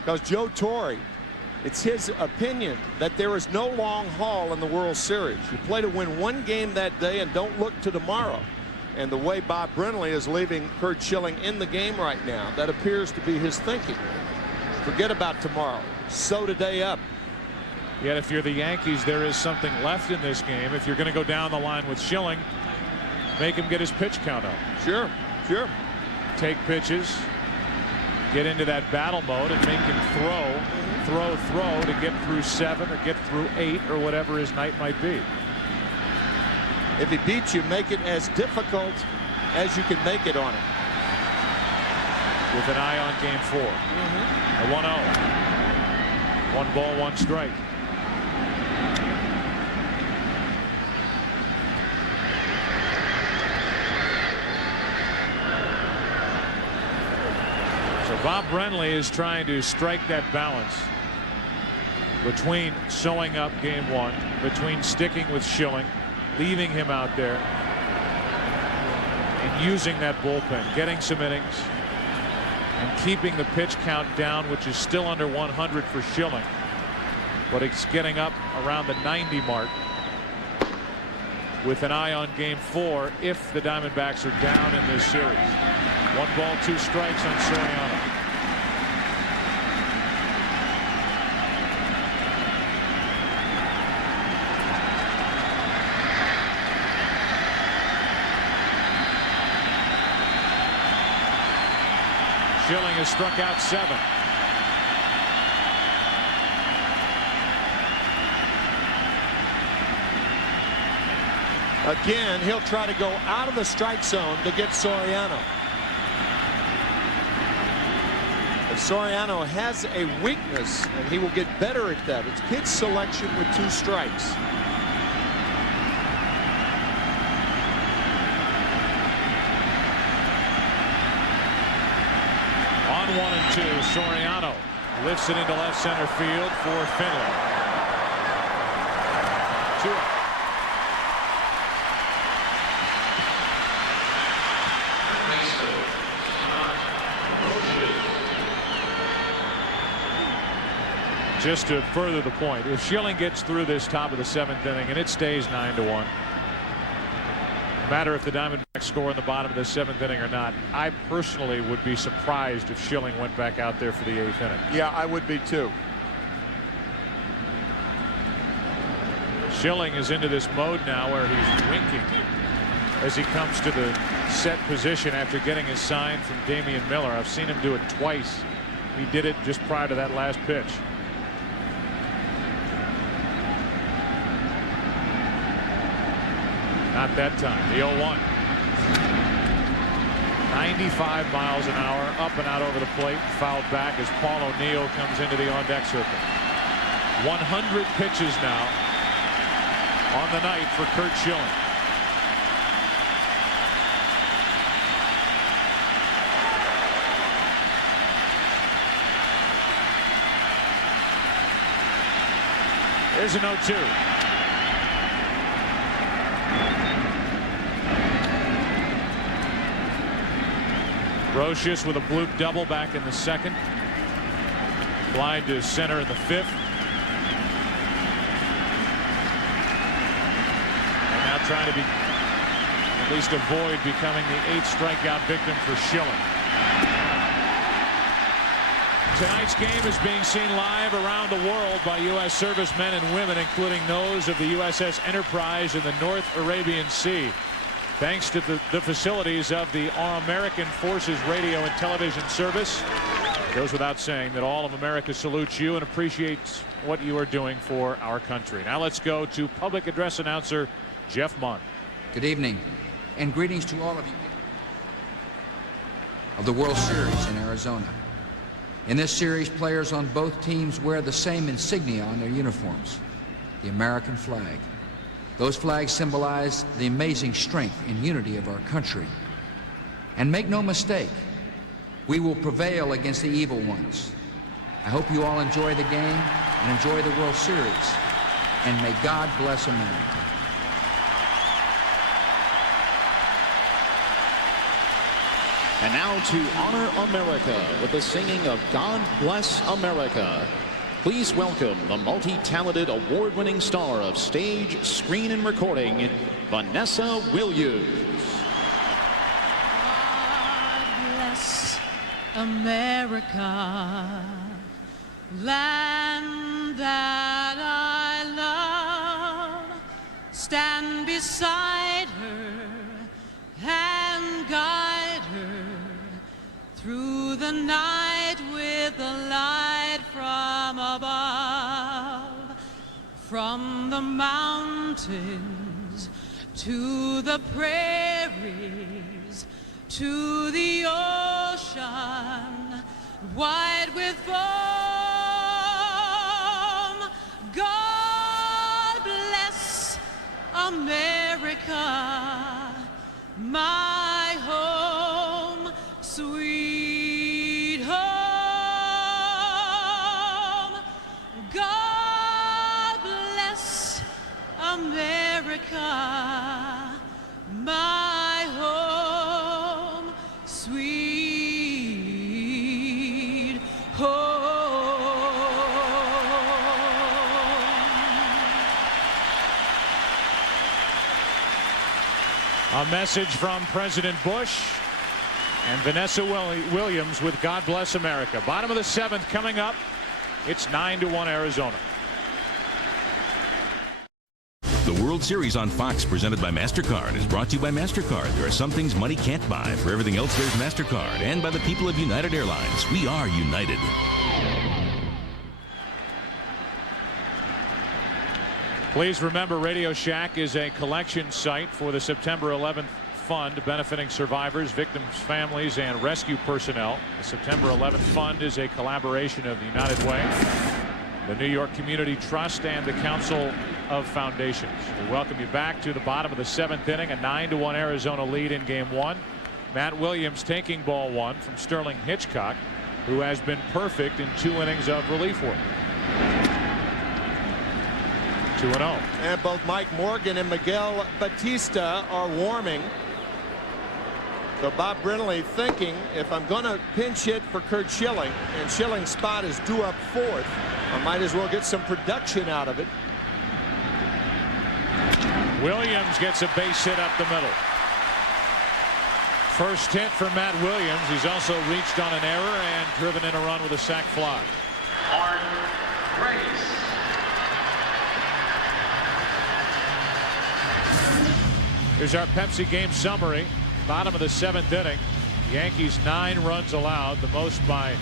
Because Joe Torre, it's his opinion that there is no long haul in the World Series. You play to win 1 game that day and don't look to tomorrow. And the way Bob Brenly is leaving Curt Schilling in the game right now, that appears to be his thinking. Forget about tomorrow. Sew today up. Yet if you're the Yankees, there is something left in this game. If you're going to go down the line with Schilling, make him get his pitch count up. Sure. Take pitches, get into that battle mode, and make him throw to get through 7 or get through 8 or whatever his night might be. If he beats you, make it as difficult as you can make it on him. With an eye on Game 4. A 1-0. 1 ball, 1 strike. So Bob Brenly is trying to strike that balance between sewing up Game 1, between sticking with Schilling, leaving him out there, and using that bullpen, getting some innings, and keeping the pitch count down, which is still under 100 for Schilling, but it's getting up around the 90 mark with an eye on Game 4 if the Diamondbacks are down in this series. 1 ball, 2 strikes on Soriano. Schilling has struck out 7. Again, he'll try to go out of the strike zone to get Soriano. If Soriano has a weakness, and he will get better at that, it's pitch selection with 2 strikes. On 1 and 2, Soriano lifts it into left center field for Finley. 2 out. Just to further the point, if Schilling gets through this top of the 7th inning and it stays 9-1, no matter if the Diamondbacks score in the bottom of the 7th inning or not, I personally would be surprised if Schilling went back out there for the 8th inning. Yeah, I would be too. Schilling is into this mode now where he's winking as he comes to the set position after getting his sign from Damian Miller. I've seen him do it twice. He did it just prior to that last pitch. Not that time. The 0-1. 95 miles an hour up and out over the plate. Fouled back as Paul O'Neill comes into the on-deck circle. 100 pitches now on the night for Curt Schilling. Here's a 0-2. Brocious with a bloop double back in the second. Fly to center in the fifth. And now trying to at least avoid becoming the 8th strikeout victim for Schilling. Tonight's game is being seen live around the world by U.S. servicemen and women, including those of the USS Enterprise in the North Arabian Sea. Thanks to the facilities of the All-American Forces Radio and Television Service. It goes without saying that all of America salutes you and appreciates what you are doing for our country. Now let's go to public address announcer Jeff Munn. Good evening, and greetings to all of you of the World Series in Arizona. In this series, players on both teams wear the same insignia on their uniforms, the American flag. Those flags symbolize the amazing strength and unity of our country. And make no mistake, we will prevail against the evil ones. I hope you all enjoy the game and enjoy the World Series. And may God bless America. And now to honor America with the singing of God Bless America. Please welcome the multi-talented, award-winning star of stage, screen, and recording, Vanessa Williams. God bless America, land that I love. Stand beside her and guide her through the night with the light from above. From the mountains to the prairies to the ocean wide with foam. God bless America, my home, sweet home. God bless America, my home, sweet home. A message from President Bush and Vanessa Williams with God Bless America. Bottom of the 7th coming up. It's 9-1 Arizona. The World Series on Fox, presented by MasterCard, is brought to you by MasterCard. There are some things money can't buy. For everything else, there's MasterCard. And by the people of United Airlines. We are united. Please remember, Radio Shack is a collection site for the September 11th Fund benefiting survivors, victims, families, and rescue personnel. The September 11th Fund is a collaboration of the United Way, the New York Community Trust, and the Council of Foundations. We welcome you back to the bottom of the 7th inning, a 9-1 Arizona lead in Game 1. Matt Williams taking ball 1 from Sterling Hitchcock, who has been perfect in 2 innings of relief work. 2-0. And both Mike Morgan and Miguel Batista are warming. So Bob Brindley thinking, if I'm going to pinch hit for Curt Schilling, and Schilling's spot is due up 4th, I might as well get some production out of it. Williams gets a base hit up the middle. First hit for Matt Williams. He's also reached on an error and driven in a run with a sac fly. Art Grace. Here's our Pepsi game summary. Bottom of the 7th inning. Yankees 9 runs allowed, the most by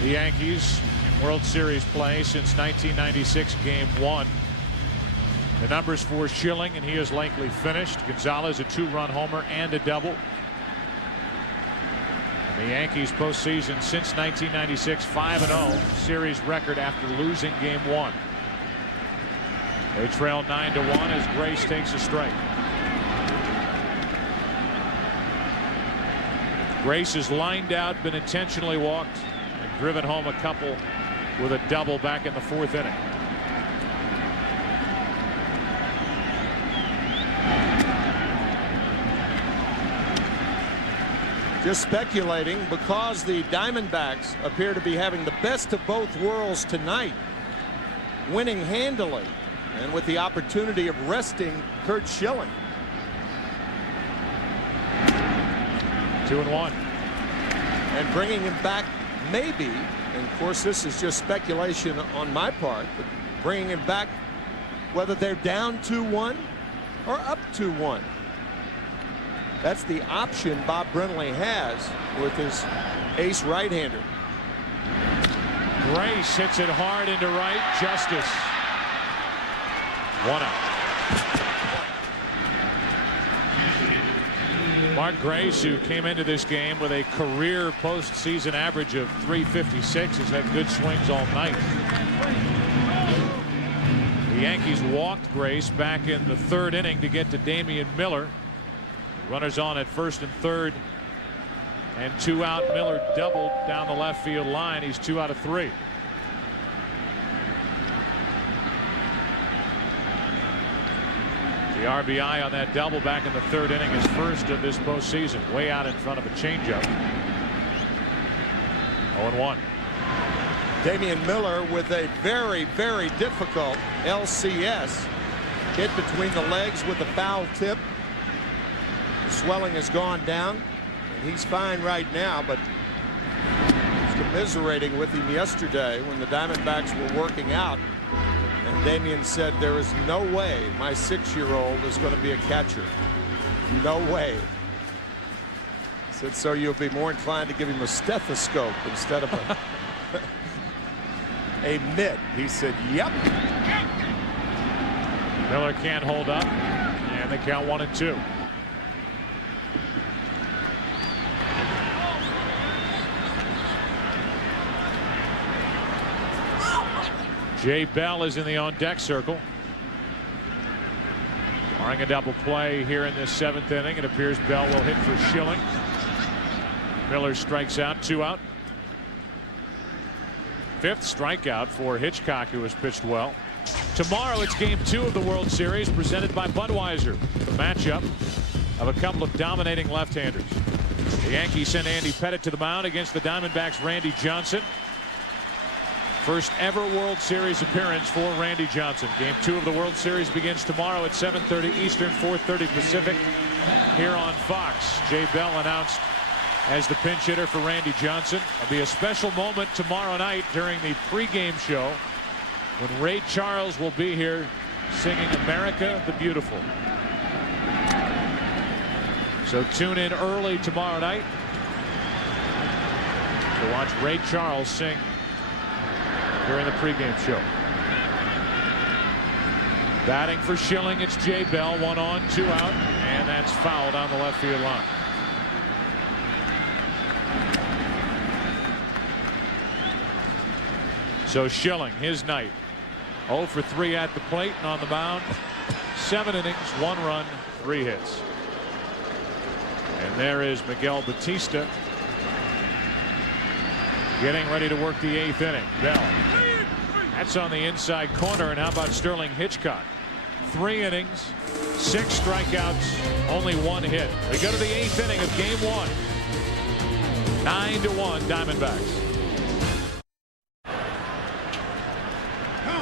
the Yankees in World Series play since 1996 Game 1. The numbers for Schilling, and he is likely finished. Gonzalez a 2-run homer and a double. And the Yankees postseason since 1996 5-0 series record after losing Game 1. They trail 9-1 as Grace takes a strike. Grace has lined out, been intentionally walked, and driven home a couple with a double back in the 4th inning. Just speculating, because the Diamondbacks appear to be having the best of both worlds tonight, winning handily and with the opportunity of resting Curt Schilling. 2-1. And bringing him back, maybe, and of course this is just speculation on my part, but bringing him back whether they're down 2-1 or up 2-1. That's the option Bob Brenly has with his ace right-hander. Grace hits it hard into right. Justice. 1 out. Mark Grace, who came into this game with a career postseason average of .356, has had good swings all night. The Yankees walked Grace back in the 3rd inning to get to Damian Miller. Runners on at 1st and 3rd, and 2 out. Miller doubled down the left field line. He's 2 out of 3. The RBI on that double back in the 3rd inning is first of this postseason, way out in front of a changeup. 0-1. Damian Miller with a very, very difficult LCS. Hit between the legs with a foul tip. The swelling has gone down, and he's fine right now, but I was commiserating with him yesterday when the Diamondbacks were working out, and Damian said, there is no way my 6-year-old is going to be a catcher. No way. I said, so you'll be more inclined to give him a stethoscope instead of a mitt. He said, yep. Miller can't hold up, and they count 1-2. Jay Bell is in the on-deck circle. Barring a double play here in this 7th inning, it appears Bell will hit for Schilling. Miller strikes out, 2 out. 5th strikeout for Hitchcock, who has pitched well. Tomorrow it's Game 2 of the World Series, presented by Budweiser. The matchup of a couple of dominating left-handers. The Yankees send Andy Pettitte to the mound against the Diamondbacks' Randy Johnson. First ever World Series appearance for Randy Johnson. Game 2 of the World Series begins tomorrow at 7:30 Eastern, 4:30 Pacific here on Fox. Jay Bell announced as the pinch hitter for Randy Johnson. It'll be a special moment tomorrow night during the pregame show when Ray Charles will be here singing America the Beautiful. So tune in early tomorrow night to watch Ray Charles sing during the pregame show. Batting for Schilling, it's Jay Bell. 1 on, 2 out, and that's foul down the left field line. So Schilling, his night. 0 for 3 at the plate and on the mound. 7 innings, 1 run, 3 hits. And there is Miguel Batista getting ready to work the 8th inning. Bell. That's on the inside corner. And how about Sterling Hitchcock? 3 innings, 6 strikeouts, only 1 hit. We go to the 8th inning of Game 1. 9-1 Diamondbacks.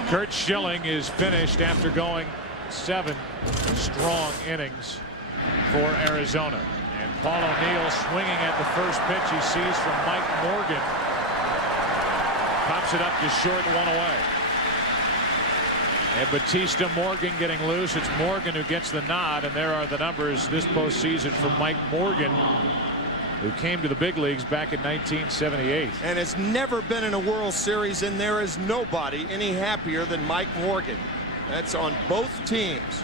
Curt Schilling is finished after going 7 strong innings for Arizona. And Paul O'Neill swinging at the first pitch he sees from Mike Morgan. Pops it up to short, 1 away. And Batista, Morgan getting loose. It's Morgan who gets the nod, and there are the numbers this postseason for Mike Morgan, who came to the big leagues back in 1978. And has never been in a World Series, and there is nobody any happier than Mike Morgan. That's on both teams.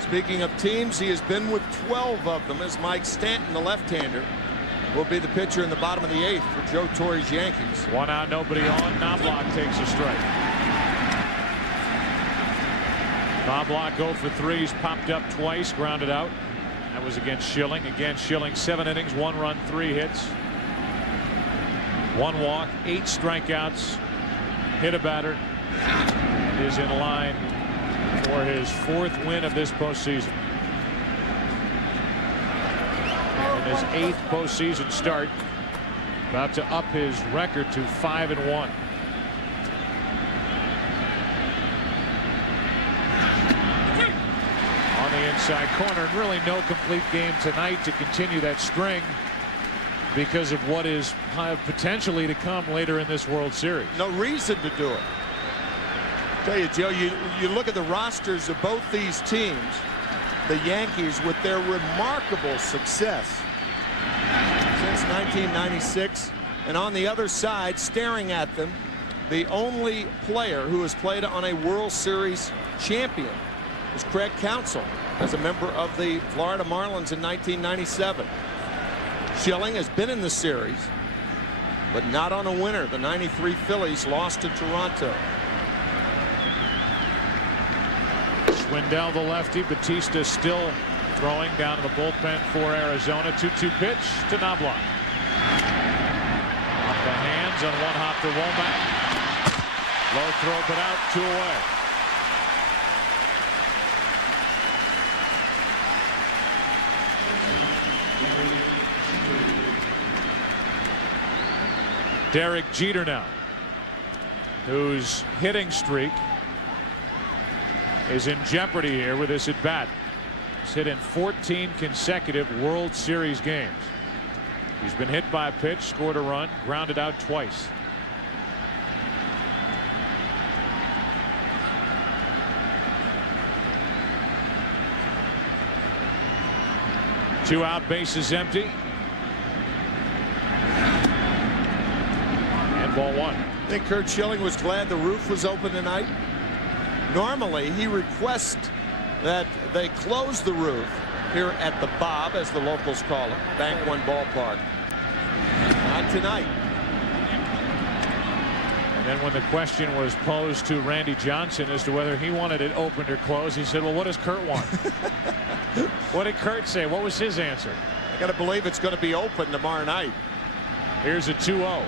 Speaking of teams, he has been with 12 of them, as Mike Stanton, the left-hander, will be the pitcher in the bottom of the 8th for Joe Torre's Yankees. 1 out, nobody on. Knobloch takes a strike. Knobloch 0 for 3. He's popped up twice, grounded out. That was against Schilling. Again, Schilling 7 innings, 1 run, 3 hits. 1 walk, 8 strikeouts. Hit a batter. And is in line for his 4th win of this postseason. his 8th postseason start. About to up his record to 5-1. On the inside corner, and really no complete game tonight to continue that string because of what is potentially to come later in this World Series. No reason to do it. Tell you, Joe, you look at the rosters of both these teams, the Yankees, with their remarkable success since 1996, and on the other side, staring at them, the only player who has played on a World Series champion is Craig Counsell, as a member of the Florida Marlins in 1997. Schilling has been in the series, but not on a winner. The '93 Phillies lost to Toronto. Swindell, the lefty. Batista still throwing down in the bullpen for Arizona. 2-2 pitch to Knobloch. Off the hands on one hop to Womack. Low throw, but out, 2 away. Derek Jeter now, whose hitting streak is in jeopardy here with this at bat. He's hit in 14 consecutive World Series games. He's been hit by a pitch, scored a run, grounded out twice. Two out, bases empty. And ball 1. I think Curt Schilling was glad the roof was open tonight. Normally, he requests that they close the roof here at the Bob, as the locals call it, Bank One Ballpark. Not tonight. And then when the question was posed to Randy Johnson as to whether he wanted it opened or closed, he said, well, what does Curt want? What did Curt say? What was his answer? I got to believe it's going to be open tomorrow night. Here's a 2-0.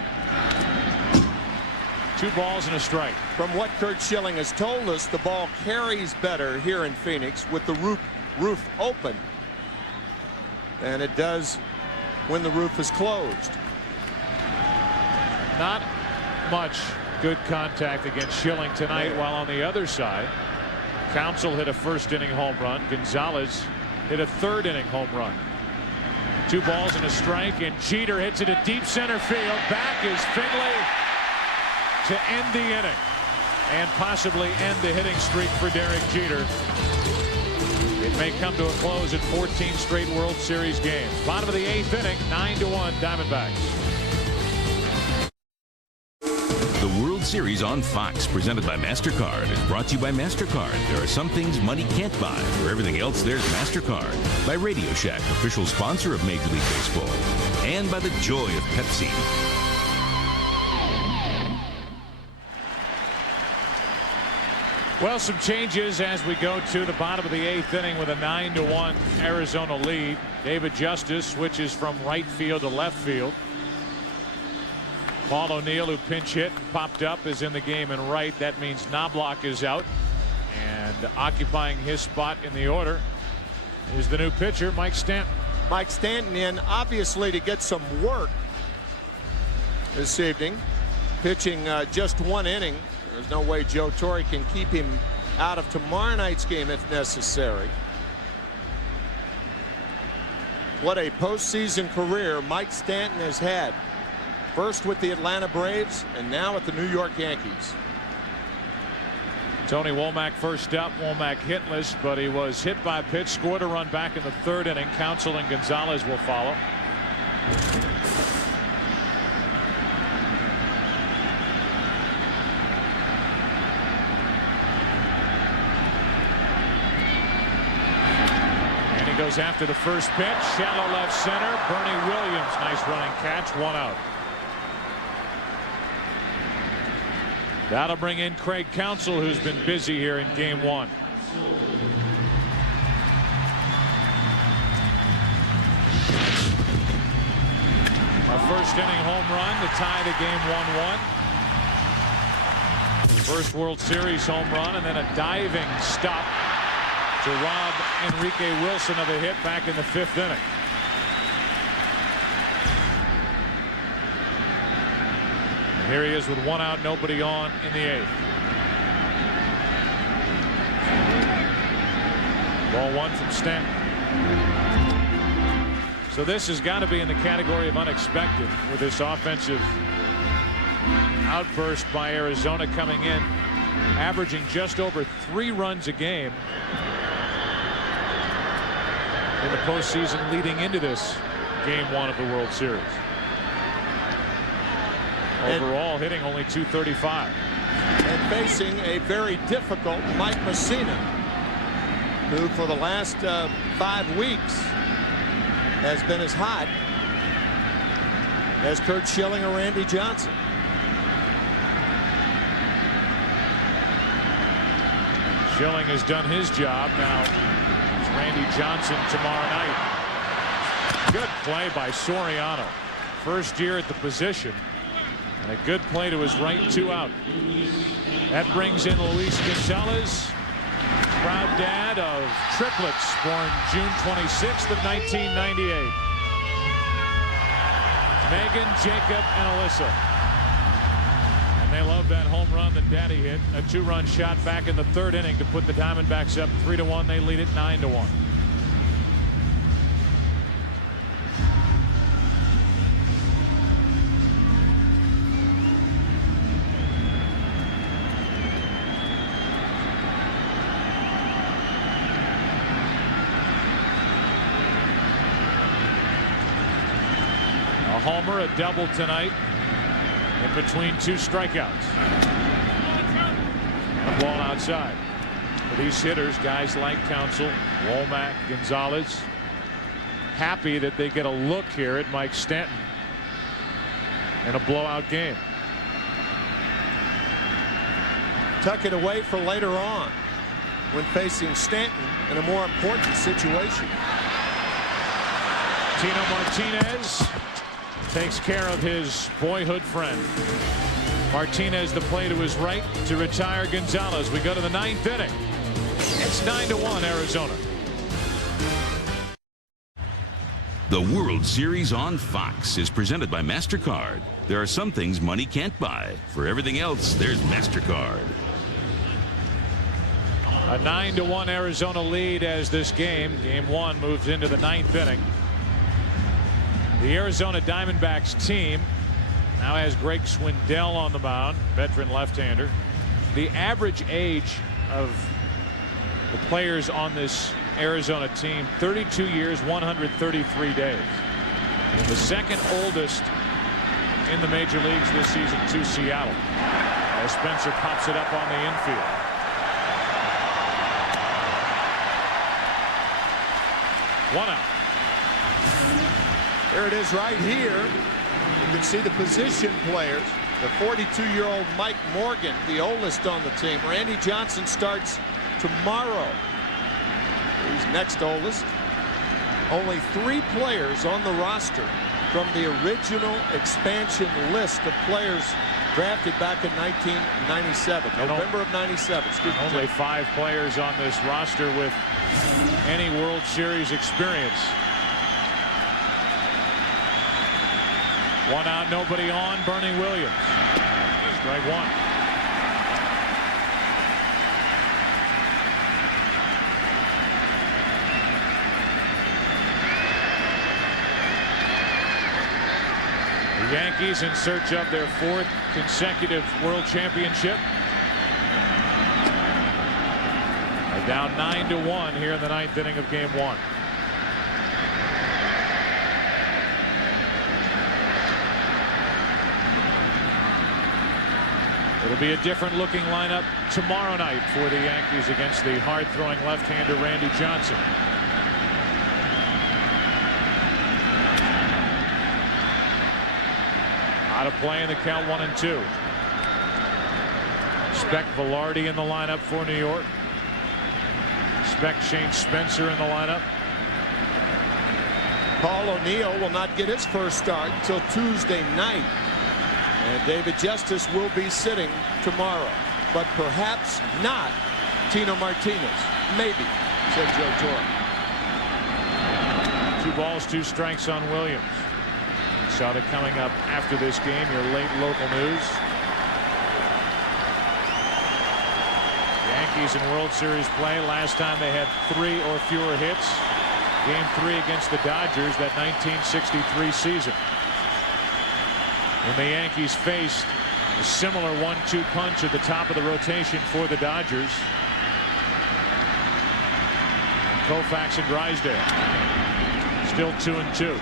2 balls and a strike. From what Curt Schilling has told us, the ball carries better here in Phoenix with the roof open than it does when the roof is closed. Not much good contact against Schilling tonight, while on the other side, Counsell hit a first-inning home run. Gonzalez hit a third-inning home run. 2 balls and a strike, and Jeter hits it at deep center field. Back is Finley to end the inning and possibly end the hitting streak for Derek Jeter. It may come to a close in 14 straight World Series games. Bottom of the 8th inning, 9-1 Diamondbacks. The World Series on Fox, presented by MasterCard, is brought to you by MasterCard. There are some things money can't buy. For everything else, there's MasterCard. By Radio Shack, official sponsor of Major League Baseball. And by the joy of Pepsi. Well, some changes as we go to the bottom of the 8th inning with a 9-1 Arizona lead. David Justice switches from right field to left field. Paul O'Neill, who pinch hit and popped up, is in the game in right. That means Knobloch is out. And occupying his spot in the order is the new pitcher, Mike Stanton. Mike Stanton in, obviously, to get some work this evening. Pitching just 1 inning. There's no way Joe Torre can keep him out of tomorrow night's game if necessary. What a postseason career Mike Stanton has had. First with the Atlanta Braves and now with the New York Yankees. Tony Womack first up. Womack hitless, but he was hit by a pitch, scored a run back in the 3rd inning. Counsell and Gonzalez will follow. And he goes after the first pitch. Shallow left center. Bernie Williams, nice running catch. 1 out. That'll bring in Craig Counsell, who's been busy here in game 1. A first-inning home run to tie the game 1-1. First World Series home run, and then a diving stop to rob Enrique Wilson of a hit back in the 5th inning. Here he is with 1 out, nobody on in the 8th. Ball 1 from Stanton. So this has got to be in the category of unexpected with this offensive outburst by Arizona coming in, averaging just over 3 runs a game in the postseason leading into this game 1 of the World Series. Overall hitting only .235. And facing a very difficult Mike Mussina, who for the last 5 weeks has been as hot as Curt Schilling or Randy Johnson. Schilling has done his job. Now it's Randy Johnson tomorrow night. Good play by Soriano. First year at the position. And a good play to his right, 2 out. That brings in Luis Gonzalez, proud dad of triplets, born June 26th of 1998. Megan, Jacob, and Alyssa. And they love that home run that Daddy hit. A 2-run shot back in the 3rd inning to put the Diamondbacks up 3-1. They lead it 9-1. A homer, a double tonight in between 2 strikeouts. And a ball outside. For these hitters, guys like Counsell, Womack, Gonzalez, happy that they get a look here at Mike Stanton in a blowout game. Tuck it away for later on when facing Stanton in a more important situation. Tino Martinez takes care of his boyhood friend. Martinez the play to his right to retire Gonzalez. We go to the 9th inning. It's 9-1 Arizona. The World Series on Fox is presented by MasterCard. There are some things money can't buy. For everything else, there's MasterCard. A 9-1 Arizona lead as this game 1, moves into the 9th inning. The Arizona Diamondbacks team now has Greg Swindell on the mound, veteran left-hander. The average age of the players on this Arizona team, 32 years, 133 days. The second oldest in the major leagues this season to Seattle. As Spencer pops it up on the infield. One out. There it is right here. You can see the position players. The 42-year-old Mike Morgan, the oldest on the team. Randy Johnson starts tomorrow. He's next oldest. Only 3 players on the roster from the original expansion list of players drafted back in 1997. November of 97. Excuse me. Only 5 players on this roster with any World Series experience. 1 out, nobody on. Bernie Williams. Strike 1. The Yankees in search of their 4th consecutive World Championship. Are down 9-1 here in the 9th inning of game 1. It'll be a different looking lineup tomorrow night for the Yankees against the hard-throwing left-hander Randy Johnson. Out of play in the count 1-2. Expect Velarde in the lineup for New York. Expect Shane Spencer in the lineup. Paul O'Neill will not get his first start until Tuesday night. And David Justice will be sitting tomorrow. But perhaps not Tino Martinez. Maybe, said Joe Torre. 2 balls, 2 strikes on Williams. Saw that coming up after this game, your late local news. Yankees in World Series play. Last time they had 3 or fewer hits. Game 3 against the Dodgers, that 1963 season. When the Yankees faced a similar 1-2 punch at the top of the rotation for the Dodgers. Koufax and Drysdale. Still 2-2.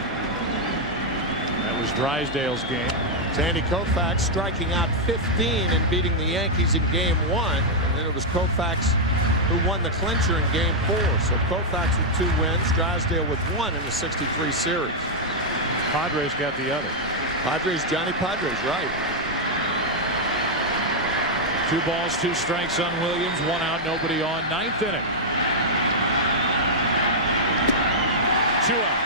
That was Drysdale's game. Sandy Koufax striking out 15 and beating the Yankees in Game 1. And then it was Koufax who won the clincher in Game 4. So Koufax with 2 wins, Drysdale with 1 in the 63 series. Padres got the other. Padres, Johnny Padres, right. 2 balls, 2 strikes on Williams. 1 out, nobody on. 9th inning. 2 out.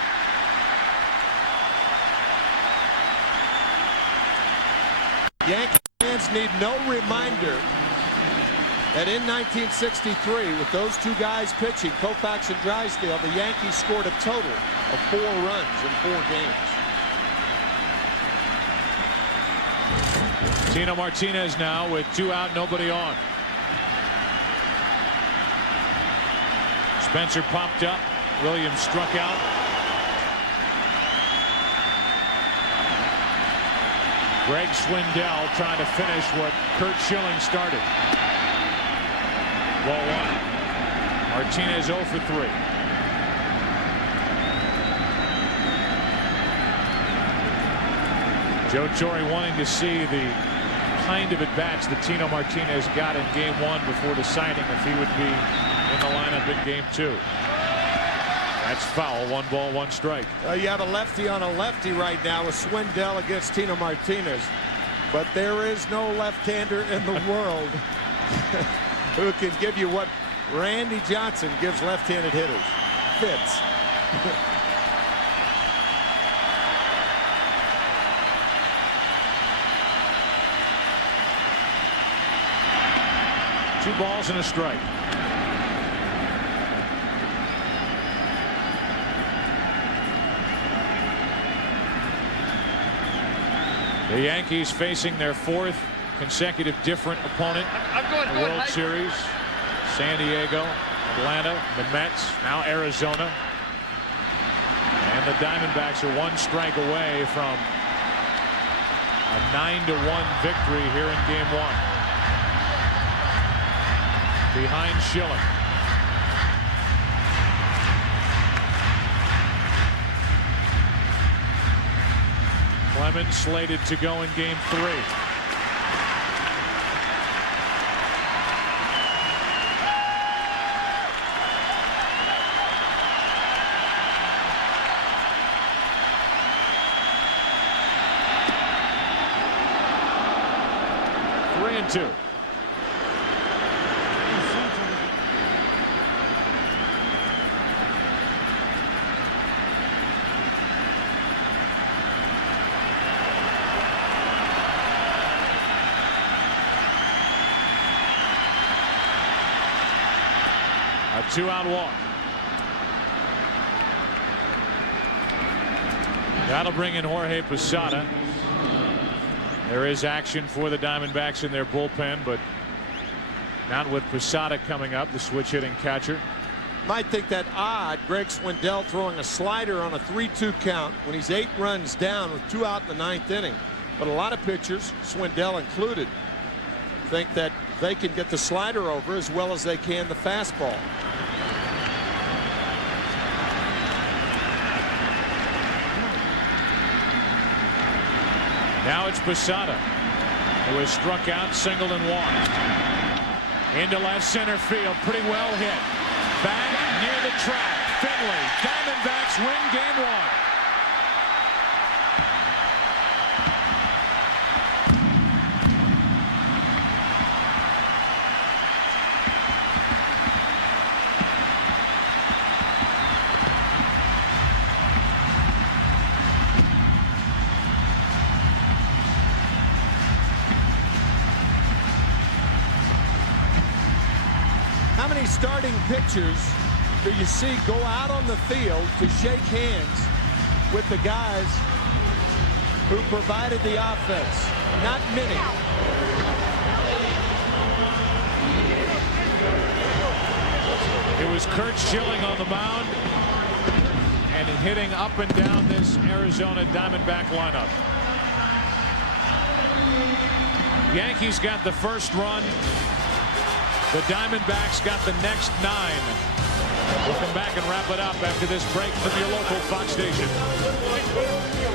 Yankee fans need no reminder that in 1963, with those 2 guys pitching, Koufax and Drysdale, the Yankees scored a total of 4 runs in 4 games. Tino Martinez now with 2 out, nobody on. Spencer popped up. Williams struck out. Greg Swindell trying to finish what Curt Schilling started. Ball 1. Martinez 0 for 3. Joe Torre wanting to see the kind of at-bats that Tino Martinez got in Game 1 before deciding if he would be in the lineup in Game 2. That's foul. 1 ball, 1 strike. You have a lefty on a lefty right now with Swindell against Tino Martinez. But there is no left-hander in the world who can give you what Randy Johnson gives left-handed hitters. Fits. Two balls and a strike. The Yankees facing their 4th consecutive different opponent in the World Series. San Diego, Atlanta, the Mets, now Arizona. And the Diamondbacks are 1 strike away from a 9-1 victory here in Game 1. Behind Schilling. Clemens slated to go in Game 3. Three and 2. A 2-out walk. That'll bring in Jorge Posada. There is action for the Diamondbacks in their bullpen, but not with Posada coming up, the switch hitting catcher. Might think that odd, Greg Swindell throwing a slider on a 3-2 count when he's 8 runs down with 2 out in the 9th inning. But a lot of pitchers, Swindell included, think that they can get the slider over as well as they can the fastball. Now it's Posada, who has struck out, singled and walked. Into left center field, pretty well hit. Back near the track, Finley. Diamondbacks win Game 1. How many starting pitchers do you see go out on the field to shake hands with the guys who provided the offense. Not many. It was Kurt Schilling on the mound and hitting up and down this Arizona Diamondback lineup. Yankees got the first run. The Diamondbacks got the next 9. We'll come back and wrap it up after this break from your local Fox station.